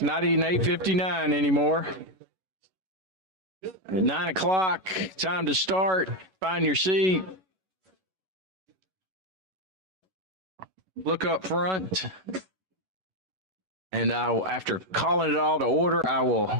It's not even 8:59 anymore. At 9 o'clock, time to start. Find your seat. Look up front. And after calling it all to order, I will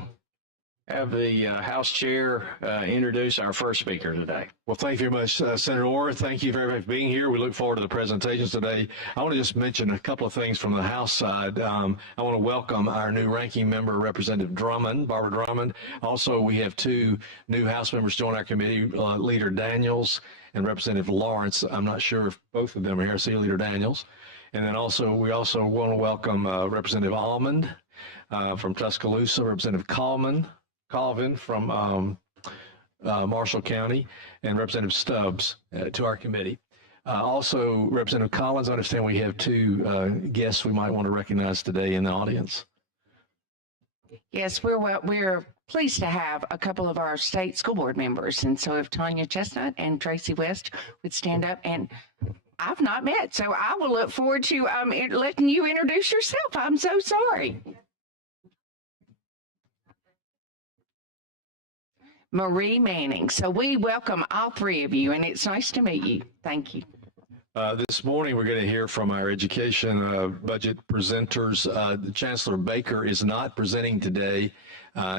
have the House Chair introduce our first speaker today. Well, thank you very much, Senator Orr. Thank you very much for being here. We look forward to the presentations today. I want to just mention a couple of things from the House side. I want to welcome our new ranking member, Representative Drummond, Barbara Drummond. Also, we have two new House members join our committee, Leader Daniels and Representative Lawrence. I'm not sure if both of them are here. I see Leader Daniels. And then we also want to welcome Representative Almond from Tuscaloosa, Representative Colvin from Marshall County, and Representative Stubbs to our committee. Also, Representative Collins, I understand we have two guests we might want to recognize today in the audience. Yes, we're pleased to have a couple of our state school board members. And so if Tanya Chestnut and Tracy West would stand up, and I've not met, so I will look forward to letting you introduce yourself. I'm so sorry. Marie Manning. So we welcome all three of you, and it's nice to meet you. Thank you. This morning, we're going to hear from our education budget presenters. Chancellor Baker is not presenting today.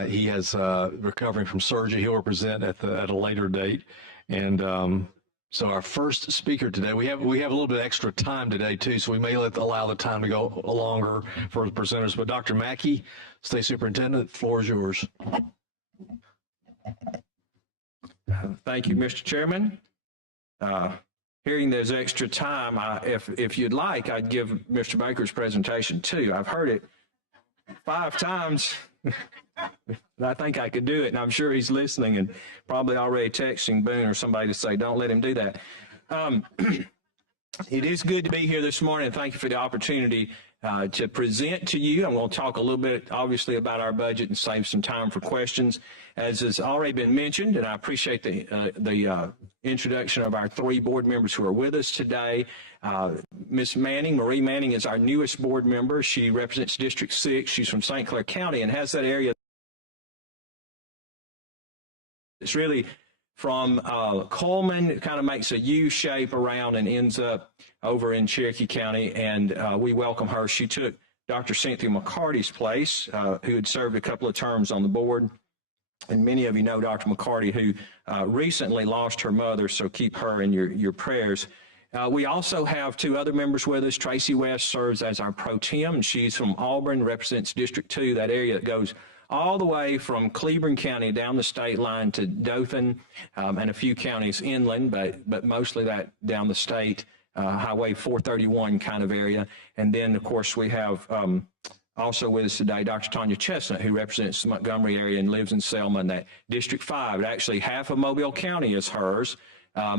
He is recovering from surgery. He'll present at a later date. And so our first speaker today, we have a little bit extra time today too, so we may allow the time to go longer for the presenters. But Dr. Mackey, State Superintendent, the floor is yours. Thank you, Mr. Chairman. Hearing there's extra time, if you'd like, I'd give Mr. Baker's presentation too. I've heard it 5 times. I think I could do it, and I'm sure he's listening and probably already texting Boone or somebody to say, don't let him do that. It is good to be here this morning, and thank you for the opportunity to present to you. I'm going to talk a little bit, obviously, about our budget and save some time for questions. As has already been mentioned, and I appreciate the introduction of our 3 board members who are with us today. Ms. Manning, Marie Manning, is our newest board member. She represents District 6. She's from St. Clair County and has that area. It's really from Coleman. It kind of makes a U shape around and ends up over in Cherokee County, and we welcome her. She took Dr. Cynthia McCarty's place, who had served a couple of terms on the board. And many of you know Dr. McCarty, who recently lost her mother, so keep her in your prayers. We also have 2 other members with us. Tracy West serves as our pro tem, and she's from Auburn, represents District 2, that area that goes all the way from Cleburne County down the state line to Dothan, and a few counties inland, but mostly that down the state, Highway 431 kind of area. And then, of course, we have also with us today, Dr. Tanya Chestnut, who represents the Montgomery area and lives in Selma, and that District 5. Actually, half of Mobile County is hers,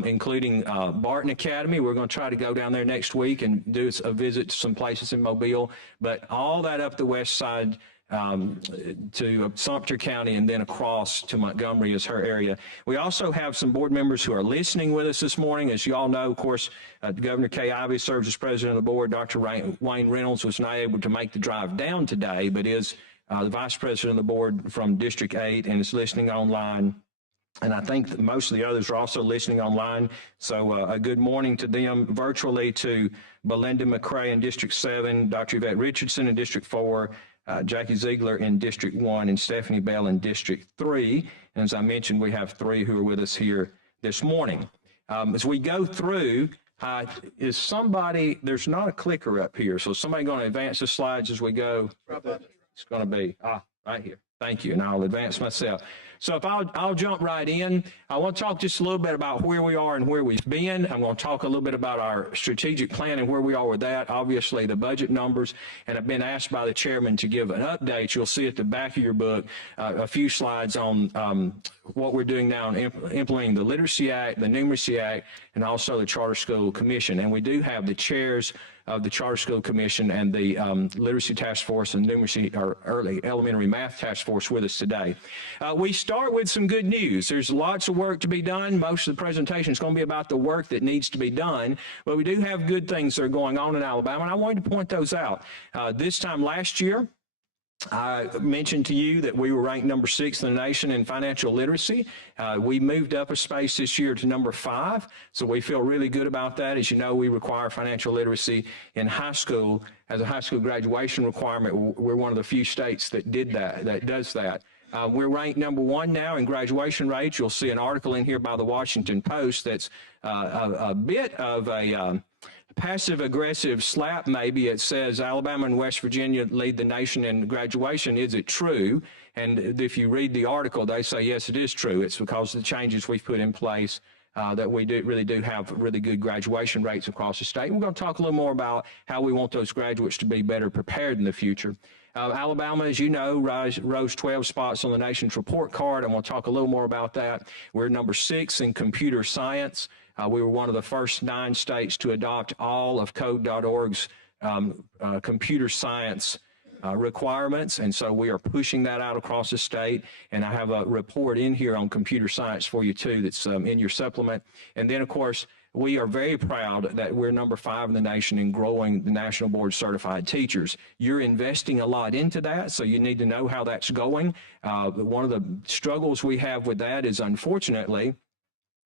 including Barton Academy. We're going to try to go down there next week and do a visit to some places in Mobile, but all that up the west side to Sumter County and then across to Montgomery is her area. We also have some board members who are listening with us this morning. As you all know, of course, Governor Kay Ivey serves as president of the board. Dr. Wayne Reynolds was not able to make the drive down today, but is the vice president of the board from District 8 and is listening online. And I think that most of the others are also listening online. So a good morning to them virtually, to Belinda McCrae in District 7, Dr. Yvette Richardson in District 4, Jackie Ziegler in District 1, and Stephanie Bell in District 3. And as I mentioned, we have 3 who are with us here this morning. As we go through, is somebody, there's not a clicker up here, so is somebody going to advance the slides as we go? It's going to be, right here. Thank you, and I'll advance myself. So if I'll jump right in. I want to talk just a little bit about where we are and where we've been. I'm going to talk a little bit about our strategic plan and where we are with that. Obviously, the budget numbers, and I've been asked by the chairman to give an update. You'll see at the back of your book a few slides on what we're doing now in implementing the Literacy Act, the Numeracy Act, and also the Charter School Commission. And we do have the chairs of the Charter School Commission and the Literacy Task Force and Numeracy, or Early Elementary Math Task Force, with us today. We start with some good news. There's lots of work to be done. Most of the presentation is going to be about the work that needs to be done, but we do have good things that are going on in Alabama, and I wanted to point those out. This time last year, I mentioned to you that we were ranked number 6 in the nation in financial literacy. We moved up a space this year to number 5, so we feel really good about that. As you know, we require financial literacy in high school as a high school graduation requirement. We're one of the few states that does that. We're ranked number 1 now in graduation rates. You'll see an article in here by the Washington Post that's a bit of a passive-aggressive slap, maybe. It says Alabama and West Virginia lead the nation in graduation. Is it true? And if you read the article, they say, yes, it is true. It's because of the changes we've put in place that we really do have really good graduation rates across the state. We're going to talk a little more about how we want those graduates to be better prepared in the future. Alabama, as you know, rose 12 spots on the nation's report card, and we'll talk a little more about that. We're number 6 in computer science. We were one of the first 9 states to adopt all of Code.org's computer science requirements, and so we are pushing that out across the state. And I have a report in here on computer science for you too that's in your supplement. And then, of course, we are very proud that we're number 5 in the nation in growing the National Board Certified Teachers. You're investing a lot into that, so you need to know how that's going. One of the struggles we have with that is, unfortunately,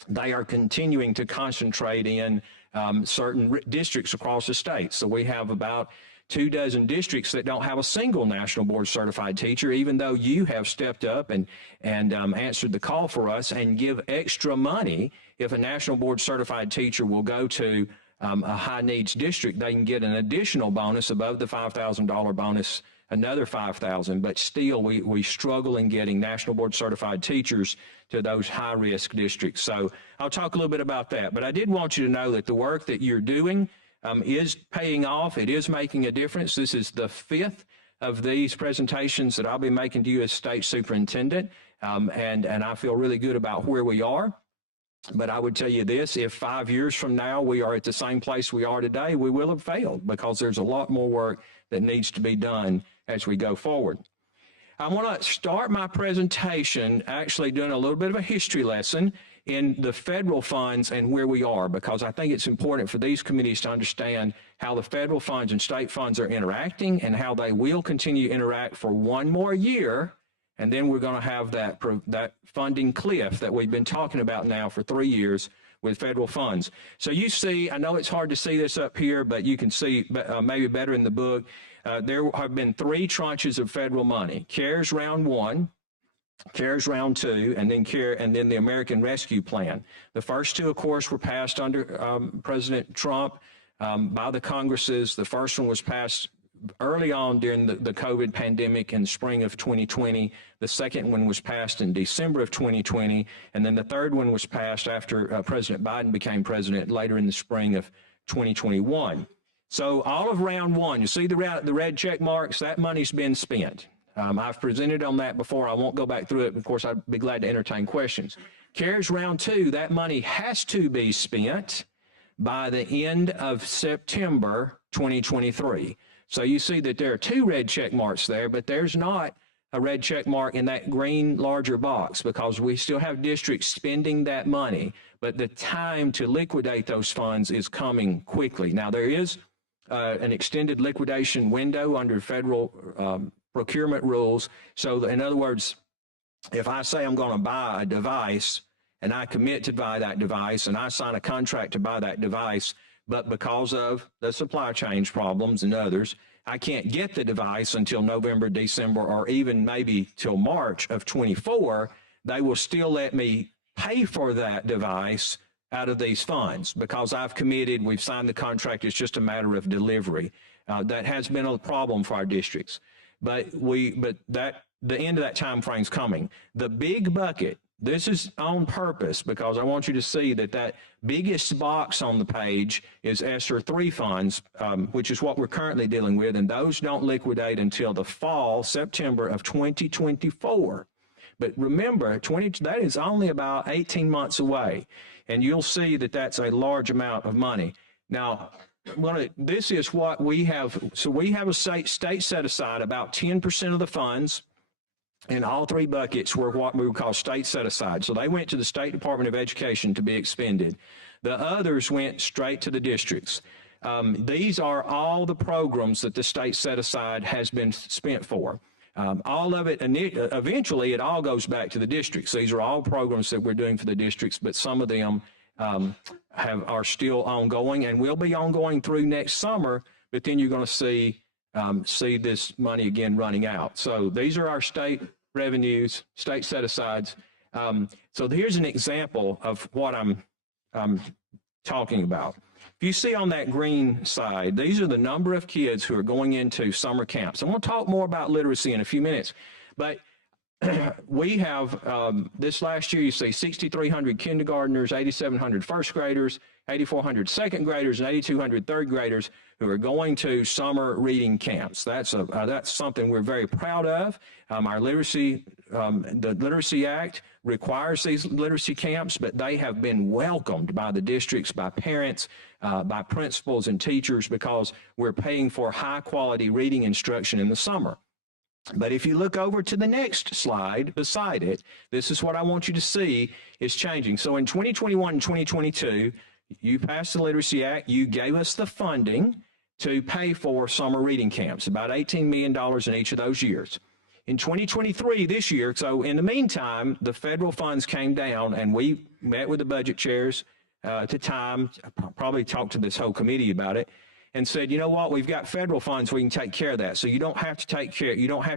they are continuing to concentrate in certain districts across the state. So we have about 24 districts that don't have a single National Board Certified Teacher, even though you have stepped up and answered the call for us and give extra money. If a National Board Certified Teacher will go to a high needs district, they can get an additional bonus above the $5,000 bonus, another $5,000. But still, we struggle in getting National Board Certified Teachers to those high risk districts. So I'll talk a little bit about that. But I did want you to know that the work that you're doing is paying off. It is making a difference. This is the 5th of these presentations that I'll be making to you as state superintendent, and I feel really good about where we are. But I would tell you this, if 5 years from now we are at the same place we are today, we will have failed, because there's a lot more work that needs to be done as we go forward. I want to start my presentation actually doing a little bit of a history lesson in the federal funds and where we are, because I think it's important for these committees to understand how the federal funds and state funds are interacting and how they will continue to interact for 1 more year. And then we're going to have that funding cliff that we've been talking about now for 3 years with federal funds. So you see, I know it's hard to see this up here, but you can see maybe better in the book. There have been 3 tranches of federal money: CARES Round 1, CARES Round 2, and then the American Rescue Plan. The first 2, of course, were passed under President Trump by the Congresses. The first one was passed early on during the COVID pandemic in spring of 2020. The second one was passed in December of 2020. And then the third one was passed after President Biden became president later in the spring of 2021. So all of Round 1, you see the red check marks, that money's been spent. I've presented on that before. I won't go back through it. Of course, I'd be glad to entertain questions. CARES Round 2, that money has to be spent by the end of September 2023. So you see that there are 2 red check marks there, but there's not a red check mark in that green larger box, because we still have districts spending that money, but the time to liquidate those funds is coming quickly. Now, there is an extended liquidation window under federal procurement rules. So in other words, if I say I'm going to buy a device and I commit to buy that device and I sign a contract to buy that device, but because of the supply chain problems and others, I can't get the device until November, December, or even maybe till March of 24, they will still let me pay for that device out of these funds because I've committed, we've signed the contract, it's just a matter of delivery. That has been a problem for our districts. But the end of that time frame is coming. The big bucket, this is on purpose because I want you to see that biggest box on the page is ESSER 3 funds, which is what we're currently dealing with, and those don't liquidate until the fall, September of 2024. But remember, that is only about 18 months away, and you'll see that that's a large amount of money. Now, this is what we have. So we have a state set aside about 10% of the funds. And all 3 buckets were what we would call state set aside. So they went to the State Department of Education to be expended. The others went straight to the districts. These are all the programs that the state set aside has been spent for. All of it, eventually, it all goes back to the districts. These are all programs that we're doing for the districts, but some of them are still ongoing and will be ongoing through next summer. But then you're going to see this money again running out. So these are our state revenues, state set-asides. So here's an example of what I'm talking about. If you see on that green side, these are the number of kids who are going into summer camps. I'm going to talk more about literacy in a few minutes, but we have, this last year, you see 6,300 kindergartners, 8,700 first graders, 8,400 second graders, and 8,200 third graders who are going to summer reading camps. That's something we're very proud of. Our literacy, the Literacy Act requires these literacy camps, but they have been welcomed by the districts, by parents, by principals and teachers, because we're paying for high quality reading instruction in the summer. But if you look over to the next slide beside it, this is what I want you to see is changing. So in 2021 and 2022, you passed the Literacy Act. You gave us the funding to pay for summer reading camps, about $18 million in each of those years. In 2023, this year, so in the meantime, the federal funds came down, and we met with the budget chairs at the time, probably talked to this whole committee about it, and said, you know what, we've got federal funds, we can take care of that. So you don't have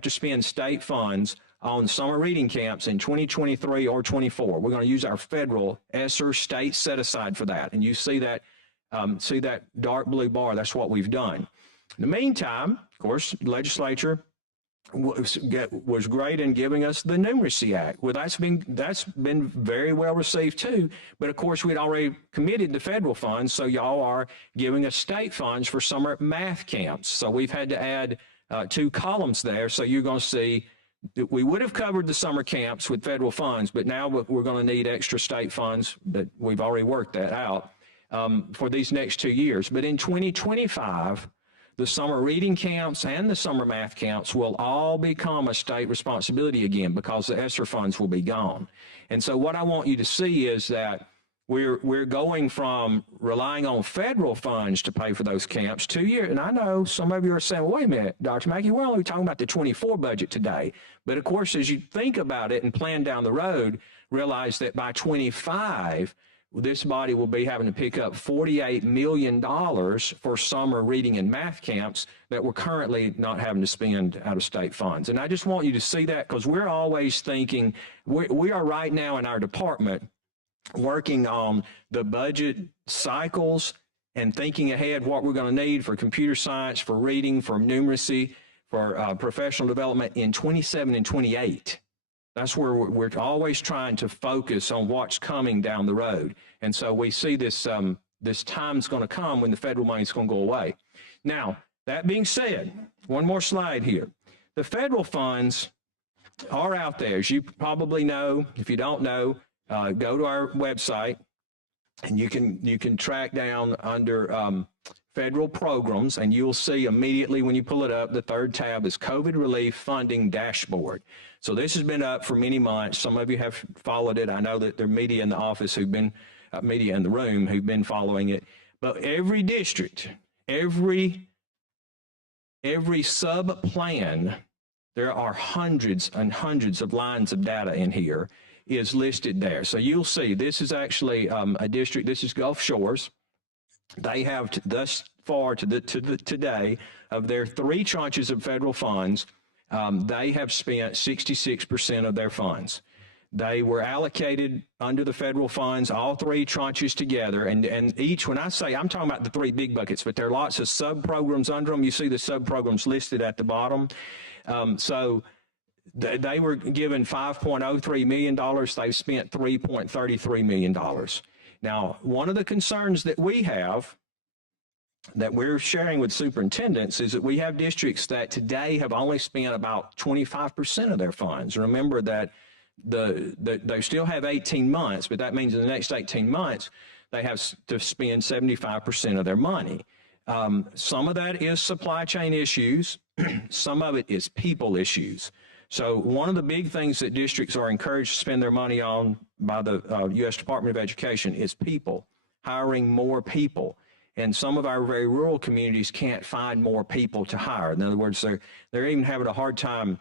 to spend state funds on summer reading camps in 2023 or 24. We're going to use our federal ESSER state set aside for that. And you see that dark blue bar, that's what we've done. In the meantime, of course, the legislature was great in giving us the Numeracy Act. Well, that's been very well received too. But of course, we'd already committed the federal funds, so y'all are giving us state funds for summer math camps. So we've had to add 2 columns there. So you're going to see that we would have covered the summer camps with federal funds, but now we're going to need extra state funds. But we've already worked that out for these next 2 years. But in 2025. The summer reading camps and the summer math camps will all become a state responsibility again, because the ESSER funds will be gone. And so what I want you to see is that we're going from relying on federal funds to pay for those camps 2 years. And I know some of you are saying, wait a minute, Dr. Mackey, we're only talking about the 24 budget today. But of course, as you think about it and plan down the road, realize that by 25, this body will be having to pick up $48 million for summer reading and math camps that we're currently not having to spend out of state funds. And I just want you to see that, because we're always thinking, we are right now in our department working on the budget cycles and thinking ahead what we're going to need for computer science, for reading, for numeracy, for professional development in 27 and 28. That's where we're always trying to focus on what's coming down the road. And so we see this time's going to come when the federal money's going to go away. Now, that being said, one more slide here. The federal funds are out there. As you probably know, if you don't know, go to our website, and you can track down under federal programs, and you'll see immediately when you pull it up, the third tab is COVID Relief Funding Dashboard. So this has been up for many months. Some of you have followed it. I know that there are media in the office who've been, media in the room who've been following it. But every district, every sub-plan, there are hundreds and hundreds of lines of data in here, is listed there. So you'll see this is actually a district, this is Gulf Shores. They have thus far to today, of their 3 tranches of federal funds, they have spent 66% of their funds. They were allocated under the federal funds, all 3 tranches together, and each, when I say, I'm talking about the 3 big buckets, but there are lots of sub-programs under them. You see the sub-programs listed at the bottom. So they were given $5.03 million. They've spent $3.33 million. Now, one of the concerns that we have, that we're sharing with superintendents, is that we have districts that today have only spent about 25% of their funds. Remember that they still have 18 months, but that means in the next 18 months, they have to spend 75% of their money. Some of that is supply chain issues. Some of it is people issues. So one of the big things that districts are encouraged to spend their money on by the U.S. Department of Education is people, hiring more people. And some of our very rural communities can't find more people to hire. In other words, they're even having a hard time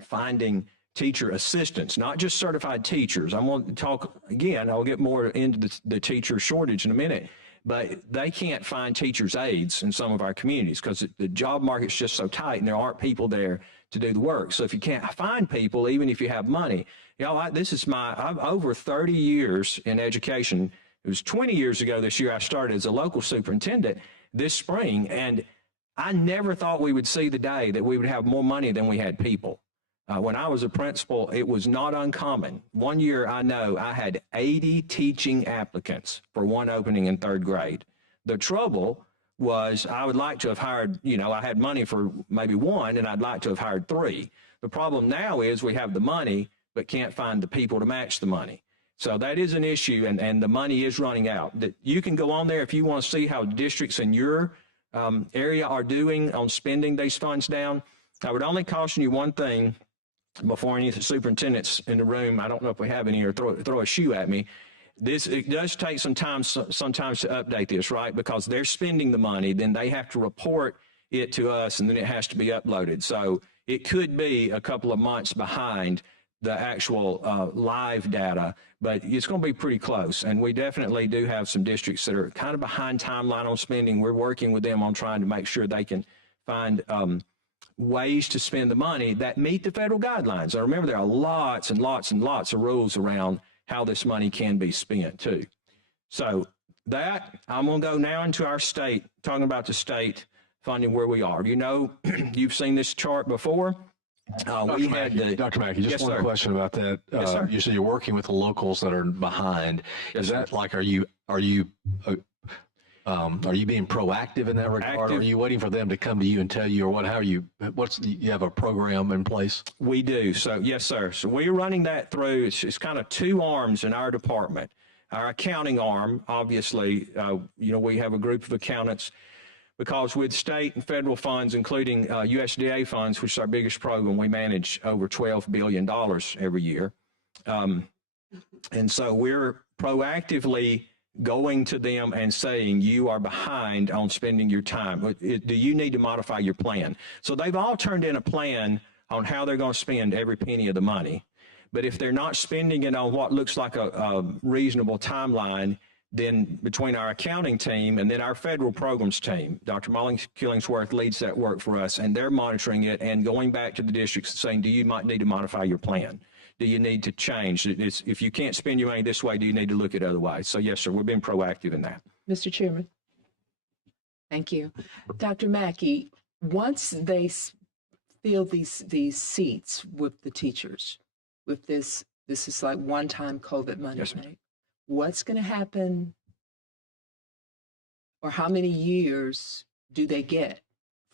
finding teacher assistants, not just certified teachers. I'm going to talk again, I'll get more into the teacher shortage in a minute, but they can't find teachers' aides in some of our communities because the job market's just so tight and there aren't people there to do the work. So if you can't find people, even if you have money, I'm over 30 years in education. It was 20 years ago this year I started as a local superintendent this spring, and I never thought we would see the day that we would have more money than we had people. When I was a principal, it was not uncommon. One year, I know I had 80 teaching applicants for one opening in 3rd grade. The trouble was I would like to have hired, I had money for maybe one, and I'd like to have hired 3. The problem now is we have the money, but can't find the people to match the money. So that is an issue, and the money is running out. That you can go on there if you want to see how districts in your area are doing on spending these funds down. I would only caution you one thing before any of the superintendents in the room, I don't know if we have any, or throw a shoe at me. It does take some time sometimes to update this, right? Because they're spending the money, then they have to report it to us, and then it has to be uploaded. So it could be a couple of months behind the actual live data, but it's going to be pretty close. And we definitely do have some districts that are kind of behind timeline on spending. We're working with them on trying to make sure they can find ways to spend the money that meet the federal guidelines. And remember, there are lots and lots and lots of rules around how this money can be spent too. So I'm going to go now into our state, talking about the state funding where we are. You've seen this chart before. Dr. Mackey, just one question about that. Yes, sir. You said you're working with the locals that are behind. Yes, Is that sir. like, are you being proactive in that regard? Or are you waiting for them to come to you and tell you, or you have a program in place? We do. So, yes, sir. So we're running that through. It's kind of 2 arms in our department. Our accounting arm, obviously, we have a group of accountants because with state and federal funds, including USDA funds, which is our biggest program, we manage over $12 billion every year. And so we're proactively going to them and saying, you are behind on spending your time. Do you need to modify your plan? So they've all turned in a plan on how they're going to spend every penny of the money. But if they're not spending it on what looks like a reasonable timeline, then between our accounting team and then our federal programs team, Dr. Molly Killingsworth leads that work for us, and they're monitoring it and going back to the districts and saying, do you might need to modify your plan? Do you need to change? If you can't spend your money this way, do you need to look at other ways? So yes, sir, we've been proactive in that. Mr. Chairman. Thank you. Dr. Mackey, once they fill these seats with the teachers, with this is like one-time COVID money, Yes, right? What's going to happen, or how many years do they get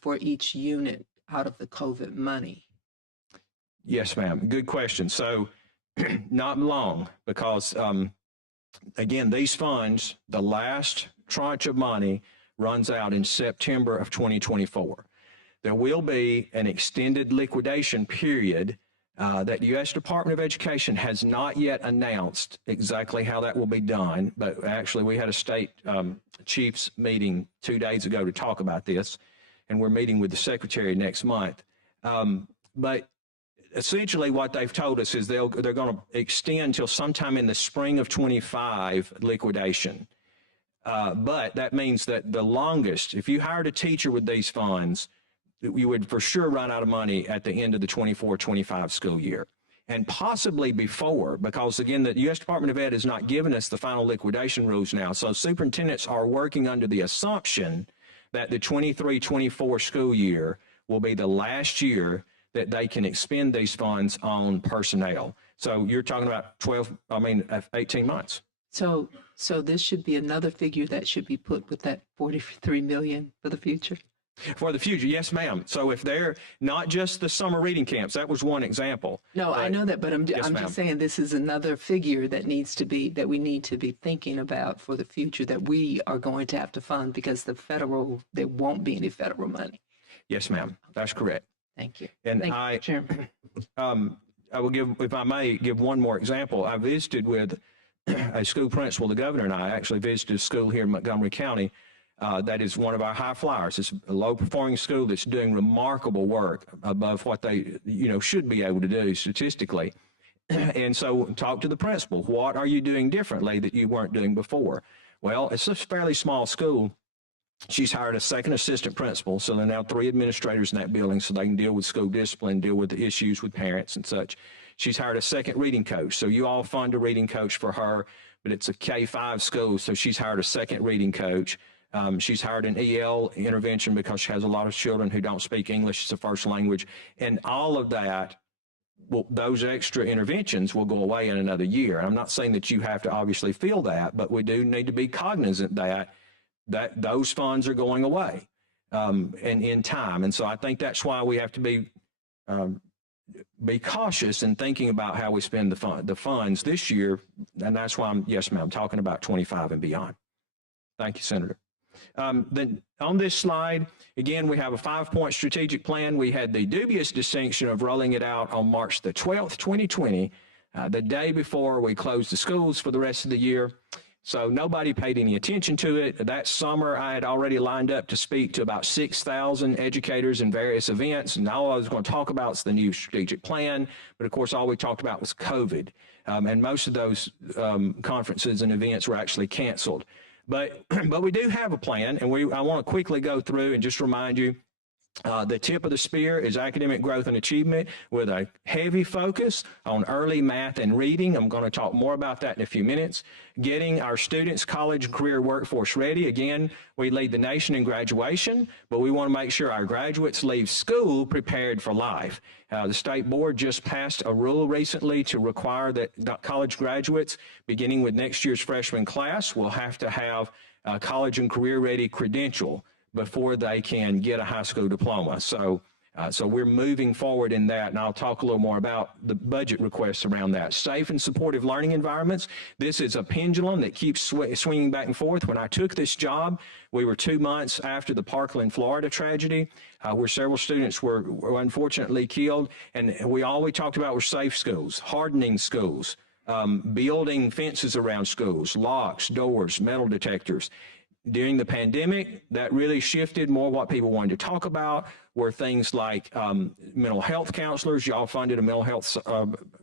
for each unit out of the COVID money? Yes, ma'am. Good question. So not long, because again, these funds, the last tranche of money runs out in September of 2024. There will be an extended liquidation period that the U.S. Department of Education has not yet announced exactly how that will be done. But actually, we had a state chiefs meeting 2 days ago to talk about this, and we're meeting with the secretary next month. But essentially what they've told us is they're going to extend till sometime in the spring of 25 liquidation. But that means that the longest, if you hired a teacher with these funds, you would for sure run out of money at the end of the 24-25 school year. And possibly before, because again, the U.S. Department of Ed has not given us the final liquidation rules now. So superintendents are working under the assumption that the 23-24 school year will be the last year that they can expend these funds on personnel. So you're talking about 18 months. So this should be another figure that should be put with that 43 million for the future. For the future, yes, ma'am. So if they're not just the summer reading camps, that was one example. No, I know that, but I'm Yes, ma'am. just saying this is another figure that we need to be thinking about for the future that we are going to have to fund because there won't be any federal money. Yes, ma'am. That's correct. Thank you. And Thank you, Chairman. I will give, if I may, give one more example. I visited with a school principal, the governor and I actually visited a school here in Montgomery County that is one of our high flyers. It's a low-performing school that's doing remarkable work above what they, should be able to do statistically. And so talk to the principal. What are you doing differently that you weren't doing before? Well, it's a fairly small school. She's hired a second assistant principal, so there are now 3 administrators in that building so they can deal with school discipline, deal with the issues with parents and such. She's hired a second reading coach. So you all fund a reading coach for her, but it's a K-5 school, so she's hired a second reading coach. She's hired an EL intervention because she has a lot of children who don't speak English as a first language. And all of that, well, those extra interventions will go away in another year. I'm not saying that you have to obviously feel that, but we do need to be cognizant that those funds are going away and in time. And so I think that's why we have to be cautious in thinking about how we spend the funds this year. And that's why I'm talking about 25 and beyond. Thank you, Senator. Then on this slide, again, we have a 5-point strategic plan. We had the dubious distinction of rolling it out on March the 12th, 2020, the day before we closed the schools for the rest of the year. So nobody paid any attention to it. That summer, I had already lined up to speak to about 6,000 educators in various events. And all I was going to talk about is the new strategic plan. But of course, all we talked about was COVID. And most of those conferences and events were actually canceled. But we do have a plan, and I want to quickly go through and just remind you, the tip of the spear is academic growth and achievement with a heavy focus on early math and reading. I'm going to talk more about that in a few minutes. Getting our students college and career workforce ready. Again, we lead the nation in graduation, but we want to make sure our graduates leave school prepared for life. The state board just passed a rule recently to require that college graduates, beginning with next year's freshman class, will have to have a college and career ready credential before they can get a high school diploma. So we're moving forward in that, and I'll talk a little more about the budget requests around that. Safe and supportive learning environments. This is a pendulum that keeps swinging back and forth. When I took this job, we were 2 months after the Parkland, Florida tragedy, where several students were unfortunately killed, and all we talked about were safe schools, hardening schools, building fences around schools, locks, doors, metal detectors. During the pandemic, that really shifted more. What people wanted to talk about were things like mental health counselors. Y'all funded a mental health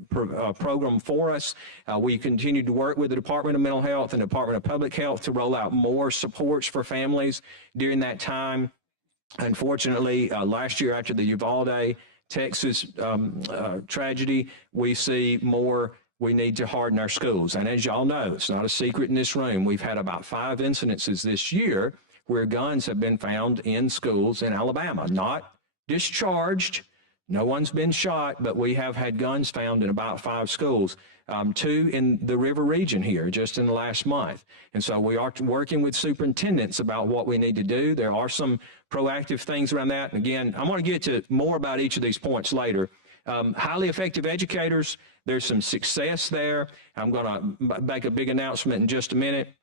program for us. We continued to work with the Department of Mental Health and Department of Public Health to roll out more supports for families during that time. Unfortunately, last year after the Uvalde, Texas tragedy, we see more. We need to harden our schools. And as y'all know, it's not a secret in this room, we've had about 5 incidences this year where guns have been found in schools in Alabama, not discharged. No one's been shot, but we have had guns found in about 5 schools, 2 in the river region here just in the last month. And so we are working with superintendents about what we need to do. There are some proactive things around that. And again, I'm going to get to more about each of these points later. Highly effective educators, there's some success there. I'm going to make a big announcement in just a minute,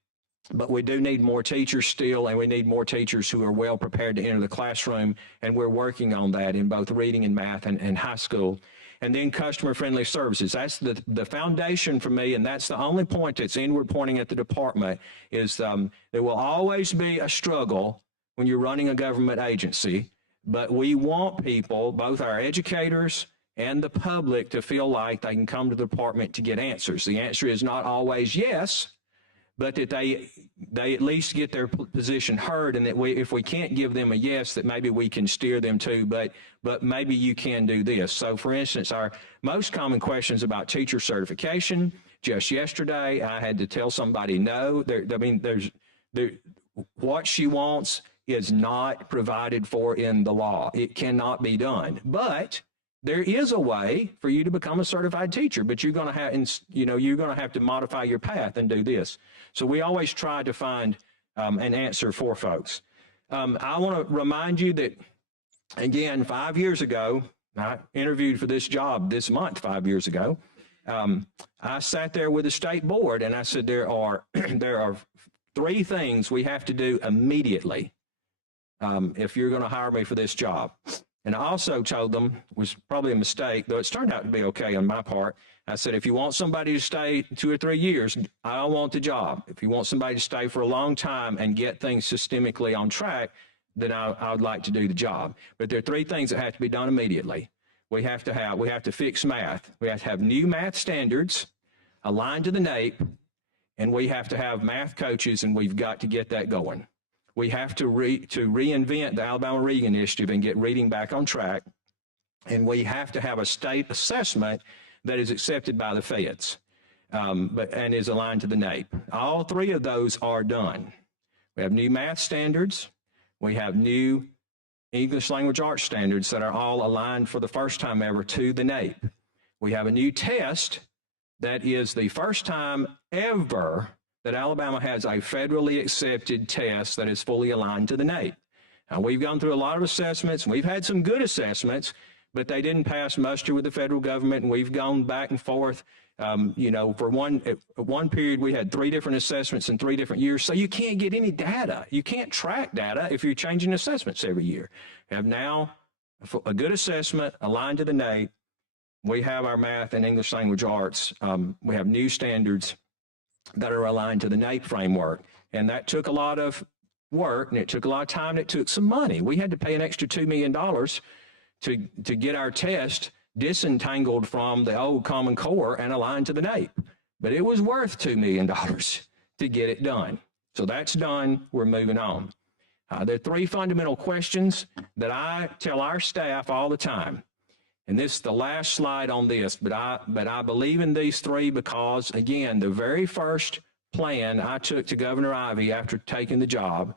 but we do need more teachers still, and we need more teachers who are well prepared to enter the classroom, and we're working on that in both reading and math and high school. And then customer-friendly services. That's the foundation for me, and that's the only point that's inward pointing at the department is there will always be a struggle when you're running a government agency, but we want people, both our educators and the public, to feel like they can come to the department to get answers. The answer is not always yes, but that they at least get their position heard, and that if we can't give them a yes, that maybe we can steer them to, but maybe you can do this. So for instance, our most common questions about teacher certification. Just yesterday, I had to tell somebody no. What she wants is not provided for in the law. It cannot be done. But there is a way for you to become a certified teacher, but you're going to have to modify your path and do this. So we always try to find an answer for folks. I want to remind you that, again, 5 years ago, I interviewed for this job this month, 5 years ago. I sat there with the state board and I said, there are 3 things we have to do immediately if you're going to hire me for this job. And I also told them, was probably a mistake, though it's turned out to be okay on my part. I said, if you want somebody to stay 2 or 3 years, I don't want the job. If you want somebody to stay for a long time and get things systemically on track, then I would like to do the job. But there are 3 things that have to be done immediately. We have to fix math. We have to have new math standards aligned to the NAEP, and we have to have math coaches, and we've got to get that going. We have to reinvent the Alabama Reading Initiative and get reading back on track. And we have to have a state assessment that is accepted by the feds and is aligned to the NAEP. All 3 of those are done. We have new math standards. We have new English language arts standards that are all aligned for the first time ever to the NAEP. We have a new test that is the first time ever that Alabama has a federally accepted test that is fully aligned to the NAEP. Now, we've gone through a lot of assessments, and we've had some good assessments, but they didn't pass muster with the federal government, and we've gone back and forth. For one period, we had 3 different assessments in 3 different years, so you can't get any data. You can't track data if you're changing assessments every year. We have now a good assessment aligned to the NAEP. We have our math and English language arts. We have new standards that are aligned to the NAEP framework. And that took a lot of work, and it took a lot of time, and it took some money. We had to pay an extra $2 million to get our test disentangled from the old Common Core and aligned to the NAEP. But it was worth $2 million to get it done. So that's done. We're moving on. There are 3 fundamental questions that I tell our staff all the time. And this is the last slide on this, but I believe in these 3 because, again, the very first plan I took to Governor Ivey after taking the job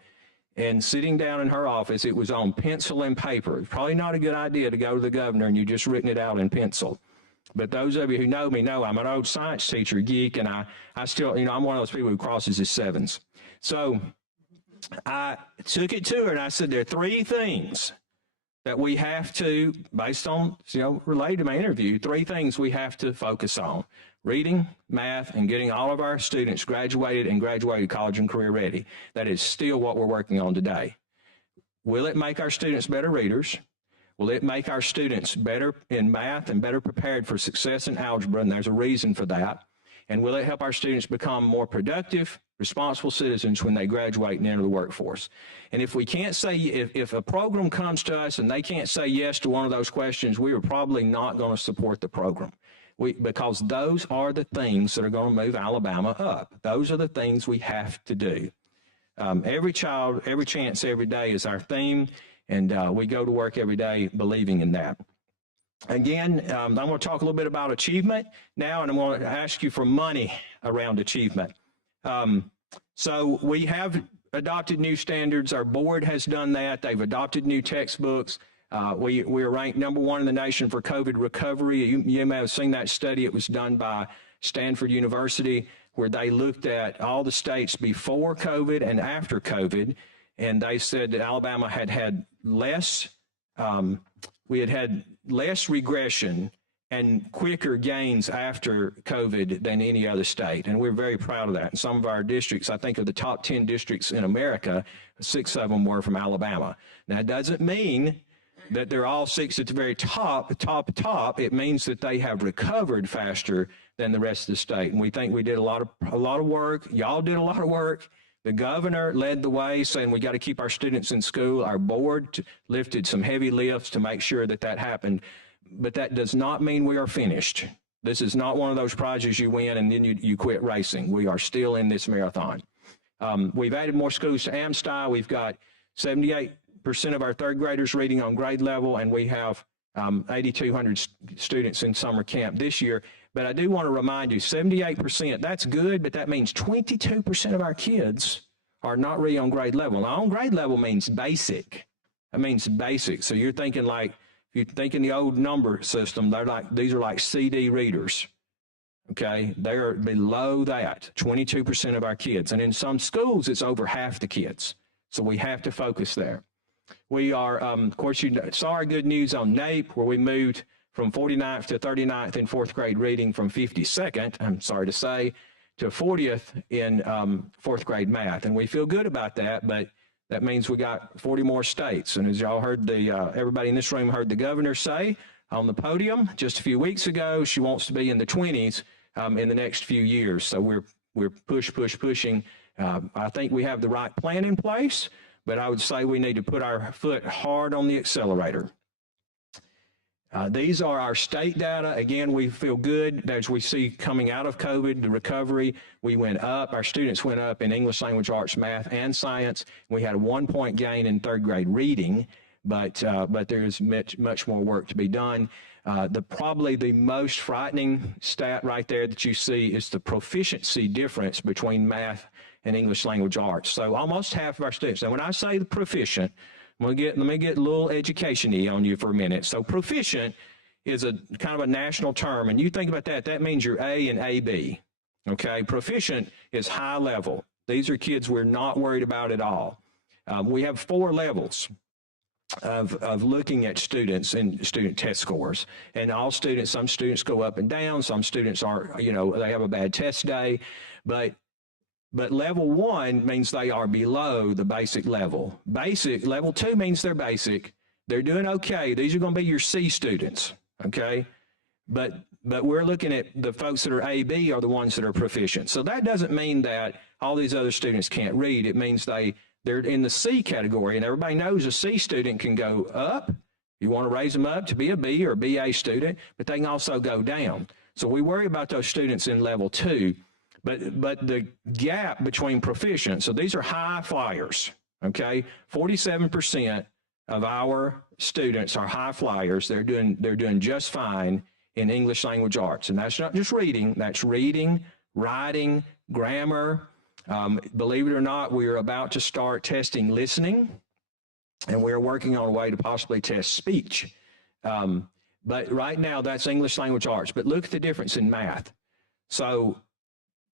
and sitting down in her office, it was on pencil and paper. It's probably not a good idea to go to the governor and you just written it out in pencil. But those of you who know me know I'm an old science teacher geek, and I still, I'm one of those people who crosses his 7s. So I took it to her and I said, there are 3 things that we have to, based on, related to my interview, 3 things we have to focus on: reading, math, and getting all of our students graduated college and career ready. That is still what we're working on today. Will it make our students better readers? Will it make our students better in math and better prepared for success in algebra? And there's a reason for that. And will it help our students become more productive, responsible citizens when they graduate and enter the workforce? And if we can't say, if a program comes to us and they can't say yes to one of those questions, we are probably not going to support the program. Because those are the things that are going to move Alabama up. Those are the things we have to do. Every child, every chance, every day is our theme, and we go to work every day believing in that. Again, I'm going to talk a little bit about achievement now, and I'm going to ask you for money around achievement. So we have adopted new standards. Our board has done that. They've adopted new textbooks. We are ranked #1 in the nation for COVID recovery. You may have seen that study. It was done by Stanford University, where they looked at all the states before COVID and after COVID, and they said that Alabama had less, we had less regression and quicker gains after COVID than any other state. And we're very proud of that. In some of our districts, I think of the top 10 districts in America, 6 of them were from Alabama. Now, it doesn't mean that they're all 6 at the very top. It means that they have recovered faster than the rest of the state. And we think we did a lot of work. Y'all did a lot of work. The governor led the way, saying we got to keep our students in school. Our board lifted some heavy lifts to make sure that that happened. But that does not mean we are finished. This is not one of those prizes you win and then you quit racing. We are still in this marathon. We've added more schools to AmSty. We've got 78% of our 3rd graders reading on grade level, and we have 8,200 students in summer camp this year. But I do want to remind you, 78%, that's good, but that means 22% of our kids are not reading on grade level. Now, on grade level means basic. That means basic. So you're thinking like, if you think in the old number system, these are like CD readers. Okay, they're below that, 22% of our kids. And in some schools, it's over half the kids. So we have to focus there. We are, of course, you saw our good news on NAEP, where we moved from 49th to 39th in 4th grade reading, from 52nd, I'm sorry to say, to 40th in 4th grade math. And we feel good about that, but That means we got 40 more states. And as y'all heard everybody in this room heard the governor say on the podium just a few weeks ago, she wants to be in the 20s in the next few years. So we're pushing. I think we have the right plan in place, but I would say we need to put our foot hard on the accelerator. These are our state data. Again, we feel good as we see coming out of COVID, the recovery, we went up. Our students went up in English, language, arts, math, and science. We had a 1-point gain in third grade reading, but there is much more work to be done. Probably the most frightening stat right there that you see is the proficiency difference between math and English, language, arts. So almost half of our students. Now, when I say the proficient, let me get a little education-y on you for a minute. So proficient is a kind of a national term, and you think about that, that means you're A and AB, okay? Proficient is high level. These are kids we're not worried about at all. We have 4 levels of looking at students and student test scores. And all students, some students go up and down, some students are, they have a bad test day, but level 1 means they are below the basic level. Level 2 means they're basic. They're doing okay. These are going to be your C students, okay? But we're looking at the folks that are AB are the ones that are proficient. So that doesn't mean that all these other students can't read. It means they're in the C category, and everybody knows a C student can go up. You want to raise them up to be a B or a BA student, but they can also go down. So we worry about those students in level 2. But the gap between proficient, so these are high flyers, okay? 47% of our students are high flyers. They're doing just fine in English language arts. And that's not just reading, that's reading, writing, grammar. Believe it or not, we are about to start testing listening, and we're working on a way to possibly test speech. But right now, that's English language arts. But look at the difference in math. So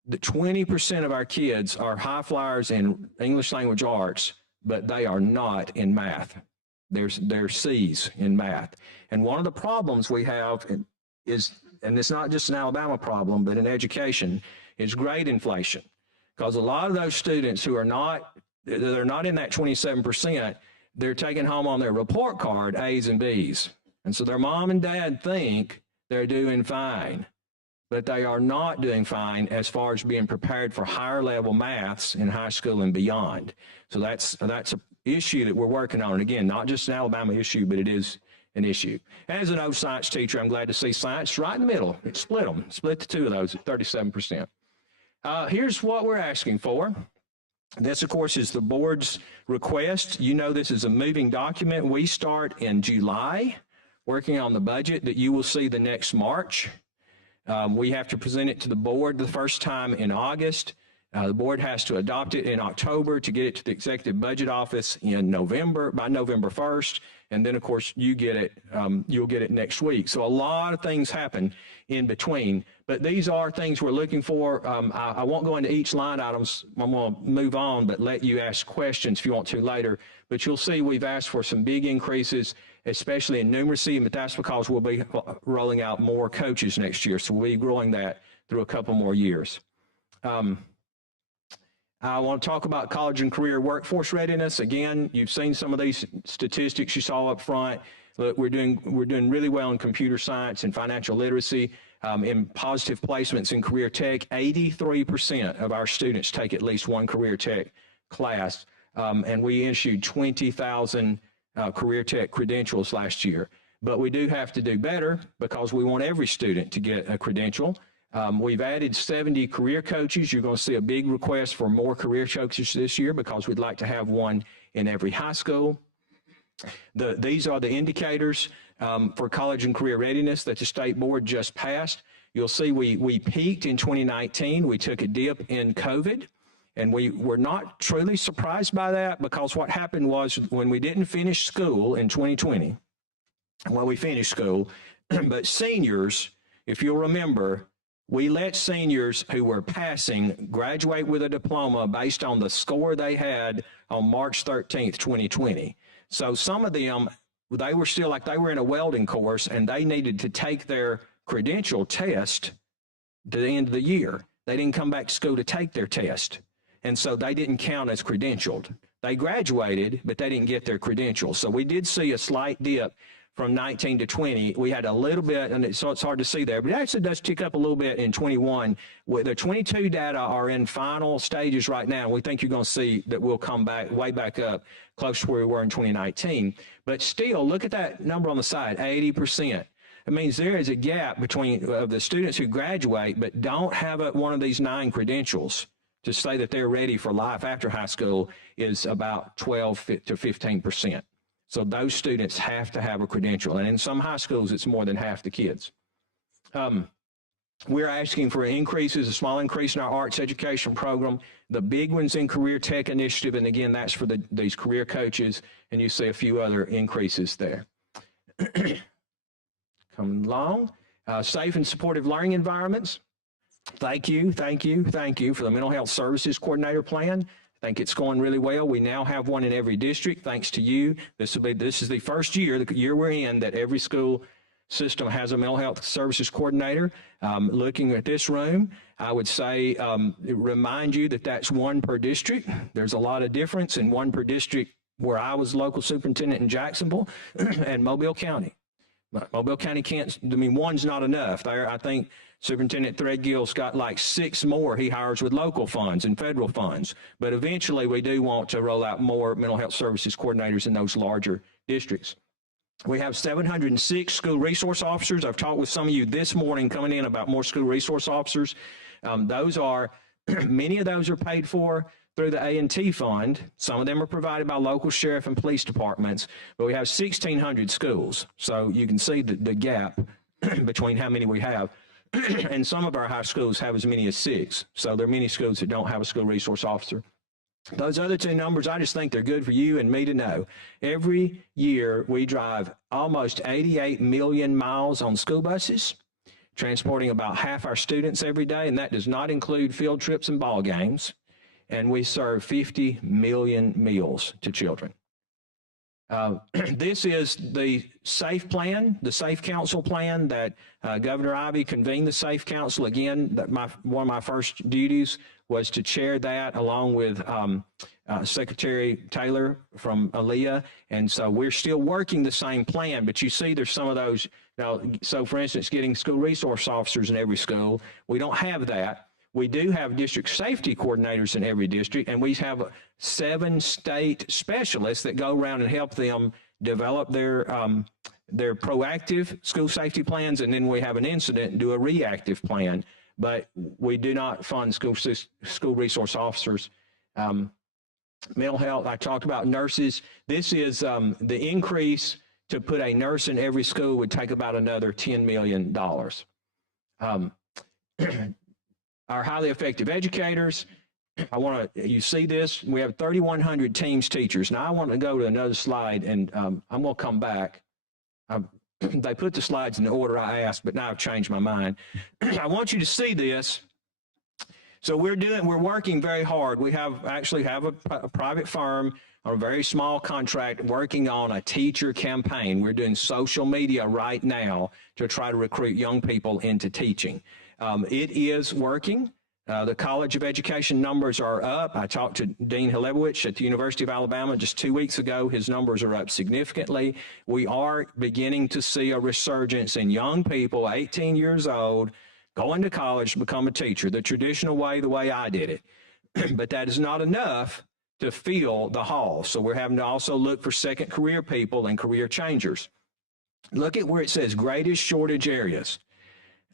the 20% of our kids are high flyers in English language arts, but they are not in math. They're C's in math. And one of the problems we have is, and it's not just an Alabama problem, but in education, is grade inflation. Because a lot of those students who are not in that 27%, they're taking home on their report card A's and B's. And so their mom and dad think they're doing fine, but they are not doing fine as far as being prepared for higher level maths in high school and beyond. So that's an issue that we're working on. And again, not just an Alabama issue, but it is an issue. As an old science teacher, I'm glad to see science right in the middle. It split the 2 of those at 37%. Here's what we're asking for. This, of course, is the board's request. You know this is a moving document. We start in July working on the budget that you will see the next March. We have to present it to the board the first time in August. The board has to adopt it in October to get it to the executive budget office in November, by November 1st. And then, of course, you get it, you'll get it next week. So a lot of things happen in between, but these are things we're looking for. I won't go into each line items. I'm going to move on, but let you ask questions if you want to later. But you'll see we've asked for some big increases, especially in numeracy, but that's because we'll be rolling out more coaches next year. So we'll be growing that through a couple more years. I want to talk about college and career workforce readiness. Again, you've seen some of these statistics you saw up front. Look, we're doing really well in computer science and financial literacy, in positive placements in career tech. 83% of our students take at least one career tech class, and we issued 20,000 career tech credentials last year. But we do have to do better because we want every student to get a credential. We've added 70 career coaches. You're going to see a big request for more career coaches this year because we'd like to have one in every high school. These are the indicators for college and career readiness that the state board just passed. You'll see we peaked in 2019. We took a dip in COVID, and we were not truly surprised by that because what happened was when we didn't finish school in 2020, well, we finished school, but seniors, if you'll remember, we let seniors who were passing graduate with a diploma based on the score they had on March 13th, 2020. So some of them, they were still like they were in a welding course and they needed to take their credential test to the end of the year. They didn't come back to school to take their test. And so they didn't count as credentialed. they graduated, but they didn't get their credentials. So we did see a slight dip from 19 to 20. We had a little bit, and so it's hard to see there, but it actually does tick up a little bit in 21. The 22 data are in final stages right now. We think you're going to see that we'll come back, way back up, close to where we were in 2019. But still, look at that number on the side, 80%. It means there is a gap between the students who graduate but don't have one of these 9 credentials to say that they're ready for life after high school is about 12 to 15%. So those students have to have a credential. And in some high schools, it's more than half the kids. We're asking for increases, a small increase in our arts education program, the big ones in Career Tech Initiative, and again, that's for these career coaches, and you see a few other increases there. Coming along, safe and supportive learning environments. Thank you for the Mental Health Services Coordinator Plan. I think it's going really well. We now have one in every district, thanks to you. This is the first year, the year we're in, that every school system has a mental health services coordinator. Looking at this room, I would say remind you that that's 1 per district. There's a lot of difference in 1 per district where I was local superintendent in Jacksonville and Mobile County. Mobile County can't, 1's not enough. There, I think Superintendent Threadgill's got like 6 more he hires with local funds and federal funds. But eventually we do want to roll out more mental health services coordinators in those larger districts. We have 706 school resource officers. I've talked with some of you this morning coming in about more school resource officers. Many of those are paid for through the A&T fund. Some of them are provided by local sheriff and police departments, but we have 1,600 schools. So you can see the gap between how many we have. And some of our high schools have as many as 6. So there are many schools that don't have a school resource officer. Those other 2 numbers, I just think they're good for you and me to know. Every year we drive almost 88 million miles on school buses, transporting about half our students every day, and that does not include field trips and ball games. And we serve 50 million meals to children. This is the SAFE plan, the SAFE Council plan that Governor Ivey convened the SAFE Council. Again, one of my first duties was to chair that along with Secretary Taylor from ALEA. And so we're still working the same plan, but you see there's some of those. Now, so for instance, getting school resource officers in every school, we don't have that. We do have district safety coordinators in every district, and we have 7 state specialists that go around and help them develop their proactive school safety plans, and then we have an incident and do a reactive plan. But we do not fund school resource officers. Mental health, I talked about nurses. This is the increase to put a nurse in every school would take about another $10 million. Our highly effective educators, you see this, we have 3,100 teams teachers. Now I want to go to another slide, and I'm going to come back. They put the slides in the order I asked, but now I've changed my mind. I want you to see this. So we're working very hard. We actually have a private firm on a very small contract working on a teacher campaign. We're doing social media right now to try to recruit young people into teaching. It is working. The College of Education numbers are up. I talked to Dean Hilewich at the University of Alabama just 2 weeks ago. His numbers are up significantly. We are beginning to see a resurgence in young people, 18 years old, going to college to become a teacher, the traditional way, the way I did it. But that is not enough to fill the hall. So we're having to also look for second career people and career changers. Look at where it says greatest shortage areas.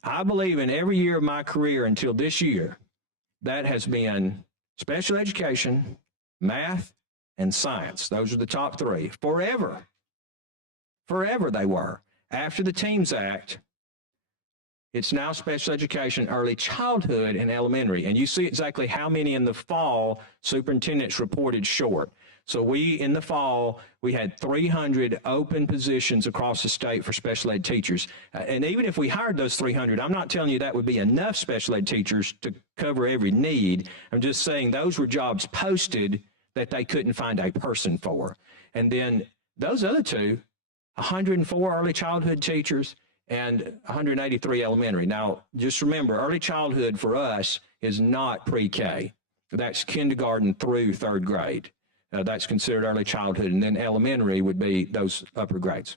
I believe in every year of my career until this year, that has been special education, math, and science. Those are the top 3. Forever they were. After the TEAMS Act, it's now special education, early childhood, and elementary. And you see exactly how many in the fall superintendents reported short. So in the fall, we had 300 open positions across the state for special ed teachers. And even if we hired those 300, I'm not telling you that would be enough special ed teachers to cover every need. I'm just saying those were jobs posted that they couldn't find a person for. And then those other 2, 104 early childhood teachers and 183 elementary. Now, just remember, early childhood for us is not pre-K. That's kindergarten through 3rd grade. That's considered early childhood. And then elementary would be those upper grades.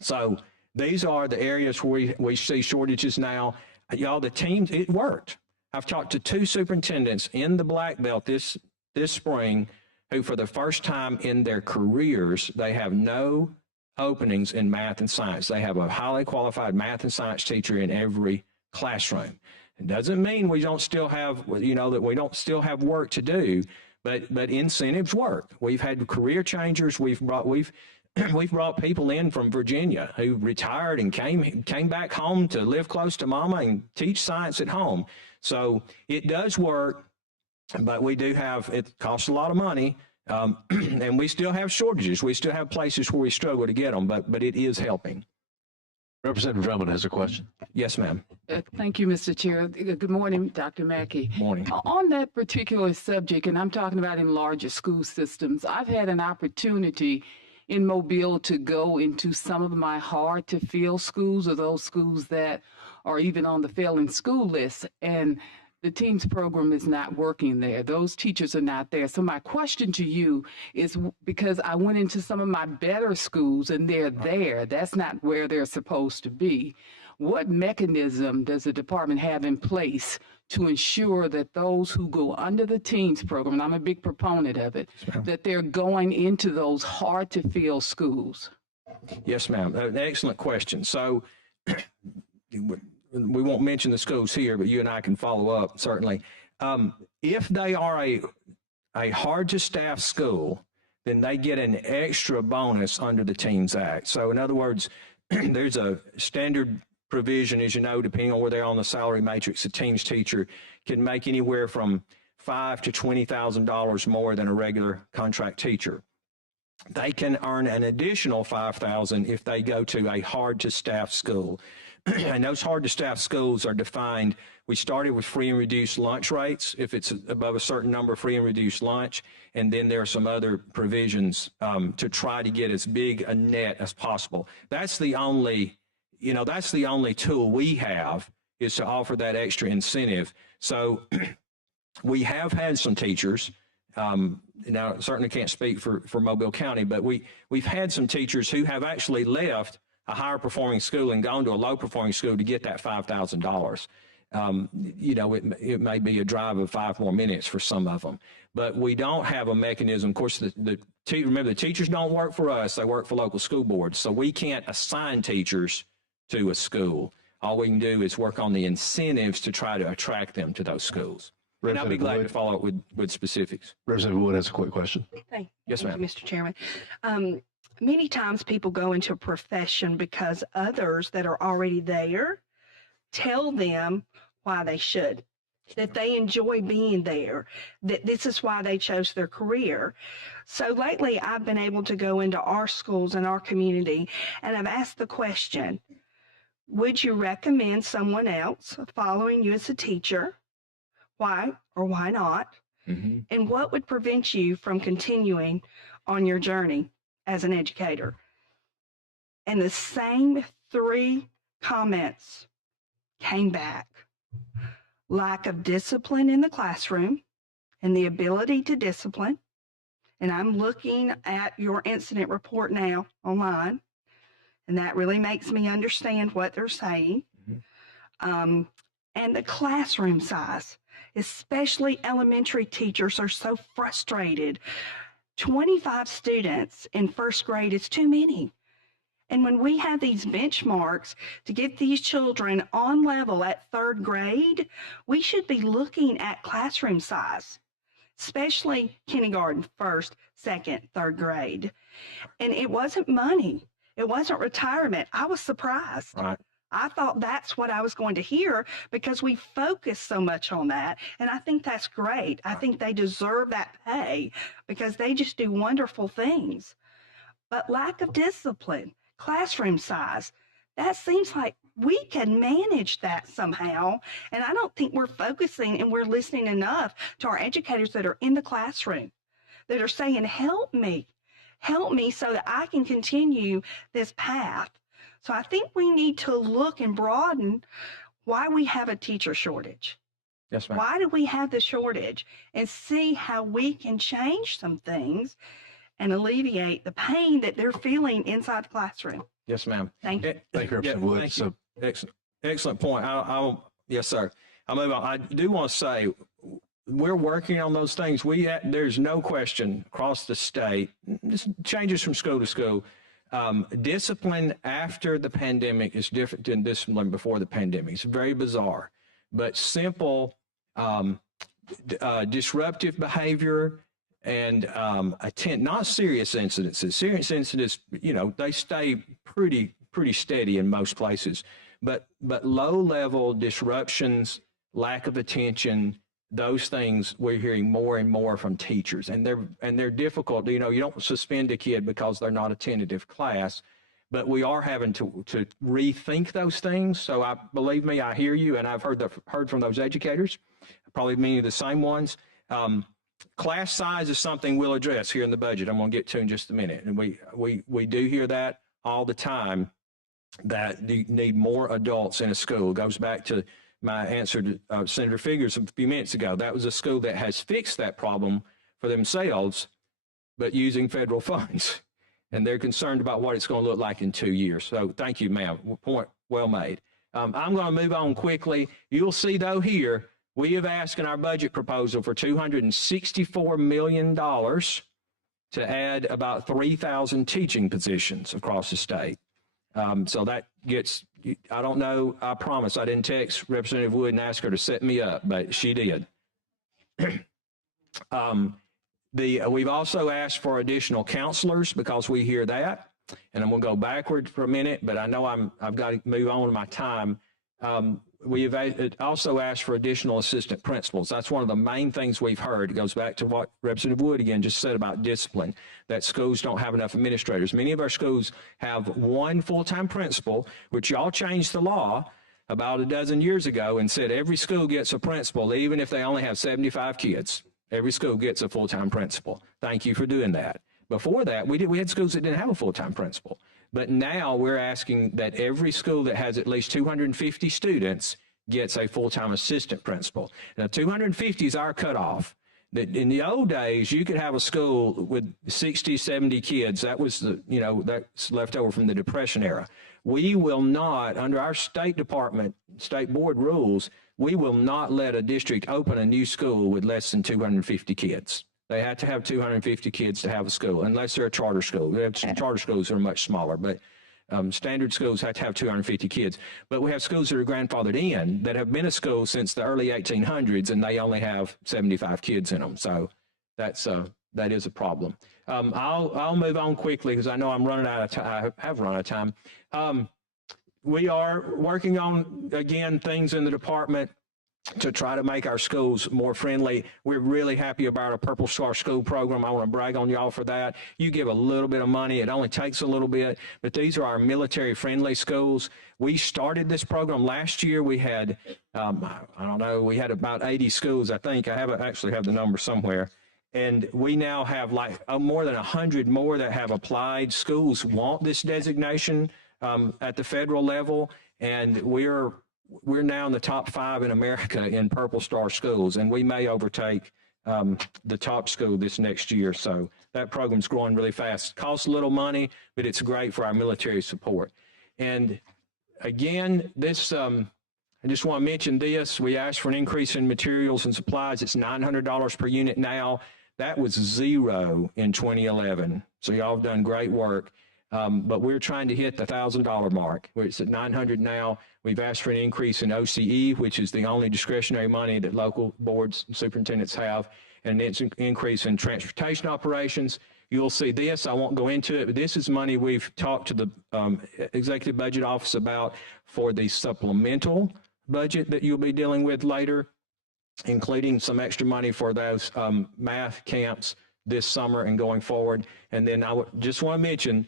So these are the areas where we see shortages now. Y'all, the teams, it worked. I've talked to 2 superintendents in the Black Belt this spring who, for the first time in their careers, they have no openings in math and science. They have a highly qualified math and science teacher in every classroom. It doesn't mean we don't still have, that we don't still have work to do, but incentives work. We've had career changers. We've brought people in from Virginia who retired and came back home to live close to mama and teach science at home. So it does work, but it costs a lot of money. And we still have shortages. We still have places where we struggle to get them, but it is helping. Representative Drummond has a question. Yes, ma'am. Thank you, Mr. Chair. Good morning, Dr. Mackey. Morning. On that particular subject, and I'm talking about in larger school systems, I've had an opportunity in Mobile to go into some of my hard to fill schools, or those schools that are even on the failing school list, and the TEAMS program is not working there. Those teachers are not there. So my question to you is, because I went into some of my better schools and they're there, that's not where they're supposed to be. What mechanism does the department have in place to ensure that those who go under the TEAMS program, and I'm a big proponent of it, that they're going into those hard to fill schools? Yes, ma'am. Excellent question. So we won't mention the schools here, but you and I can follow up, certainly. If they are a hard-to-staff school, then they get an extra bonus under the TEAMS Act. So in other words, there's a standard provision, as you know, depending on where they're on the salary matrix. A TEAMS teacher can make anywhere from $5,000 to $20,000 more than a regular contract teacher. They can earn an additional $5,000 if they go to a hard-to-staff school. And those hard-to-staff schools are defined. We started with free and reduced lunch rates, if it's above a certain number, free and reduced lunch. And then there are some other provisions to try to get as big a net as possible. That's the only tool we have, is to offer that extra incentive. So we have had some teachers, now certainly can't speak for Mobile County, but we've had some teachers who have actually left a higher performing school and gone to a low performing school to get that $5,000. It may be a drive of 5 more minutes for some of them, but we don't have a mechanism. Of course, remember, the teachers don't work for us. They work for local school boards. So we can't assign teachers to a school. All we can do is work on the incentives to try to attract them to those schools. And I'll be glad to follow up with specifics. Representative Wood has a quick question. Yes, ma'am. Thank you, Mr. Chairman. Many times people go into a profession because others that are already there tell them why they should, that they enjoy being there, that this is why they chose their career. So lately I've been able to go into our schools and our community, and I've asked the question, would you recommend someone else following you as a teacher? Why or why not? Mm-hmm. And what would prevent you from continuing on your journey as an educator? And the same 3 comments came back. Lack of discipline in the classroom and the ability to discipline. And I'm looking at your incident report now online, and that really makes me understand what they're saying. Mm-hmm. And the classroom size, especially elementary teachers, are so frustrated. 25 students in first grade is too many. And when we have these benchmarks to get these children on level at 3rd grade, we should be looking at classroom size, especially kindergarten, 1st, 2nd, 3rd grade. And it wasn't money. It wasn't retirement. I was surprised. Right. I thought that's what I was going to hear because we focus so much on that. And I think that's great. I think they deserve that pay because they just do wonderful things. But lack of discipline, classroom size, that seems like we can manage that somehow. And I don't think we're focusing and we're listening enough to our educators that are in the classroom, that are saying, help me so that I can continue this path. So I think we need to look and broaden why we have a teacher shortage. Yes, ma'am. Why do we have the shortage? And see how we can change some things and alleviate the pain that they're feeling inside the classroom. Yes, ma'am. Thank you. Thank you, Yeah, Representative Wood. thank So, you. Excellent point. Yes, sir. I'll move on. I do want to say we're working on those things. There's no question across the state, this changes from school to school. Discipline after the pandemic is different than discipline before the pandemic. It's very bizarre, but simple disruptive behavior and not serious incidences. Serious incidents, they stay pretty steady in most places, but low-level disruptions, lack of attention, those things we're hearing more and more from teachers, and they're difficult. You don't suspend a kid because they're not attentive class, but we are having to rethink those things. So believe me, I hear you, and I've heard from those educators, probably many of the same ones. Class size is something we'll address here in the budget. I'm going to get to in just a minute, and we do hear that all the time, that you need more adults in a school. It goes back to my answer to Senator Figures a few minutes ago. That was a school that has fixed that problem for themselves, but using federal funds. And they're concerned about what it's going to look like in 2 years. So thank you, ma'am. Point well made. I'm going to move on quickly. You'll see, though, here, we have asked in our budget proposal for $264 million to add about 3,000 teaching positions across the state. So that gets, I don't know, I promise I didn't text Representative Wood and ask her to set me up, but she did. We've also asked for additional counselors because we hear that, and I'm going to go backward for a minute, but I know I've got to move on with my time. We have also asked for additional assistant principals. That's one of the main things we've heard. It goes back to what Representative Wood again just said about discipline, that schools don't have enough administrators. Many of our schools have one full-time principal, which y'all changed the law about a dozen years ago and said every school gets a principal, even if they only have 75 kids. Every school gets a full-time principal. Thank you for doing that. Before that, we had schools that didn't have a full-time principal. But now we're asking that every school that has at least 250 students gets a full-time assistant principal. Now, 250 is our cutoff. In the old days, you could have a school with 60, 70 kids. That was that's left over from the Depression era. We will not, under our State Department, State Board rules, we will not let a district open a new school with less than 250 kids. They have to have 250 kids to have a school, unless they're a charter school. We have charter schools that are much smaller, but standard schools have to have 250 kids. But we have schools that are grandfathered in that have been a school since the early 1800s, and they only have 75 kids in them. So that is a problem. I'll move on quickly because I know I'm running out of time. I have run out of time. We are working on, again, things in the department to try to make our schools more friendly. We're really happy about our Purple Star School program. I want to brag on y'all for that. You give a little bit of money. It only takes a little bit, but these are our military-friendly schools. We started this program last year. We had, we had about 80 schools, I think. I actually have the number somewhere. And we now have more than 100 more that have applied. Schools want this designation at the federal level, and we're now in the top 5 in America in Purple Star schools, and we may overtake the top school this next year. So that program's growing really fast. Costs a little money, but it's great for our military support. And again, this, I just want to mention this. We asked for an increase in materials and supplies. It's $900 per unit now. That was $0 in 2011. So y'all have done great work. But we're trying to hit the $1,000 mark. It's at $900 now. We've asked for an increase in OCE, which is the only discretionary money that local boards and superintendents have, and it's an increase in transportation operations. You'll see this. I won't go into it, but this is money we've talked to the Executive Budget Office about for the supplemental budget that you'll be dealing with later, including some extra money for those math camps this summer and going forward. And then I just want to mention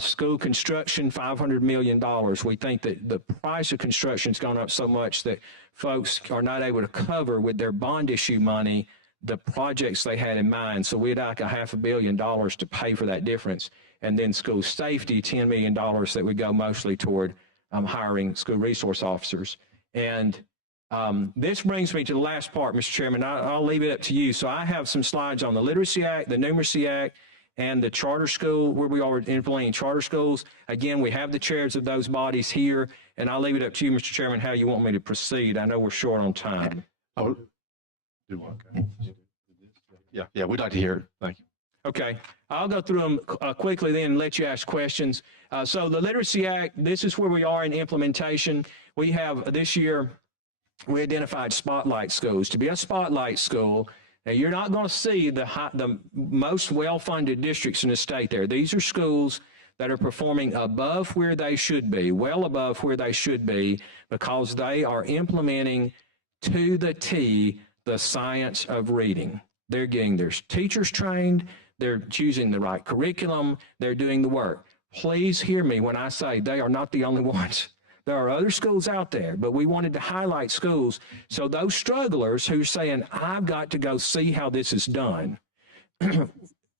school construction, $500 million. We think that the price of construction has gone up so much that folks are not able to cover with their bond issue money the projects they had in mind. So we'd like $500 million to pay for that difference. And then school safety, $10 million that would go mostly toward hiring school resource officers. And This brings me to the last part, Mr. Chairman. I'll leave it up to you. So I have some slides on the Literacy Act, the Numeracy Act, and the charter school, where we are implementing charter schools. Again, we have the chairs of those bodies here, and I'll leave it up to you, Mr. Chairman, how you want me to proceed. I know we're short on time. Oh, do one. Yeah, we'd like to hear it. Thank you. Okay, I'll go through them quickly then and let you ask questions. So the Literacy Act, this is where we are in implementation. We have this year, we identified spotlight schools. To be a spotlight school, now you're not going to see the most well-funded districts in the state there. These are schools that are performing above where they should be, well above where they should be, because they are implementing to the T the science of reading. They're getting their teachers trained, they're choosing the right curriculum, they're doing the work. Please hear me when I say they are not the only ones. There are other schools out there, but we wanted to highlight schools. So those strugglers who are saying, I've got to go see how this is done,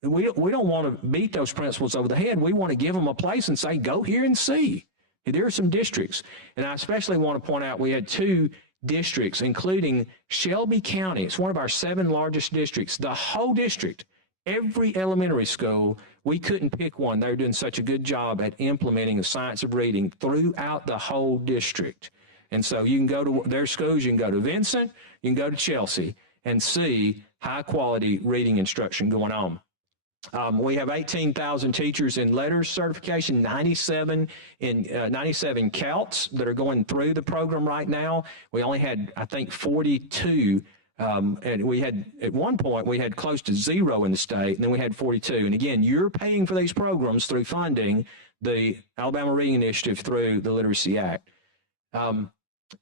we don't want to beat those principals over the head. We want to give them a place and say, go here and see. There are some districts, and I especially want to point out we had 2 districts, including Shelby County. It's one of our 7 largest districts. The whole district, every elementary school, we couldn't pick one. They're doing such a good job at implementing the science of reading throughout the whole district. And so you can go to their schools, you can go to Vincent, you can go to Chelsea and see high quality reading instruction going on. We have 18,000 teachers in letters certification, 97 CALTs that are going through the program right now. We only had, I think, 42. And we had, at one point, we had close to 0 in the state, and then we had 42. And again, you're paying for these programs through funding the Alabama Reading Initiative through the Literacy Act.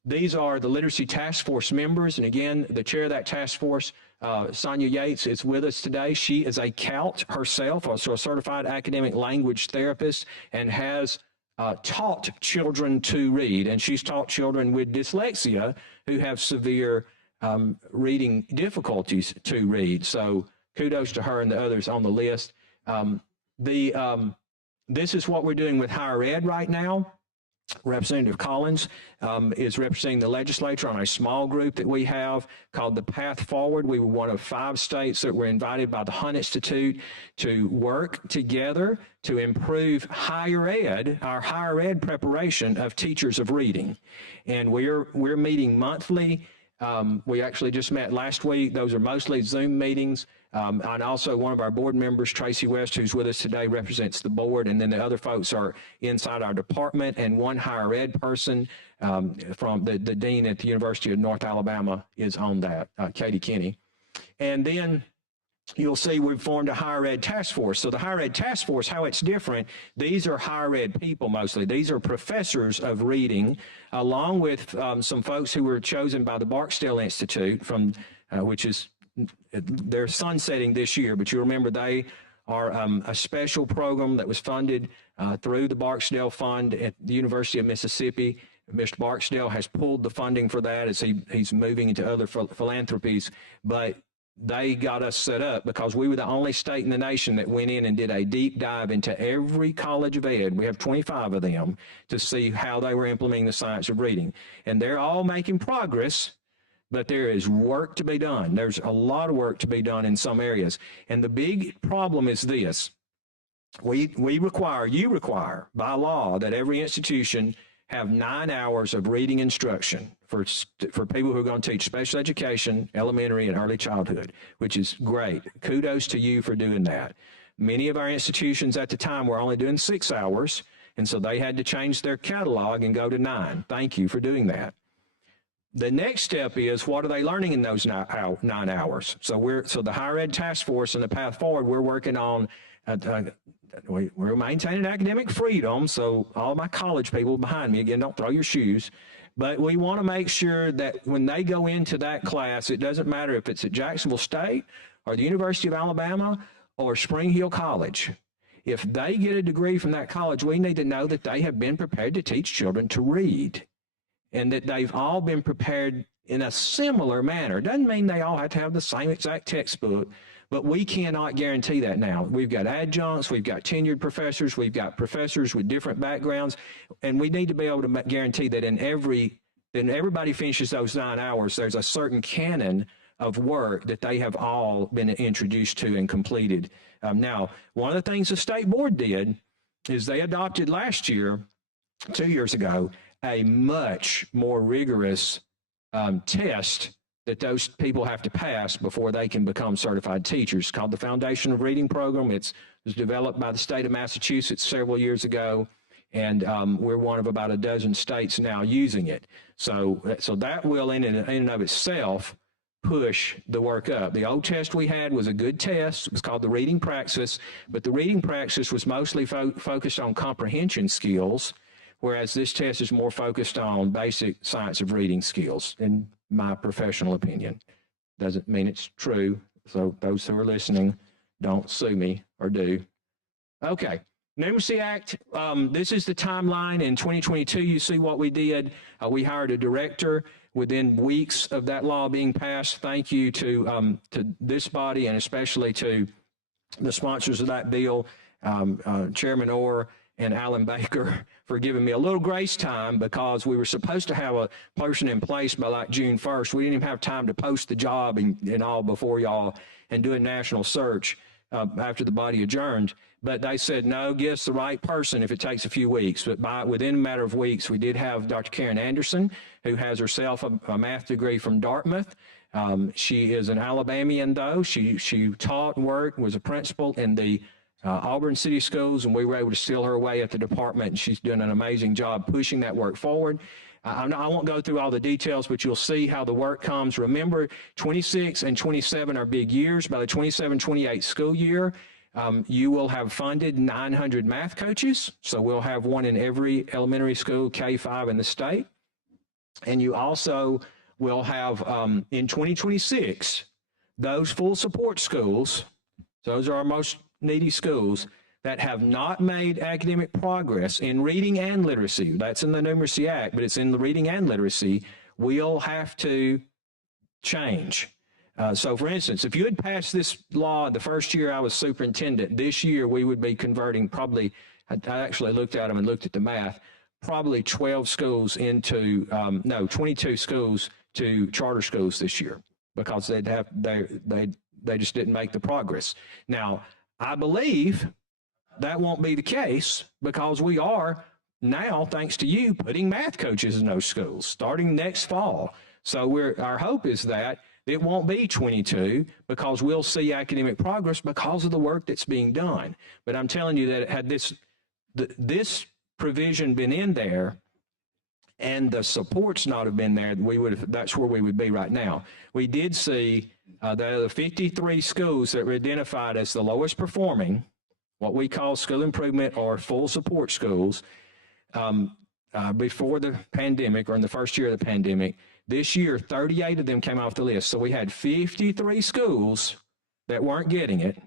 These are the Literacy Task Force members. And again, the chair of that task force, Sonia Yates, is with us today. She is a CALT herself, also a certified academic language therapist, and has taught children to read. And she's taught children with dyslexia who have severe reading difficulties to read. So kudos to her and the others on the list. This is what we're doing with higher ed right now. Representative Collins is representing the legislature on a small group that we have called the Path Forward. We were one of 5 states that were invited by the Hunt Institute to work together to improve higher ed, our higher ed preparation of teachers of reading. And we're meeting monthly. We actually just met last week. Those are mostly Zoom meetings. And also one of our board members, Tracy West, who's with us today, represents the board. And then the other folks are inside our department, and one higher ed person from the dean at the University of North Alabama is on that, Katie Kinney. And then you'll see we've formed a higher ed task force. So the higher ed task force, how it's different, these are higher ed people mostly. These are professors of reading, along with some folks who were chosen by the Barksdale Institute, from which is, they're sunsetting this year, but you remember they are a special program that was funded through the Barksdale Fund at the University of Mississippi. Mr. Barksdale has pulled the funding for that as he's moving into other philanthropies, but they got us set up because we were the only state in the nation that went in and did a deep dive into every college of ed. We have 25 of them to see how they were implementing the science of reading. And they're all making progress, but there is work to be done. There's a lot of work to be done in some areas. And the big problem is this. You require by law that every institution have 9 hours of reading instruction for people who are going to teach special education, elementary, and early childhood, which is great. Kudos to you for doing that. Many of our institutions at the time were only doing 6 hours, and so they had to change their catalog and go to 9. Thank you for doing that. The next step is, what are they learning in those 9 hours? So the higher ed task force and the path forward, we're working on, we're maintaining academic freedom. So all my college people behind me, again, don't throw your shoes, but we want to make sure that when they go into that class, it doesn't matter if it's at Jacksonville State or the University of Alabama or Spring Hill College. If they get a degree from that college, we need to know that they have been prepared to teach children to read, and that they've all been prepared in a similar manner. Doesn't mean they all have to have the same exact textbook, but we cannot guarantee that now. We've got adjuncts, we've got tenured professors, we've got professors with different backgrounds, and we need to be able to guarantee that in every then everybody finishes those 9 hours. There's a certain canon of work that they have all been introduced to and completed. Now, one of the things the state board did is they adopted last year, 2 years ago, a much more rigorous test that those people have to pass before they can become certified teachers, called the Foundation of Reading Program. It was developed by the state of Massachusetts several years ago, and we're one of about a dozen states now using it. So that will, in and of itself, push the work up. The old test we had was a good test. It was called the Reading Praxis, but the Reading Praxis was mostly focused on comprehension skills, whereas this test is more focused on basic science of reading skills, in my professional opinion. Doesn't mean it's true, so those who are listening, don't sue me, or do. Okay, Numeracy Act, this is the timeline. In 2022, you see what we did. We hired a director within weeks of that law being passed. Thank you to this body, and especially to the sponsors of that bill, Chairman Orr and Alan Baker, for giving me a little grace time, because we were supposed to have a person in place by like June 1st. We didn't even have time to post the job and all before y'all and do a national search after the body adjourned. But they said, no, get us the right person if it takes a few weeks. But within a matter of weeks, we did have Dr. Karen Anderson, who has herself a math degree from Dartmouth. She is an Alabamian, though. She taught and worked, was a principal in the Auburn City Schools, and we were able to steal her away at the department, and she's doing an amazing job pushing that work forward. I won't go through all the details, but you'll see how the work comes. Remember, 26 and 27 are big years. By the 27-28 school year, you will have funded 900 math coaches. So we'll have one in every elementary school, K-5 in the state. And you also will have, in 2026, those full support schools, those are our most needy schools, that have not made academic progress in reading and literacy. That's in the Numeracy Act, but it's in the reading and literacy. We'll have to change. So for instance, if you had passed this law the first year I was superintendent, this year we would be converting probably, I actually looked at them and looked at the math, probably 12 schools into, 22 schools to charter schools this year, because they just didn't make the progress. Now, I believe that won't be the case, because we are now, thanks to you, putting math coaches in those schools starting next fall. So our hope is that it won't be 22, because we'll see academic progress because of the work that's being done. But I'm telling you that had this provision been in there and the supports not have been there, that's where we would be right now. We did see the 53 schools that were identified as the lowest performing, what we call school improvement or full support schools, before the pandemic, or in the first year of the pandemic. This year, 38 of them came off the list. So we had 53 schools that weren't getting it.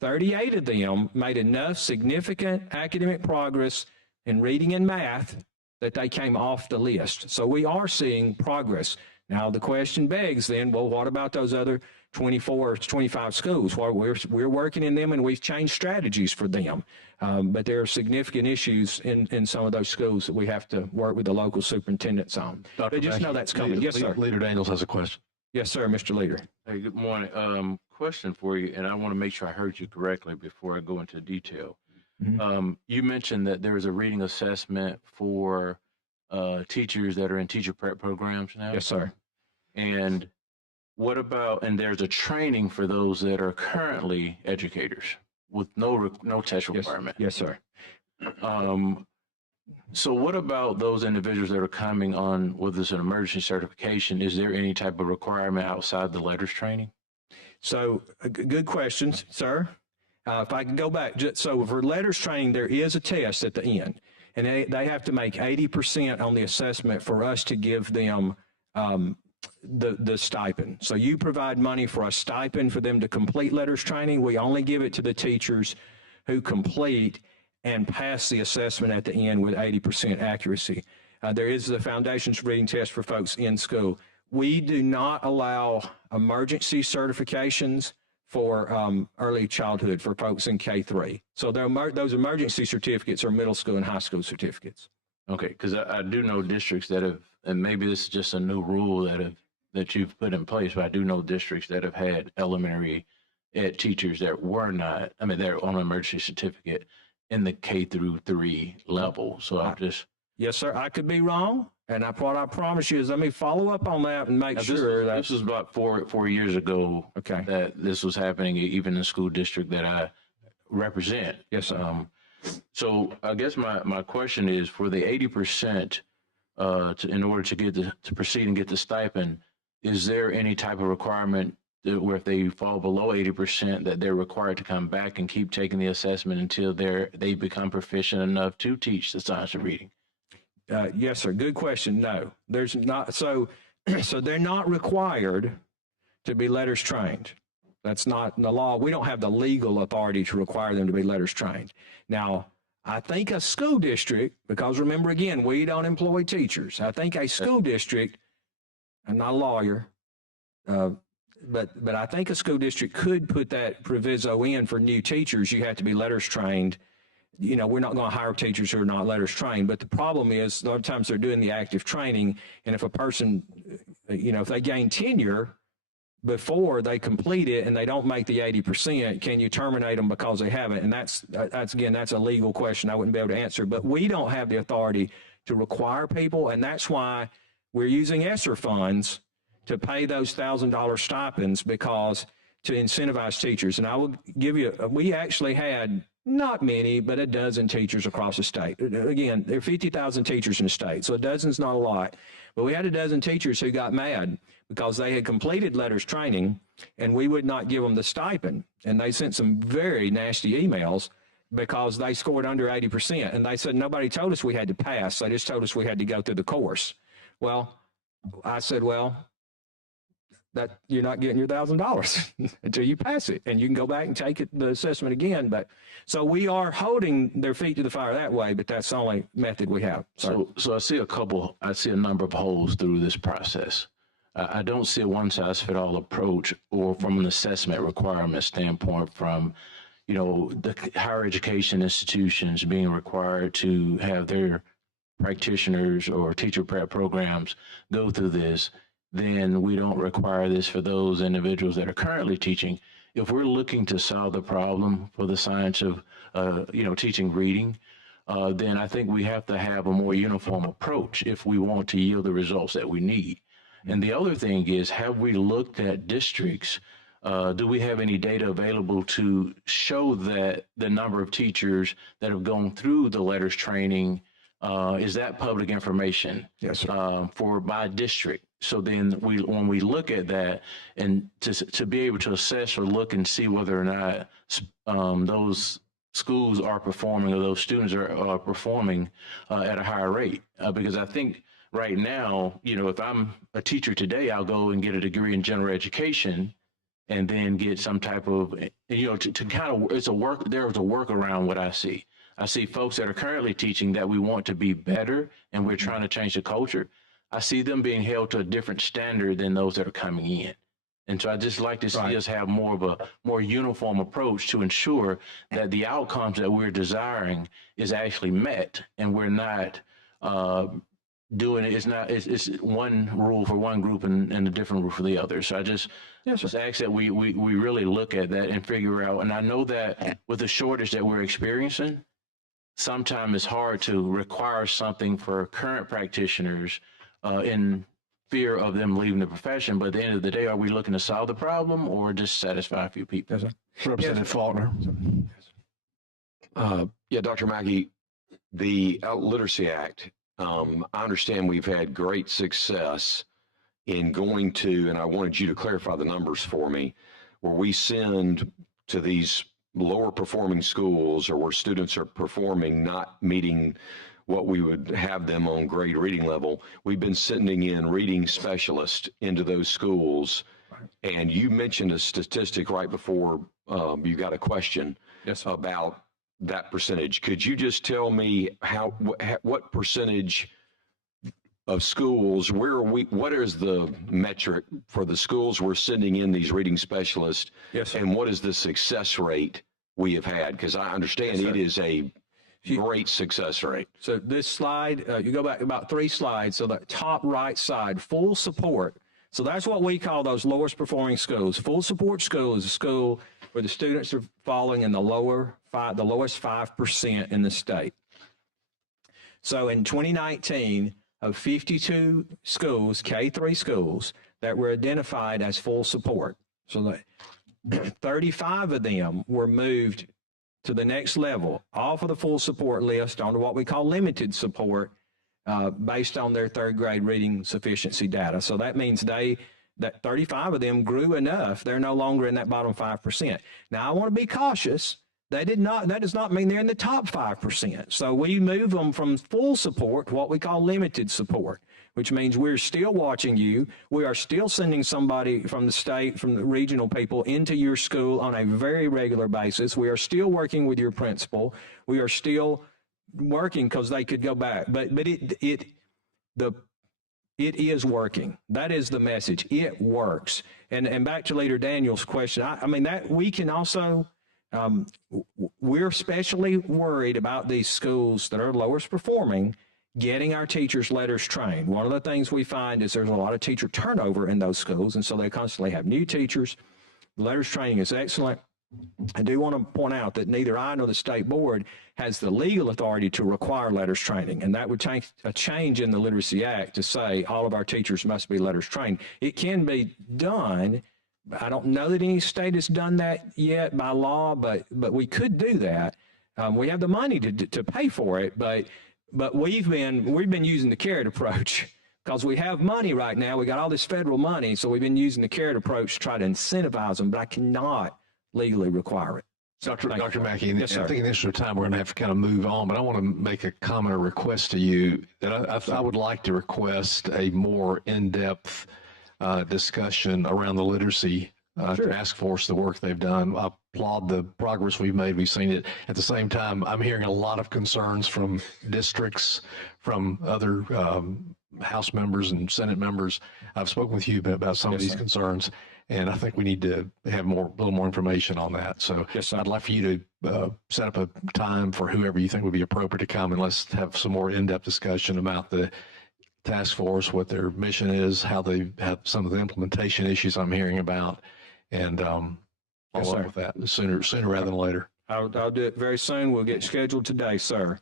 38 of them made enough significant academic progress in reading and math that they came off the list. So we are seeing progress. Now the question begs then, well, what about those other 24 or 25 schools? Well, we're working in them, and we've changed strategies for them. But there are significant issues in some of those schools that we have to work with the local superintendents on. But just know that's coming. Yes, sir. Leader Daniels has a question. Yes, sir, Mr. Leader. Hey, good morning. Question for you, and I want to make sure I heard you correctly before I go into detail. Mm-hmm. You mentioned that there is a reading assessment for teachers that are in teacher prep programs now. Yes, sir. And what about, and there's a training for those that are currently educators with no test requirement. Yes, sir. So what about those individuals that are coming on with this an emergency certification? Is there any type of requirement outside the letters training? So good questions, sir. If I could go back, so for letters training, there is a test at the end, and they have to make 80% on the assessment for us to give them the stipend. So you provide money for a stipend for them to complete letters training. We only give it to the teachers who complete and pass the assessment at the end with 80% accuracy. There is the Foundations Reading Test for folks in school. We do not allow emergency certifications for early childhood for folks in K-3. So those emergency certificates are middle school and high school certificates. Okay, because I do know districts that have and maybe this is just a new rule that you've put in place, but I do know districts that have had elementary ed teachers that were not, I mean, they're on an emergency certificate in the K-3 level. So I'm just. Yes, sir. I could be wrong. And what I promise you is let me follow up on that and make sure that this was about four years ago. Okay. That this was happening even in the school district that I represent. Yes, sir. So I guess my question is, for the 80%, in order to proceed and get the stipend, is there any type of requirement where if they fall below 80%, that they're required to come back and keep taking the assessment until they become proficient enough to teach the science of reading? Yes, sir. Good question. No, there's not. So they're not required to be letters trained. That's not in the law. We don't have the legal authority to require them to be letters trained. Now, I think a school district, because remember again, we don't employ teachers. I think a school district, I'm not a lawyer, but I think a school district could put that proviso in for new teachers. You have to be letters trained. You know, we're not going to hire teachers who are not letters trained. But the problem is a lot of times they're doing the active training. And if a person, you know, if they gain tenure before they complete it and they don't make the 80%, can you terminate them because they haven't? And that's again, that's a legal question I wouldn't be able to answer. But we don't have the authority to require people. And that's why we're using ESSER funds to pay those $1,000 stipends, because to incentivize teachers. And I will give you, we actually had not many, but a dozen teachers across the state. Again, there are 50,000 teachers in the state, so a dozen's not a lot. But we had a dozen teachers who got mad because they had completed letters training and we would not give them the stipend. And they sent some very nasty emails because they scored under 80%. And they said, nobody told us we had to pass. They just told us we had to go through the course. Well, I said, well, that you're not getting your $1,000 until you pass it, and you can go back and take the assessment again. But so we are holding their feet to the fire that way, but that's the only method we have. So I see a number of holes through this process. I don't see a one-size-fits-all approach, or from an assessment requirement standpoint, from, you know, the higher education institutions being required to have their practitioners or teacher prep programs go through this. Then we don't require this for those individuals that are currently teaching. If we're looking to solve the problem for the science of, teaching reading, then I think we have to have a more uniform approach if we want to yield the results that we need. And the other thing is, have we looked at districts? Do we have any data available to show that the number of teachers that have gone through the letters training, is that public information? Yes, sir. By district? So then when we look at that, and to be able to assess or look and see whether or not those schools are performing, or those students are performing at a higher rate. Because I think right now, you know, if I'm a teacher today, I'll go and get a degree in general education and then get some type of, you know, to kind of, there's a workaround what I see. I see folks that are currently teaching that we want to be better and we're trying to change the culture. I see them being held to a different standard than those that are coming in. And so I just like to see us have more of a more uniform approach to ensure that the outcomes that we're desiring is actually met, and we're not doing it. It's one rule for one group and a different rule for the other. So I just ask that we really look at that and figure out. And I know that with the shortage that we're experiencing, sometimes it's hard to require something for current practitioners in fear of them leaving the profession. But at the end of the day, are we looking to solve the problem or just satisfy a few people? Yes, sir. Representative Faulkner. Dr. Mackey, the Literacy Act, I understand we've had great success in going to, and I wanted you to clarify the numbers for me, where we send to these lower performing schools, or where students are performing, not meeting what we would have them on grade reading level. We've been sending in reading specialists into those schools. And you mentioned a statistic right before you got a question about that percentage. Could you just tell me what percentage of schools, what is the metric for the schools we're sending in these reading specialists? Yes, sir. And what is the success rate we have had? Because I understand it is a great success rate. So this slide, you go back about 3 slides. So the top right side, full support. So that's what we call those lowest performing schools. Full support school is a school where the students are falling in the lowest 5% in the state. So in 2019, of 52 schools, K-3 schools, that were identified as full support. So that 35 of them were moved to the next level off of the full support list onto what we call limited support based on their 3rd grade reading sufficiency data. So that means that 35 of them grew enough. They're no longer in that bottom 5%. Now I want to be cautious. That does not mean they're in the top 5%. So we move them from full support to what we call limited support, which means we're still watching you. We are still sending somebody from the state, from the regional people into your school on a very regular basis. We are still working with your principal. We are still working because they could go back. But it is working. That is the message. It works. And back to Leader Daniel's question, I mean, that we can also, we're especially worried about these schools that are lowest performing getting our teachers letters trained. One of the things we find is there's a lot of teacher turnover in those schools, and so they constantly have new teachers. Letters training is excellent. I do want to point out that neither I nor the state board has the legal authority to require letters training, and that would take a change in the Literacy Act to say all of our teachers must be letters trained. It can be done. I don't know that any state has done that yet by law, but we could do that. We have the money to pay for it, but we've been using the carrot approach because we have money right now. We got all this federal money, so we've been using the carrot approach to try to incentivize them, but I cannot legally require it. Dr. Mackey, Yes, sir. I think in the interest of time, we're going to have to kind of move on, but I want to make a comment or request to you that I would like to request a more in-depth discussion around the literacy task force, the work they've done. I applaud the progress we've made. We've seen it. At the same time, I'm hearing a lot of concerns from districts, from other House members and Senate members. I've spoken with you about some of these concerns, and I think we need to have a little more information on that. So I'd like for you to set up a time for whoever you think would be appropriate to come, and let's have some more in-depth discussion about the task force, what their mission is, how they have some of the implementation issues I'm hearing about, and follow up with that sooner rather than later. I'll do it very soon. We'll get scheduled today, sir.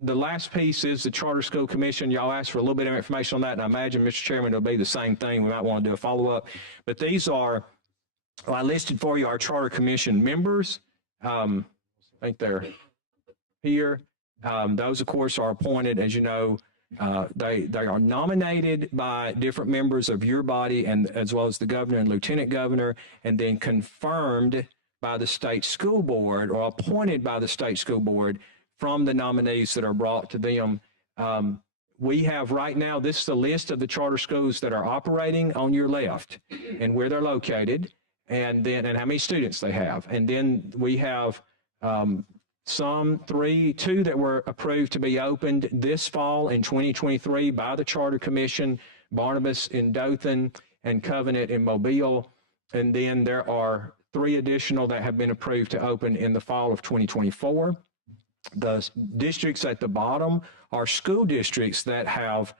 The last piece is the Charter School Commission. Y'all asked for a little bit of information on that, and I imagine, Mr. Chairman, it'll be the same thing. We might want to do a follow-up. But these are, I listed for you our Charter Commission members. I think they're here. Those, of course, are appointed, as you know. They are nominated by different members of your body, and as well as the governor and lieutenant governor, and then confirmed by the state school board or appointed by the state school board from the nominees that are brought to them. We have right now, this is the list of the charter schools that are operating on your left and where they're located, and how many students they have. And then we have two that were approved to be opened this fall in 2023 by the Charter Commission, Barnabas in Dothan and Covenant in Mobile. And then there are 3 additional that have been approved to open in the fall of 2024. The districts at the bottom are school districts that have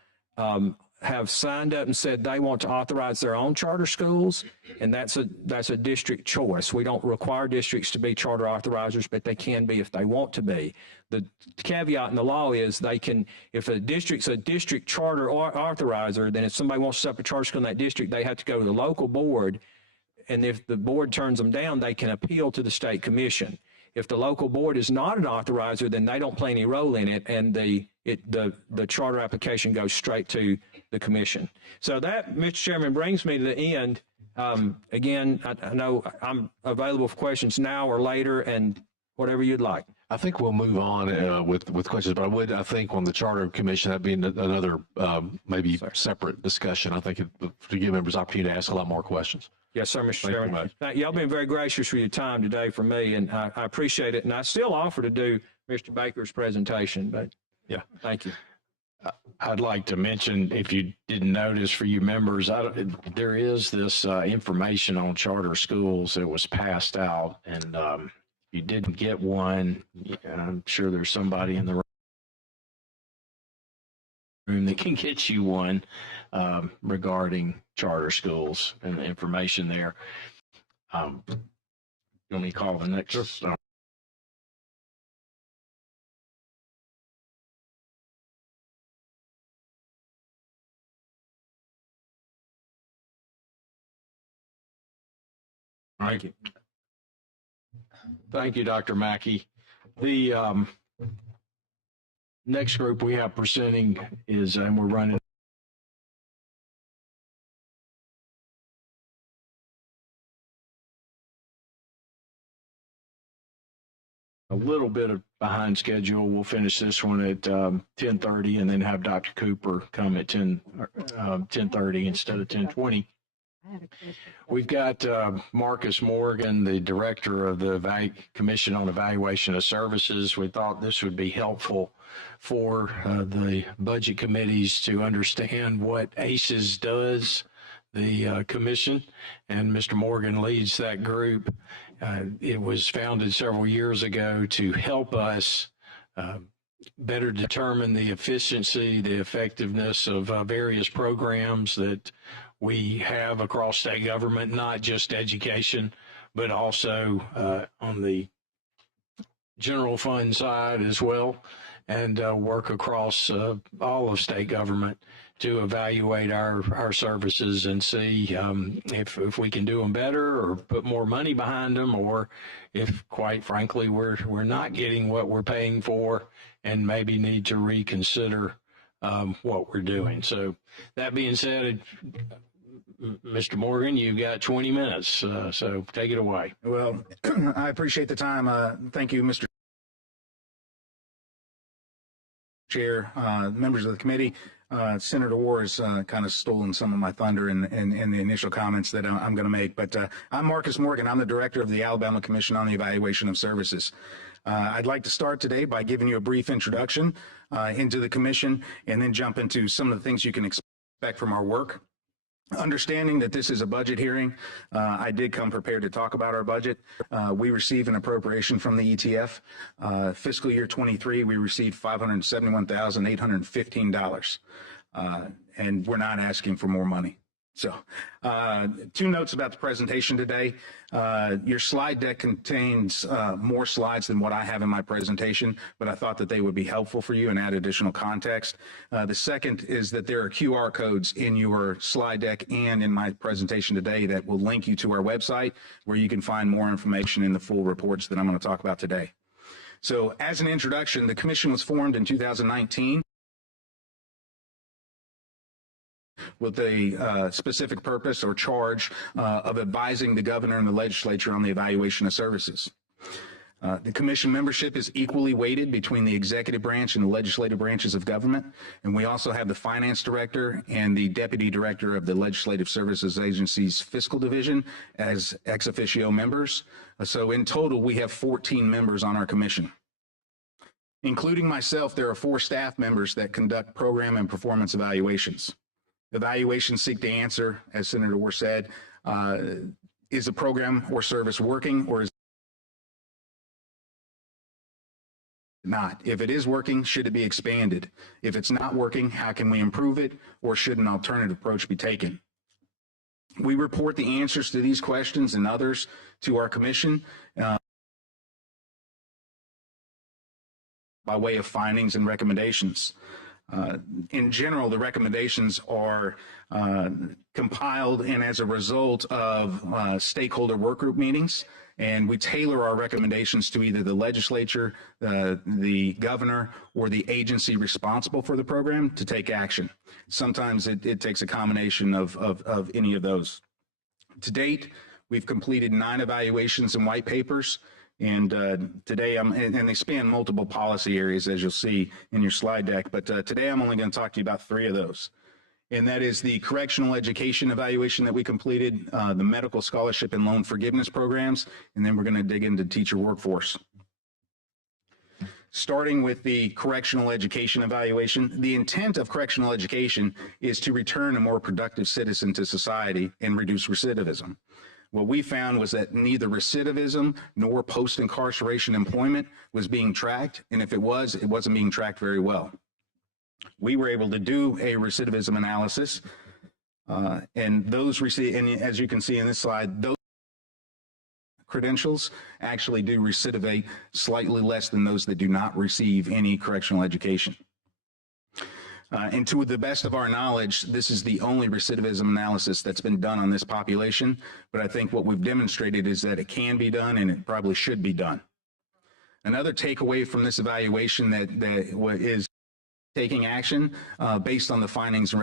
signed up and said they want to authorize their own charter schools, and that's a district choice. We don't require districts to be charter authorizers, but they can be if they want to be. The caveat in the law is they can, if a district's a district charter authorizer, then if somebody wants to set up a charter school in that district, they have to go to the local board, and if the board turns them down, they can appeal to the state commission. If the local board is not an authorizer, then they don't play any role in it, and the charter application goes straight to the commission. So that, Mr. Chairman, brings me to the end. Again, I know I'm available for questions now or later, and whatever you'd like. I think we'll move on with questions, but I think on the Charter Commission, that'd be another maybe separate discussion. I think to give members opportunity to ask a lot more questions. Yes, sir, Mr. Chairman. Y'all been very gracious for your time today for me, and I appreciate it. And I still offer to do Mr. Baker's presentation, but yeah, thank you. I'd like to mention, if you didn't notice, for you members, there is this information on charter schools that was passed out, and you didn't get one, I'm sure there's somebody in the room that can get you one regarding charter schools and the information there. Let me call the next. Thank you. Thank you, Dr. Mackey. The Next group we have presenting is, and we're running a little bit of behind schedule. We'll finish this one at 10:30 and then have Dr. Cooper come at 10:30 instead of 10:20. We've got Marcus Morgan, the director of the Commission on Evaluation of Services. We thought this would be helpful for the budget committees to understand what ACES does, the commission, and Mr. Morgan leads that group. It was founded several years ago to help us better determine the efficiency, the effectiveness of various programs that we have across state government, not just education, but also on the general fund side as well, and work across all of state government to evaluate our services and see if we can do them better or put more money behind them, or if, quite frankly, we're not getting what we're paying for and maybe need to reconsider what we're doing. So that being said, Mr. Morgan, you've got 20 minutes, so take it away. Well, I appreciate the time. Thank you, Mr. Chair, members of the committee. Senator Orr has kind of stolen some of my thunder in the initial comments that I'm going to make. But I'm Marcus Morgan. I'm the director of the Alabama Commission on the Evaluation of Services. I'd like to start today by giving you a brief introduction into the commission and then jump into some of the things you can expect from our work. Understanding that this is a budget hearing, I did come prepared to talk about our budget. We received an appropriation from the ETF. Fiscal year 23, we received $571,815. And we're not asking for more money. So, two notes about the presentation today. Your slide deck contains more slides than what I have in my presentation, but I thought that they would be helpful for you and add additional context. The second is that there are QR codes in your slide deck and in my presentation today that will link you to our website where you can find more information in the full reports that I'm going to talk about today. So, as an introduction, the commission was formed in 2019. With a specific purpose or charge of advising the governor and the legislature on the evaluation of services. The commission membership is equally weighted between the executive branch and the legislative branches of government. And we also have the finance director and the deputy director of the Legislative Services Agency's fiscal division as ex officio members. So in total, we have 14 members on our commission. Including myself, there are 4 staff members that conduct program and performance evaluations. Evaluations seek to answer, as Senator Orr said, is a program or service working or is it not? If it is working, should it be expanded? If it's not working, how can we improve it, or should an alternative approach be taken? We report the answers to these questions and others to our commission by way of findings and recommendations. In general, the recommendations are compiled and as a result of stakeholder work group meetings, and we tailor our recommendations to either the legislature, the governor, or the agency responsible for the program to take action. Sometimes it takes a combination of any of those. To date, we've completed 9 evaluations and white papers. And today, and they span multiple policy areas, as you'll see in your slide deck. But today, I'm only going to talk to you about 3 of those. And that is the correctional education evaluation that we completed, the medical scholarship and loan forgiveness programs, and then we're going to dig into teacher workforce. Starting with the correctional education evaluation, the intent of correctional education is to return a more productive citizen to society and reduce recidivism. What we found was that neither recidivism nor post-incarceration employment was being tracked, and if it was, it wasn't being tracked very well. We were able to do a recidivism analysis, and as you can see in this slide, those credentials actually do recidivate slightly less than those that do not receive any correctional education. And to the best of our knowledge, this is the only recidivism analysis that's been done on this population, but I think what we've demonstrated is that it can be done and it probably should be done. Another takeaway from this evaluation that is taking action based on the findings and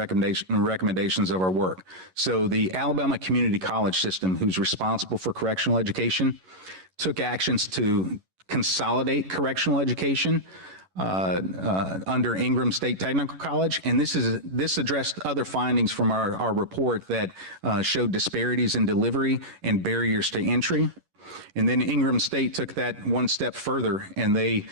recommendations of our work. So the Alabama Community College System, who's responsible for correctional education, took actions to consolidate correctional education under Ingram State Technical College, and this addressed other findings from our report that showed disparities in delivery and barriers to entry. And then Ingram State took that one step further, and they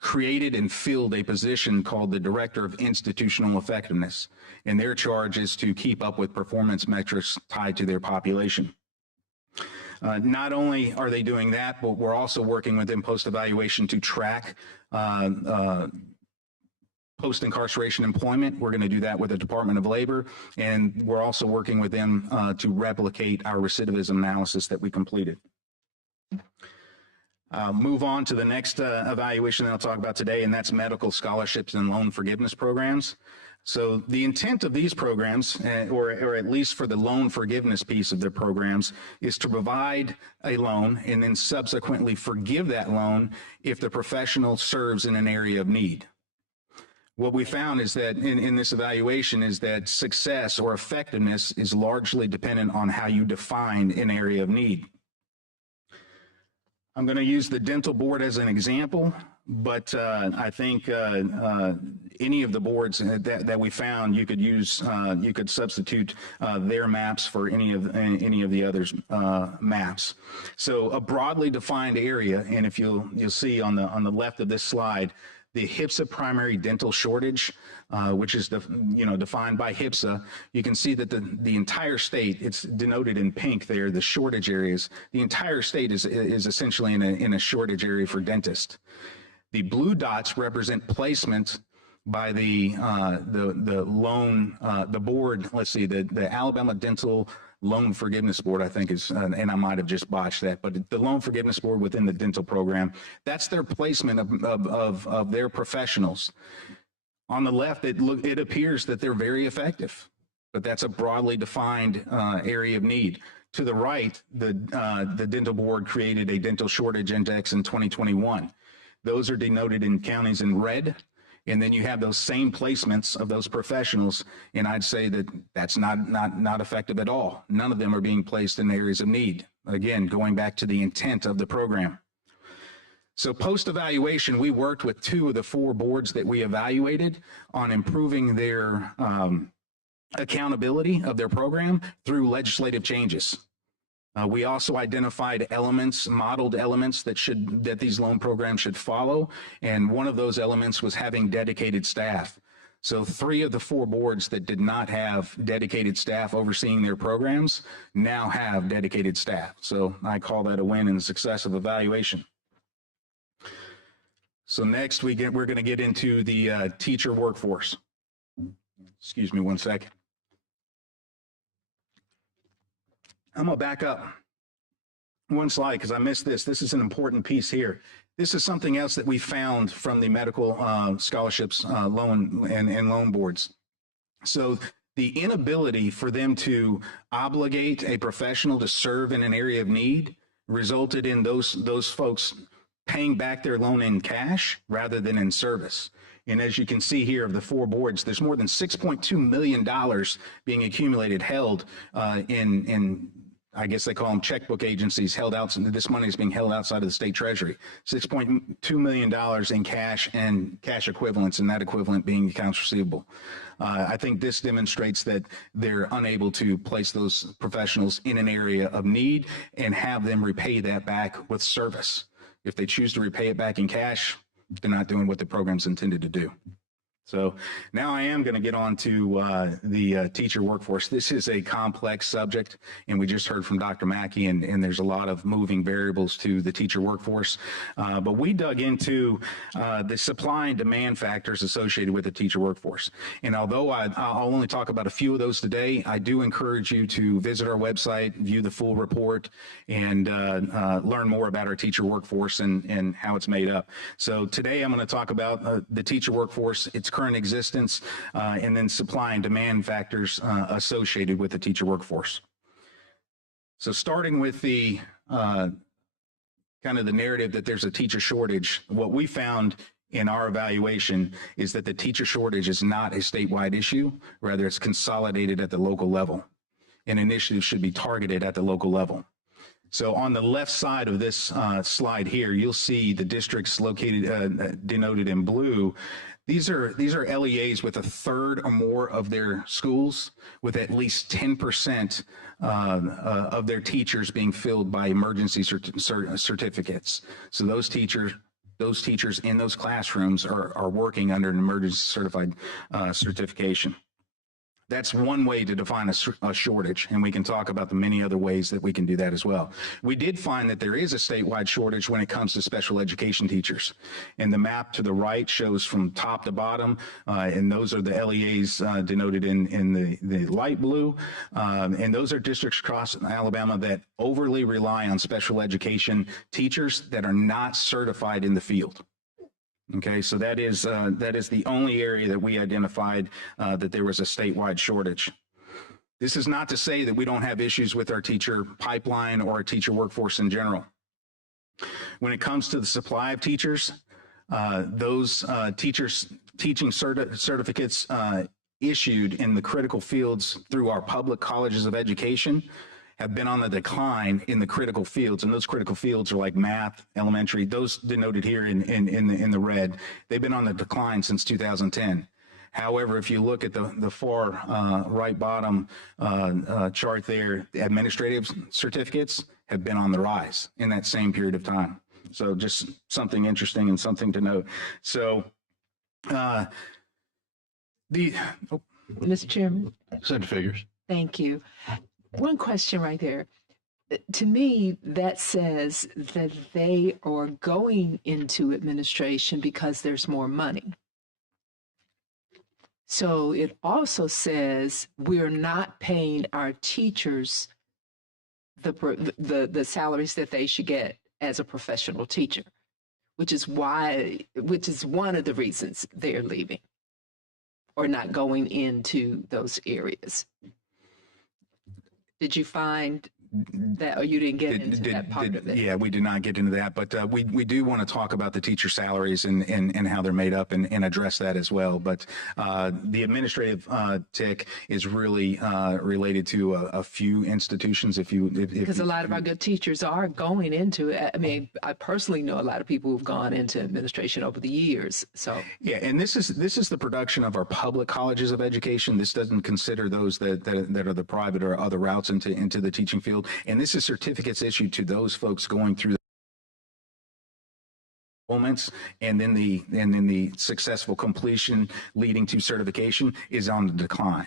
created and filled a position called the Director of Institutional Effectiveness, and their charge is to keep up with performance metrics tied to their population. Not only are they doing that, but we're also working with them post-evaluation to track post-incarceration employment. We're going to do that with the Department of Labor, and we're also working with them to replicate our recidivism analysis that we completed. Move on to the next evaluation that I'll talk about today, and that's medical scholarships and loan forgiveness programs. So the intent of these programs, or at least for the loan forgiveness piece of their programs, is to provide a loan and then subsequently forgive that loan if the professional serves in an area of need. What we found is that in this evaluation is that success or effectiveness is largely dependent on how you define an area of need. I'm going to use the dental board as an example, but I think any of the boards that we found, you could use, you could substitute their maps for any of the others' maps. So a broadly defined area, and if you'll see on the left of this slide, the HPSA primary dental shortage, which is defined by HPSA, you can see that the entire state, it's denoted in pink there, the shortage areas. The entire state is essentially in a shortage area for dentists. The blue dots represent placement by the board. Let's see, the Alabama Dental Loan Forgiveness Board, I think is, and I might have just botched that, but the Loan Forgiveness Board within the dental program, that's their placement of their professionals. On the left, it appears that they're very effective, but that's a broadly defined area of need. To the right, the dental board created a dental shortage index in 2021. Those are denoted in counties in red. And then you have those same placements of those professionals, and I'd say that that's not effective at all. None of them are being placed in areas of need. Again, going back to the intent of the program. So post-evaluation, we worked with 2 of the 4 boards that we evaluated on improving their accountability of their program through legislative changes. We also identified elements, modeled elements that these loan programs should follow, and one of those elements was having dedicated staff. So 3 of the 4 boards that did not have dedicated staff overseeing their programs now have dedicated staff. So I call that a win in the success of evaluation. So next we're going to get into the teacher workforce. Excuse me one second. I'm going to back up one slide because I missed this. This is an important piece here. This is something else that we found from the medical scholarships loan and loan boards. So the inability for them to obligate a professional to serve in an area of need resulted in those folks paying back their loan in cash rather than in service. And as you can see here of the 4 boards, there's more than $6.2 million being accumulated, held in I guess they call them checkbook agencies, held out. This money is being held outside of the state treasury. $6.2 million in cash and cash equivalents, and that equivalent being accounts receivable. I think this demonstrates that they're unable to place those professionals in an area of need and have them repay that back with service. If they choose to repay it back in cash, they're not doing what the program's intended to do. So now I am going to get on to the teacher workforce. This is a complex subject, and we just heard from Dr. Mackey, and there's a lot of moving variables to the teacher workforce. But we dug into the supply and demand factors associated with the teacher workforce. And although I'll only talk about a few of those today, I do encourage you to visit our website, view the full report, and learn more about our teacher workforce and how it's made up. So today I'm going to talk about the teacher workforce, its current existence, and then supply and demand factors associated with the teacher workforce. So starting with the kind of the narrative that there's a teacher shortage, what we found in our evaluation is that the teacher shortage is not a statewide issue, rather it's consolidated at the local level. And initiatives should be targeted at the local level. So on the left side of this slide here, you'll see the districts located, denoted in blue. These are LEAs with a third or more of their schools with at least 10% of their teachers being filled by emergency certificates. So those teachers in those classrooms are working under an emergency certified certification. That's one way to define a shortage, and we can talk about the many other ways that we can do that as well. We did find that there is a statewide shortage when it comes to special education teachers. And the map to the right shows from top to bottom, and those are the LEAs denoted in the light blue. And those are districts across Alabama that overly rely on special education teachers that are not certified in the field. Okay, so that is the only area that we identified that there was a statewide shortage. This is not to say that we don't have issues with our teacher pipeline or our teacher workforce in general. When it comes to the supply of teachers, those teaching certificates issued in the critical fields through our public colleges of education have been on the decline in the critical fields, and those critical fields are like math, elementary, those denoted here in the red. They've been on the decline since 2010. However, if you look at the far right bottom chart there, the administrative certificates have been on the rise in that same period of time. So just something interesting and something to note. So Mr. Chairman. Send figures. Thank you. One question right there. To me, that says that they are going into administration because there's more money. So it also says we're not paying our teachers the salaries that they should get as a professional teacher, which is one of the reasons they're leaving or not going into those areas. Did you find that, or you didn't get into that part of it? Yeah, we did not get into that, but we do want to talk about the teacher salaries and how they're made up and address that as well. But the administrative tick is really related to a few institutions. Because a lot of our good teachers are going into it. I mean, I personally know a lot of people who've gone into administration over the years. So yeah, and this is the production of our public colleges of education. This doesn't consider those that are the private or other routes into the teaching field. And this is certificates issued to those folks going through the enrollments, and then the successful completion leading to certification is on the decline.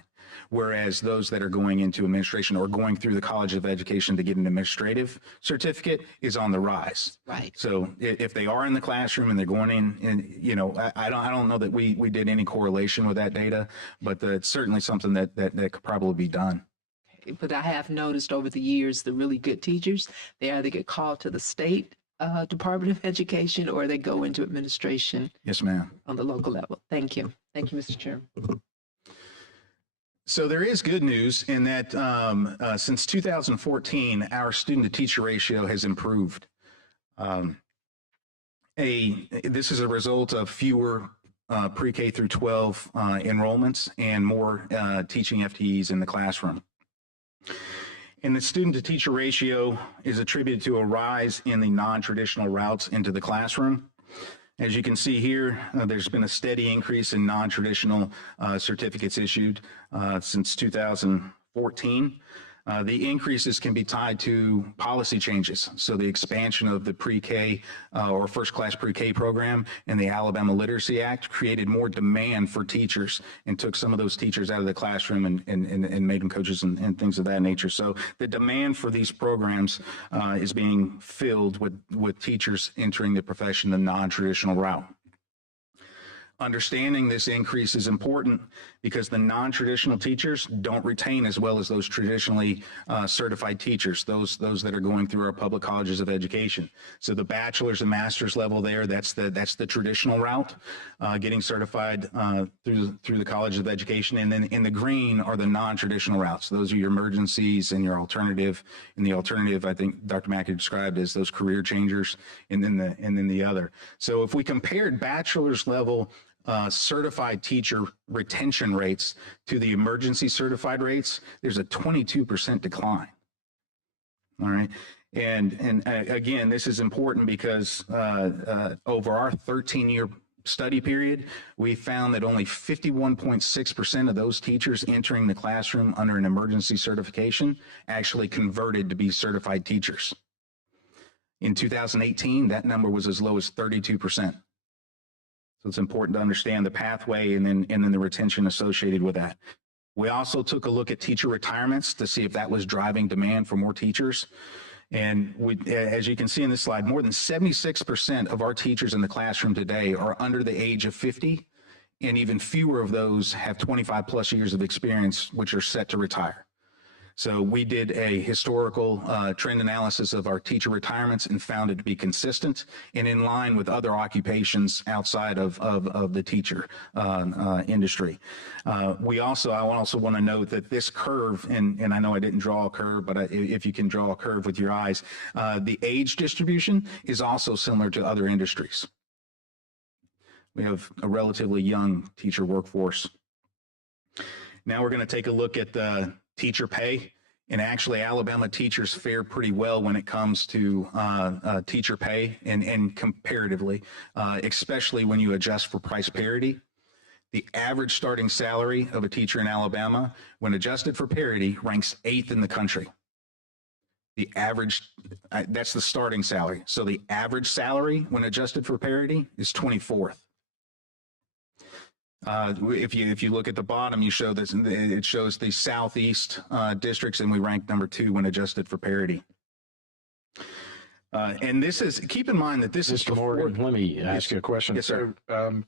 Whereas those that are going into administration or going through the College of Education to get an administrative certificate is on the rise. Right. So if they are in the classroom and they're going in, and I don't know that we did any correlation with that data, but it's certainly something that could probably be done. But I have noticed over the years, the really good teachers, they either get called to the state Department of Education or they go into administration. Yes, ma'am. On the local level. Thank you. Thank you, Mr. Chairman. So there is good news in that since 2014, our student-to-teacher ratio has improved. This is a result of fewer pre-K through 12 enrollments and more teaching FTEs in the classroom. And the student-to-teacher ratio is attributed to a rise in the non-traditional routes into the classroom. As you can see here, there's been a steady increase in non-traditional certificates issued since 2014. The increases can be tied to policy changes. So the expansion of the pre-K or first class pre-K program and the Alabama Literacy Act created more demand for teachers and took some of those teachers out of the classroom and made them coaches and things of that nature. So the demand for these programs is being filled with teachers entering the profession the non-traditional route. Understanding this increase is important because the non-traditional teachers don't retain as well as those traditionally certified teachers, those that are going through our public colleges of education. So the bachelor's and master's level there, that's the traditional route, getting certified through the College of Education. And then in the green are the non-traditional routes. Those are your emergencies and your alternative. And the alternative, I think Dr. Mackey described as those career changers, and then the other. So if we compared bachelor's level certified teacher retention rates to the emergency certified rates, there's a 22% decline. All right. And again, this is important because over our 13-year study period, we found that only 51.6% of those teachers entering the classroom under an emergency certification actually converted to be certified teachers. In 2018, that number was as low as 32%. So it's important to understand the pathway and then the retention associated with that. We also took a look at teacher retirements to see if that was driving demand for more teachers. And as you can see in this slide, more than 76% of our teachers in the classroom today are under the age of 50, and even fewer of those have 25 plus years of experience, which are set to retire. So we did a historical trend analysis of our teacher retirements and found it to be consistent and in line with other occupations outside of the teacher industry. I also want to note that this curve, and I know I didn't draw a curve, but if you can draw a curve with your eyes, the age distribution is also similar to other industries. We have a relatively young teacher workforce. Now we're going to take a look at the teacher pay, and actually Alabama teachers fare pretty well when it comes to teacher pay and comparatively, especially when you adjust for price parity. The average starting salary of a teacher in Alabama, when adjusted for parity, ranks 8th in the country. The average, that's the starting salary. So the average salary when adjusted for parity is 24th. If you look at the bottom, it shows the southeast districts, and we rank number 2 when adjusted for parity. And this is, keep in mind that this is Mr. Morgan, let me ask you a question. Yes, sir. So,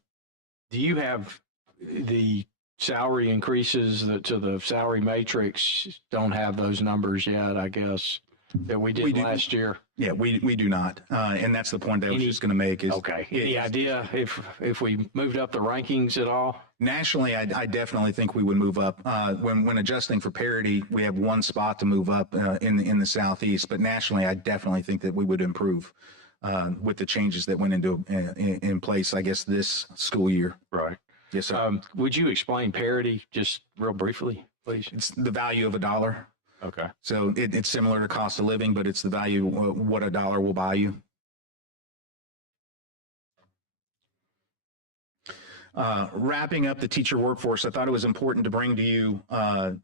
do you have the salary increases to the salary matrix? Don't have those numbers yet, I guess, that we did last year. Yeah, we do not, and that's the point that I was just going to make. Is okay. Any idea if we moved up the rankings at all? Nationally, I definitely think we would move up. When adjusting for parity, we have one spot to move up in the southeast, but nationally, I definitely think that we would improve with the changes that went in place, I guess, this school year. Right. Yes, sir. Would you explain parity just real briefly, please? It's the value of a dollar. Okay. So it's similar to cost of living, but it's the value what a dollar will buy you. Wrapping up the teacher workforce, I thought it was important to bring to you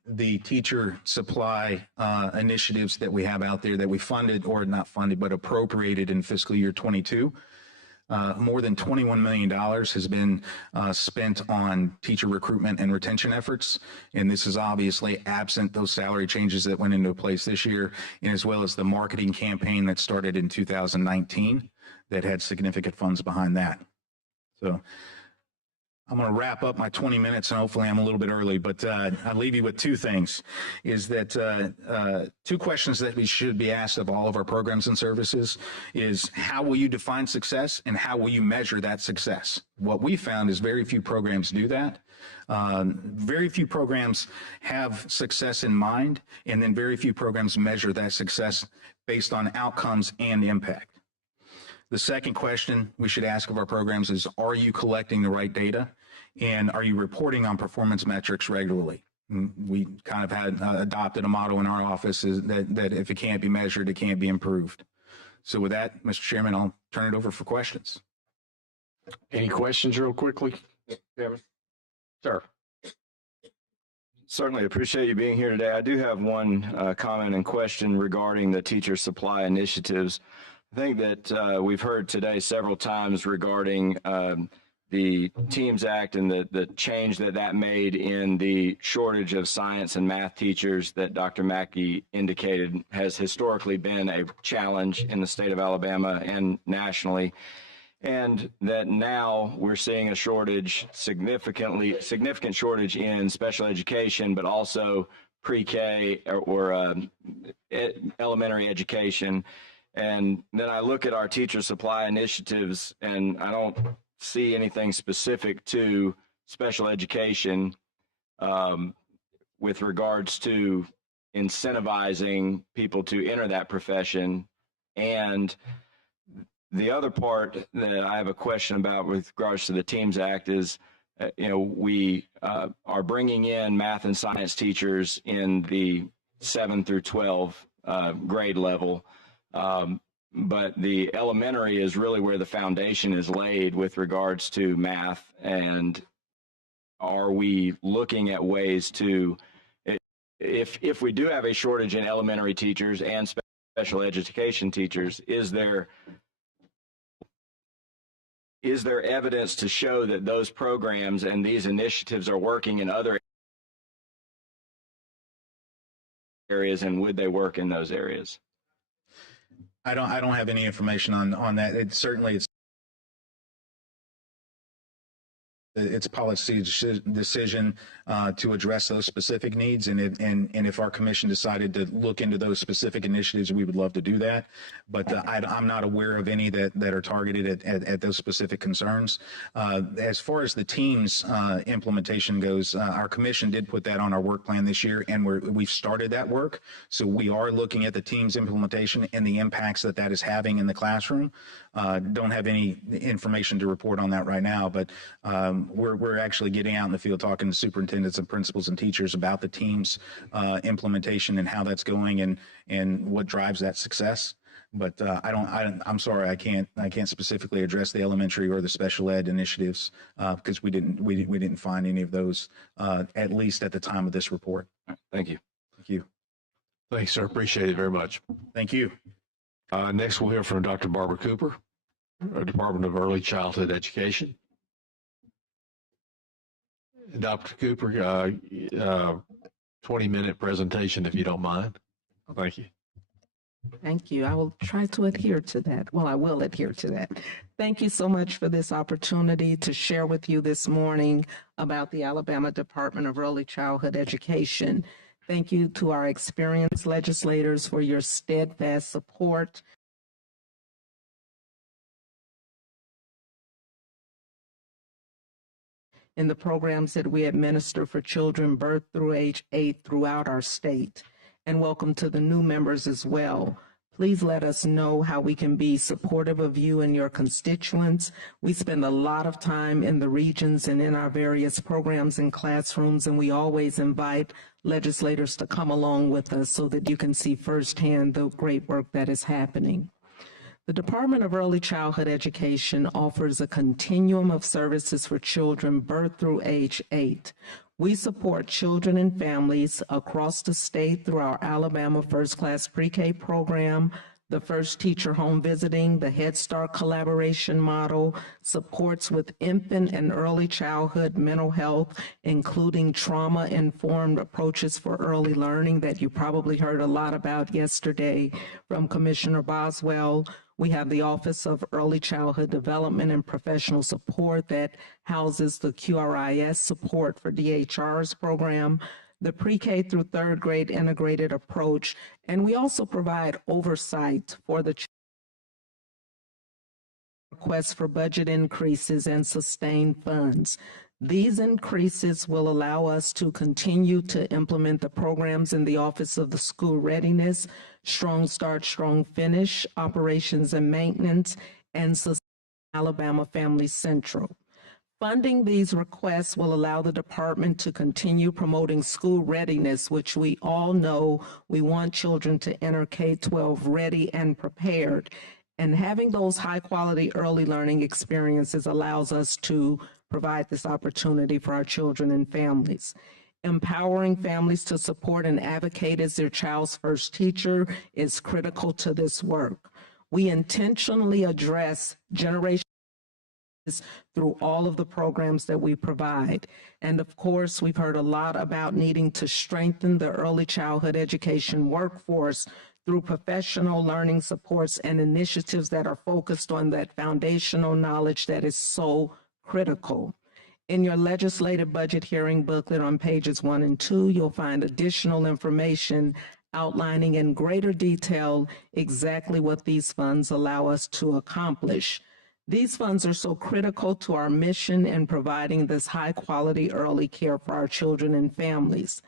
the teacher supply initiatives that we have out there that we funded, or not funded, but appropriated in fiscal year 22. More than $21 million has been spent on teacher recruitment and retention efforts. And this is obviously absent those salary changes that went into place this year, and as well as the marketing campaign that started in 2019 that had significant funds behind that. So I'm going to wrap up my 20 minutes, and hopefully I'm a little bit early, but I'll leave you with two things. Is that two questions that we should be asked of all of our programs and services is, how will you define success, and how will you measure that success? What we found is very few programs do that. Very few programs have success in mind, and then very few programs measure that success based on outcomes and impact. The second question we should ask of our programs is, are you collecting the right data, and are you reporting on performance metrics regularly? And we kind of had adopted a motto in our office is that if it can't be measured, it can't be improved. So with that, Mr. Chairman, I'll turn it over for questions. Any questions real quickly? Kevin? Sir. Certainly appreciate you being here today. I do have one comment and question regarding the teacher supply initiatives. I think that we've heard today several times regarding the Teams Act and the change that made in the shortage of science and math teachers that Dr. Mackey indicated has historically been a challenge in the state of Alabama and nationally. And that now we're seeing a shortage, significant shortage in special education, but also pre-K or elementary education. And then I look at our teacher supply initiatives and I don't see anything specific to special education with regards to incentivizing people to enter that profession. And the other part that I have a question about with regards to the Teams Act is, we are bringing in math and science teachers in the 7 through 12 grade level. But the elementary is really where the foundation is laid with regards to math. And are we looking at ways to, if we do have a shortage in elementary teachers and special education teachers, is there evidence to show that those programs and these initiatives are working in other areas, and would they work in those areas? I don't have any information on that. It's a policy decision to address those specific needs, and if our commission decided to look into those specific initiatives, we would love to do that. But I'm not aware of any that are targeted at those specific concerns. As far as the Teams implementation goes, our commission did put that on our work plan this year, and we've started that work. So we are looking at the Teams implementation and the impacts that is having in the classroom. Don't have any information to report on that right now, but we're actually getting out in the field talking to superintendents and principals and teachers about the Teams implementation and how that's going and what drives that success. But I'm sorry, I can't specifically address the elementary or the special ed initiatives because we didn't find any of those at least at the time of this report. Thank you. Thank you. Thanks, sir. Appreciate it very much. Thank you. Next, we'll hear from Dr. Barbara Cooper, Department of Early Childhood Education. Dr. Cooper, 20-minute presentation, if you don't mind. Thank you. Thank you. I will try to adhere to that. Well, I will adhere to that. Thank you so much for this opportunity to share with you this morning about the Alabama Department of Early Childhood Education. Thank you to our experienced legislators for your steadfast support. In the programs that we administer for children birth through age 8 throughout our state. And welcome to the new members as well. Please let us know how we can be supportive of you and your constituents. We spend a lot of time in the regions and in our various programs and classrooms, and we always invite legislators to come along with us so that you can see firsthand the great work that is happening. The Department of Early Childhood Education offers a continuum of services for children birth through age 8. We support children and families across the state through our Alabama First Class Pre-K program, the First Teacher Home Visiting, the Head Start Collaboration Model, supports with infant and early childhood mental health, including trauma-informed approaches for early learning that you probably heard a lot about yesterday from Commissioner Boswell. We have the Office of Early Childhood Development and Professional Support that houses the QRIS support for DHR's program, the pre-K through third grade integrated approach, and we also provide oversight for the requests for budget increases and sustained funds. These increases will allow us to continue to implement the programs in the Office of the School Readiness, Strong Start, Strong Finish, Operations and Maintenance, and Alabama Family Central. Funding these requests will allow the department to continue promoting school readiness, which we all know we want children to enter K-12 ready and prepared. And having those high-quality early learning experiences allows us to provide this opportunity for our children and families. Empowering families to support and advocate as their child's first teacher is critical to this work. We intentionally address generational through all of the programs that we provide. And of course, we've heard a lot about needing to strengthen the early childhood education workforce through professional learning supports and initiatives that are focused on that foundational knowledge that is so critical. In your legislative budget hearing booklet on pages 1 and 2, you'll find additional information outlining in greater detail exactly what these funds allow us to accomplish. These funds are so critical to our mission in providing this high-quality early care for our children and families.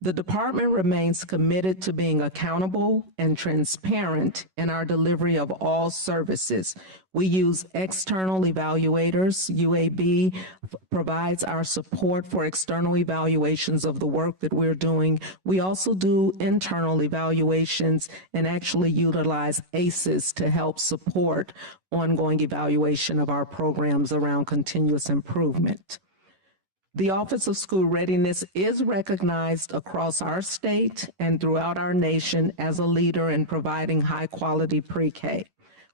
The department remains committed to being accountable and transparent in our delivery of all services. We use external evaluators. UAB provides our support for external evaluations of the work that we're doing. We also do internal evaluations and actually utilize ACEs to help support ongoing evaluation of our programs around continuous improvement. The Office of School Readiness is recognized across our state and throughout our nation as a leader in providing high-quality pre-K.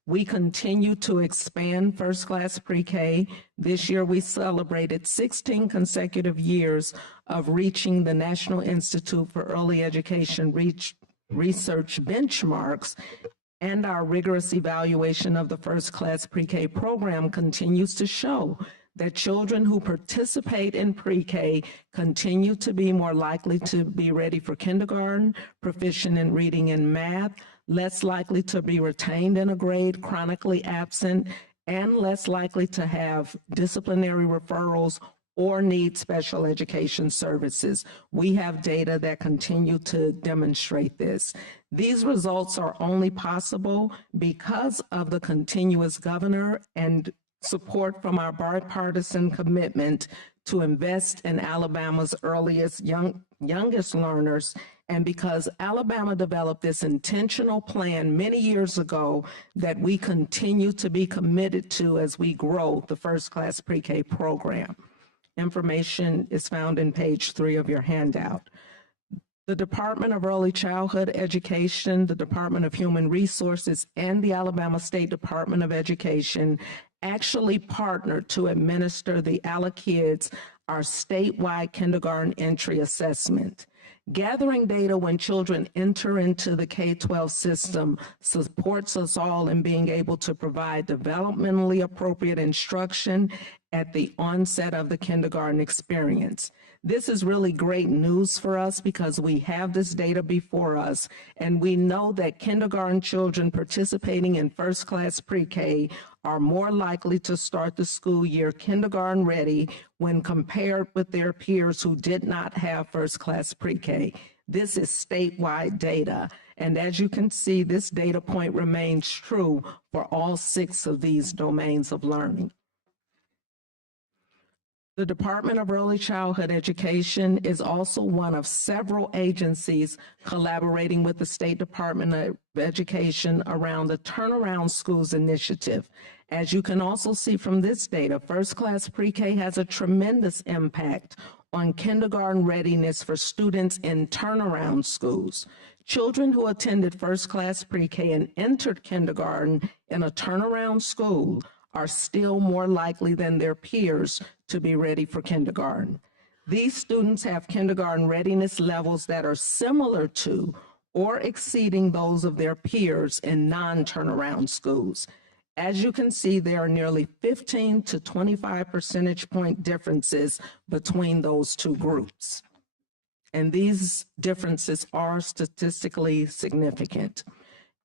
We continue to expand first-class pre-K. This year, we celebrated 16 consecutive years of reaching the National Institute for Early Education research benchmarks, and our rigorous evaluation of the first-class pre-K program continues to show that children who participate in pre-K continue to be more likely to be ready for kindergarten, proficient in reading and math, less likely to be retained in a grade, chronically absent, and less likely to have disciplinary referrals or need special education services. We have data that continue to demonstrate this. These results are only possible because of the continuous governor and support from our bipartisan commitment to invest in Alabama's youngest learners, and because Alabama developed this intentional plan many years ago that we continue to be committed to as we grow the first-class pre-K program. Information is found in page 3 of your handout. The Department of Early Childhood Education, the Department of Human Resources, and the Alabama State Department of Education actually partnered to administer the AlaKids, our statewide kindergarten entry assessment. Gathering data when children enter into the K-12 system supports us all in being able to provide developmentally appropriate instruction at the onset of the kindergarten experience. This is really great news for us because we have this data before us, and we know that kindergarten children participating in first-class pre-K are more likely to start the school year kindergarten ready when compared with their peers who did not have first-class pre-K. This is statewide data, and as you can see, this data point remains true for all 6 of these domains of learning. The Department of Early Childhood Education is also one of several agencies collaborating with the State Department of Education around the Turnaround Schools initiative. As you can also see from this data, first-class pre-K has a tremendous impact on kindergarten readiness for students in turnaround schools. Children who attended first-class pre-K and entered kindergarten in a turnaround school are still more likely than their peers to be ready for kindergarten. These students have kindergarten readiness levels that are similar to or exceeding those of their peers in non-turnaround schools. As you can see, there are nearly 15 to 25 percentage point differences between those two groups. And these differences are statistically significant.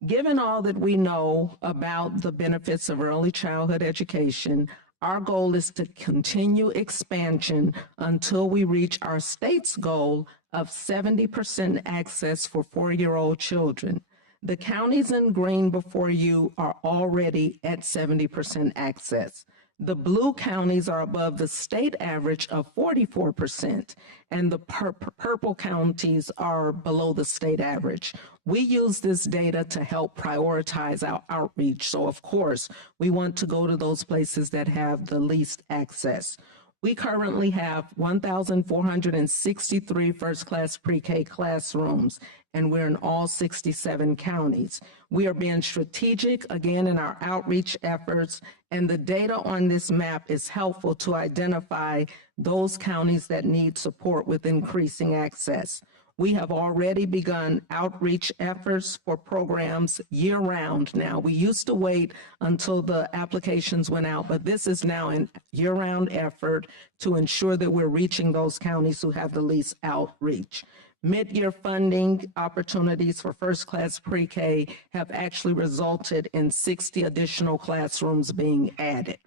Given all that we know about the benefits of early childhood education, our goal is to continue expansion until we reach our state's goal of 70% access for 4-year-old children. The counties in green before you are already at 70% access. The blue counties are above the state average of 44%, and the purple counties are below the state average. We use this data to help prioritize our outreach. So, of course, we want to go to those places that have the least access. We currently have 1,463 first-class pre-K classrooms, and we're in all 67 counties. We are being strategic, again, in our outreach efforts, and the data on this map is helpful to identify those counties that need support with increasing access. We have already begun outreach efforts for programs year-round now. We used to wait until the applications went out, but this is now a year-round effort to ensure that we're reaching those counties who have the least outreach. Mid-year funding opportunities for first-class pre-K have actually resulted in 60 additional classrooms being added.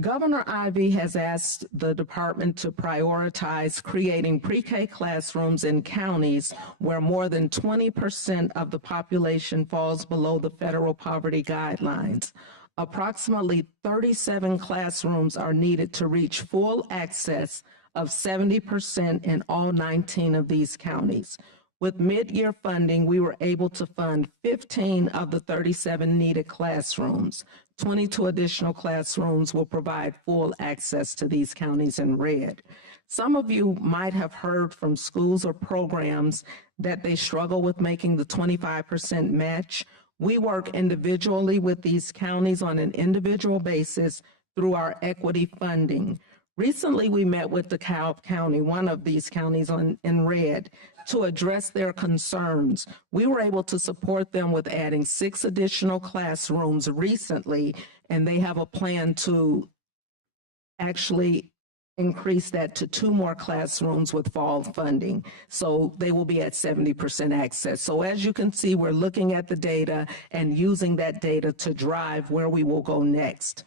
Governor Ivey has asked the department to prioritize creating pre-K classrooms in counties where more than 20% of the population falls below the federal poverty guidelines. Approximately 37 classrooms are needed to reach full access of 70% in all 19 of these counties. With mid-year funding, we were able to fund 15 of the 37 needed classrooms. 22 additional classrooms will provide full access to these counties in red. Some of you might have heard from schools or programs that they struggle with making the 25% match. We work individually with these counties on an individual basis through our equity funding. Recently, we met with DeKalb County, one of these counties in red, to address their concerns. We were able to support them with adding 6 additional classrooms recently, and they have a plan to actually increase that to 2 more classrooms with fall funding. So they will be at 70% access. So as you can see, we're looking at the data and using that data to drive where we will go next.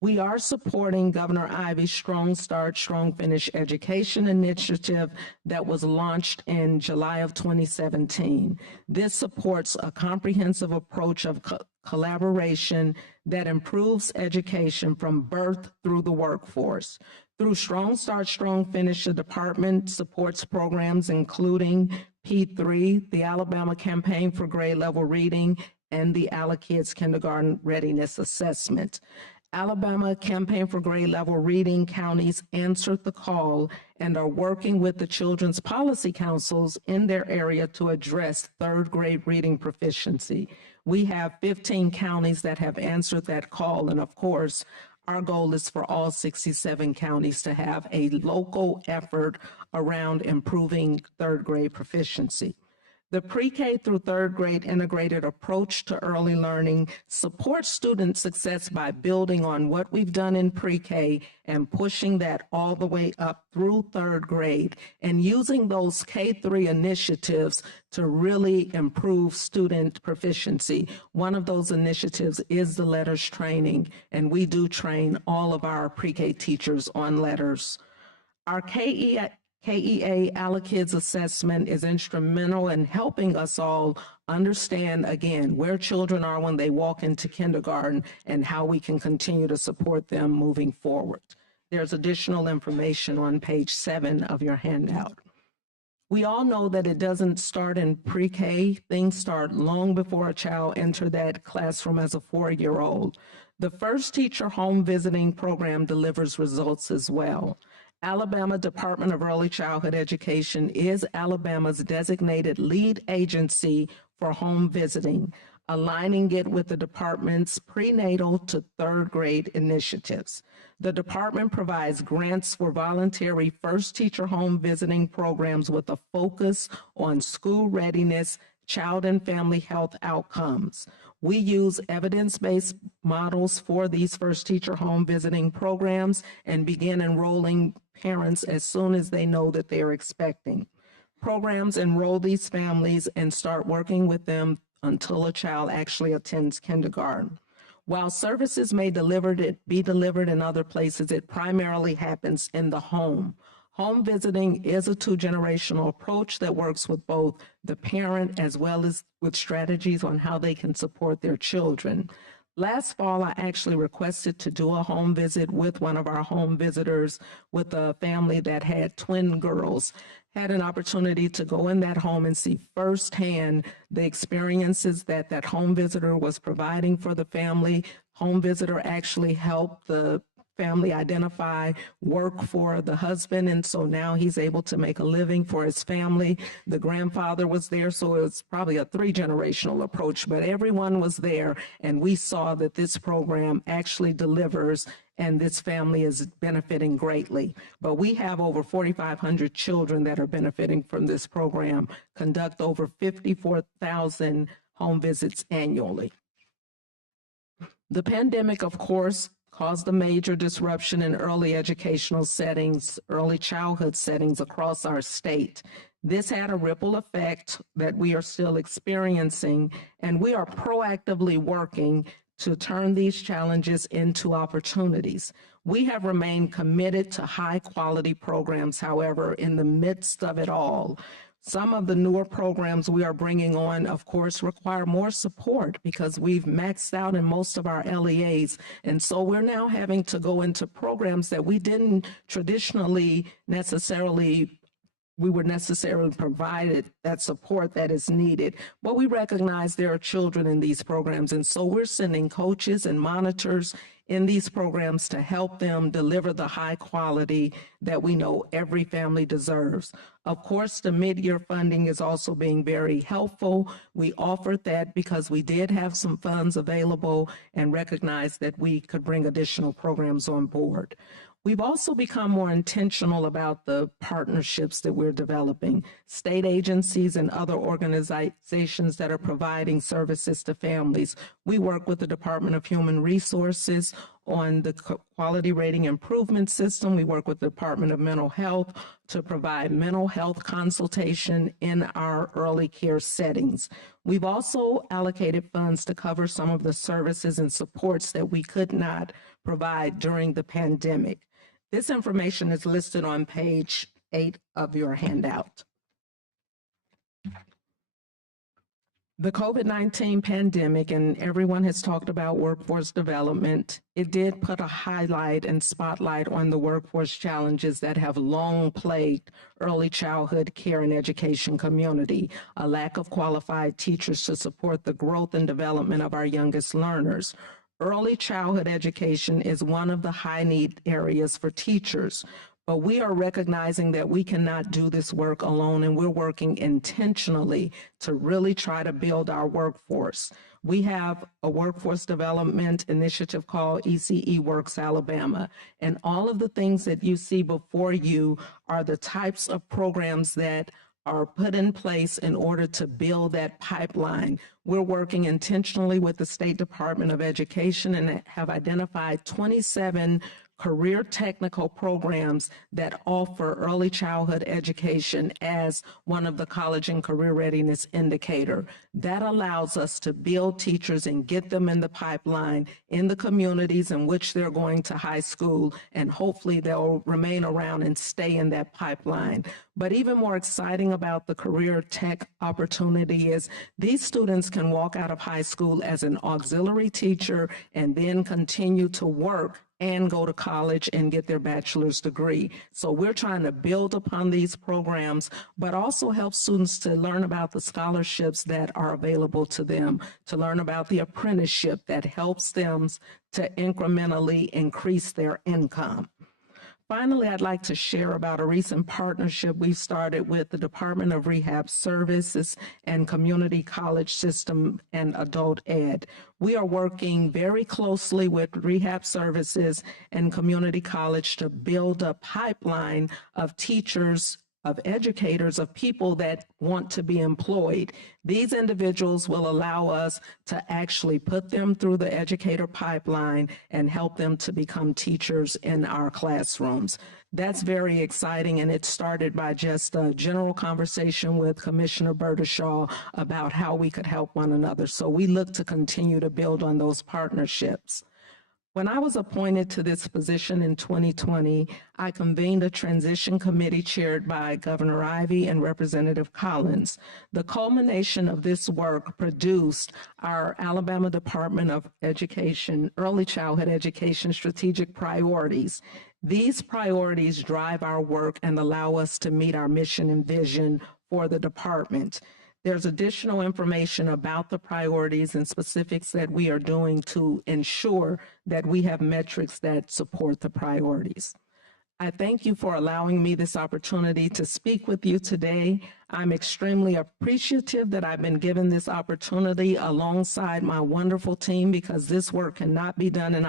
We are supporting Governor Ivey's Strong Start, Strong Finish education initiative that was launched in July of 2017. This supports a comprehensive approach of collaboration that improves education from birth through the workforce. Through Strong Start, Strong Finish, the department supports programs including P3, the Alabama Campaign for Grade Level Reading, and the AlaKids Kindergarten Readiness Assessment. Alabama Campaign for Grade Level Reading counties answered the call and are working with the children's policy councils in their area to address 3rd grade reading proficiency. We have 15 counties that have answered that call, and of course, our goal is for all 67 counties to have a local effort around improving 3rd grade proficiency. The pre-K through 3rd grade integrated approach to early learning supports student success by building on what we've done in pre-K and pushing that all the way up through 3rd grade and using those K-3 initiatives to really improve student proficiency. One of those initiatives is the letters training, and we do train all of our pre-K teachers on letters. Our KEA AlaKids assessment is instrumental in helping us all understand, again, where children are when they walk into kindergarten and how we can continue to support them moving forward. There's additional information on page 7 of your handout. We all know that it doesn't start in pre-K. Things start long before a child enters that classroom as a 4-year-old. The First Teacher Home Visiting Program delivers results as well. Alabama Department of Early Childhood Education is Alabama's designated lead agency for home visiting, aligning it with the department's prenatal to 3rd grade initiatives. The department provides grants for voluntary first teacher home visiting programs with a focus on school readiness, child and family health outcomes. We use evidence-based models for these first teacher home visiting programs and begin enrolling parents as soon as they know that they're expecting. Programs enroll these families and start working with them until a child actually attends kindergarten. While services may be delivered in other places, it primarily happens in the home. Home visiting is a 2-generational approach that works with both the parent as well as with strategies on how they can support their children. Last fall, I actually requested to do a home visit with one of our home visitors with a family that had twin girls. Had an opportunity to go in that home and see firsthand the experiences that that home visitor was providing for the family. Home visitor actually helped the family identify work for the husband, and so now he's able to make a living for his family. The grandfather was there, so it was probably a 3-generational approach, but everyone was there, and we saw that this program actually delivers, and this family is benefiting greatly. But we have over 4,500 children that are benefiting from this program, conduct over 54,000 home visits annually. The pandemic, of course, caused a major disruption in early educational settings, early childhood settings across our state. This had a ripple effect that we are still experiencing, and we are proactively working to turn these challenges into opportunities. We have remained committed to high quality programs, however, in the midst of it all. Some of the newer programs we are bringing on, of course, require more support because we've maxed out in most of our LEAs. And so we're now having to go into programs that we didn't traditionally necessarily provided that support that is needed. But we recognize there are children in these programs, and so we're sending coaches and monitors in these programs to help them deliver the high quality that we know every family deserves. Of course, the mid-year funding is also being very helpful. We offered that because we did have some funds available and recognized that we could bring additional programs on board. We've also become more intentional about the partnerships that we're developing. State agencies and other organizations that are providing services to families. We work with the Department of Human Resources on the quality rating improvement system. We work with the Department of Mental Health to provide mental health consultation in our early care settings. We've also allocated funds to cover some of the services and supports that we could not provide during the pandemic. This information is listed on page 8 of your handout. The COVID-19 pandemic, and everyone has talked about workforce development, it did put a highlight and spotlight on the workforce challenges that have long plagued early childhood care and education community, a lack of qualified teachers to support the growth and development of our youngest learners. Early childhood education is one of the high need areas for teachers, but we are recognizing that we cannot do this work alone, and we're working intentionally to really try to build our workforce. We have a workforce development initiative called ECE Works Alabama, and all of the things that you see before you are the types of programs that are put in place in order to build that pipeline. We're working intentionally with the State Department of Education and have identified 27 career technical programs that offer early childhood education as one of the college and career readiness indicator. That allows us to build teachers and get them in the pipeline in the communities in which they're going to high school, and hopefully they'll remain around and stay in that pipeline. But even more exciting about the career tech opportunity is these students can walk out of high school as an auxiliary teacher and then continue to work and go to college and get their bachelor's degree. So we're trying to build upon these programs, but also help students to learn about the scholarships that are available to them, to learn about the apprenticeship that helps them to incrementally increase their income. Finally, I'd like to share about a recent partnership we started with the Department of Rehab Services and Community College System and Adult Ed. We are working very closely with Rehab Services and Community College to build a pipeline of teachers, of educators, of people that want to be employed. These individuals will allow us to actually put them through the educator pipeline and help them to become teachers in our classrooms. That's very exciting, and it started by just a general conversation with Commissioner Bertashaw about how we could help one another. So we look to continue to build on those partnerships. When I was appointed to this position in 2020, I convened a transition committee chaired by Governor Ivey and Representative Collins. The culmination of this work produced our Alabama Department of Education, Early Childhood Education Strategic Priorities. These priorities drive our work and allow us to meet our mission and vision for the department. There's additional information about the priorities and specifics that we are doing to ensure that we have metrics that support the priorities. I thank you for allowing me this opportunity to speak with you today. I'm extremely appreciative that I've been given this opportunity alongside my wonderful team, because this work cannot be done in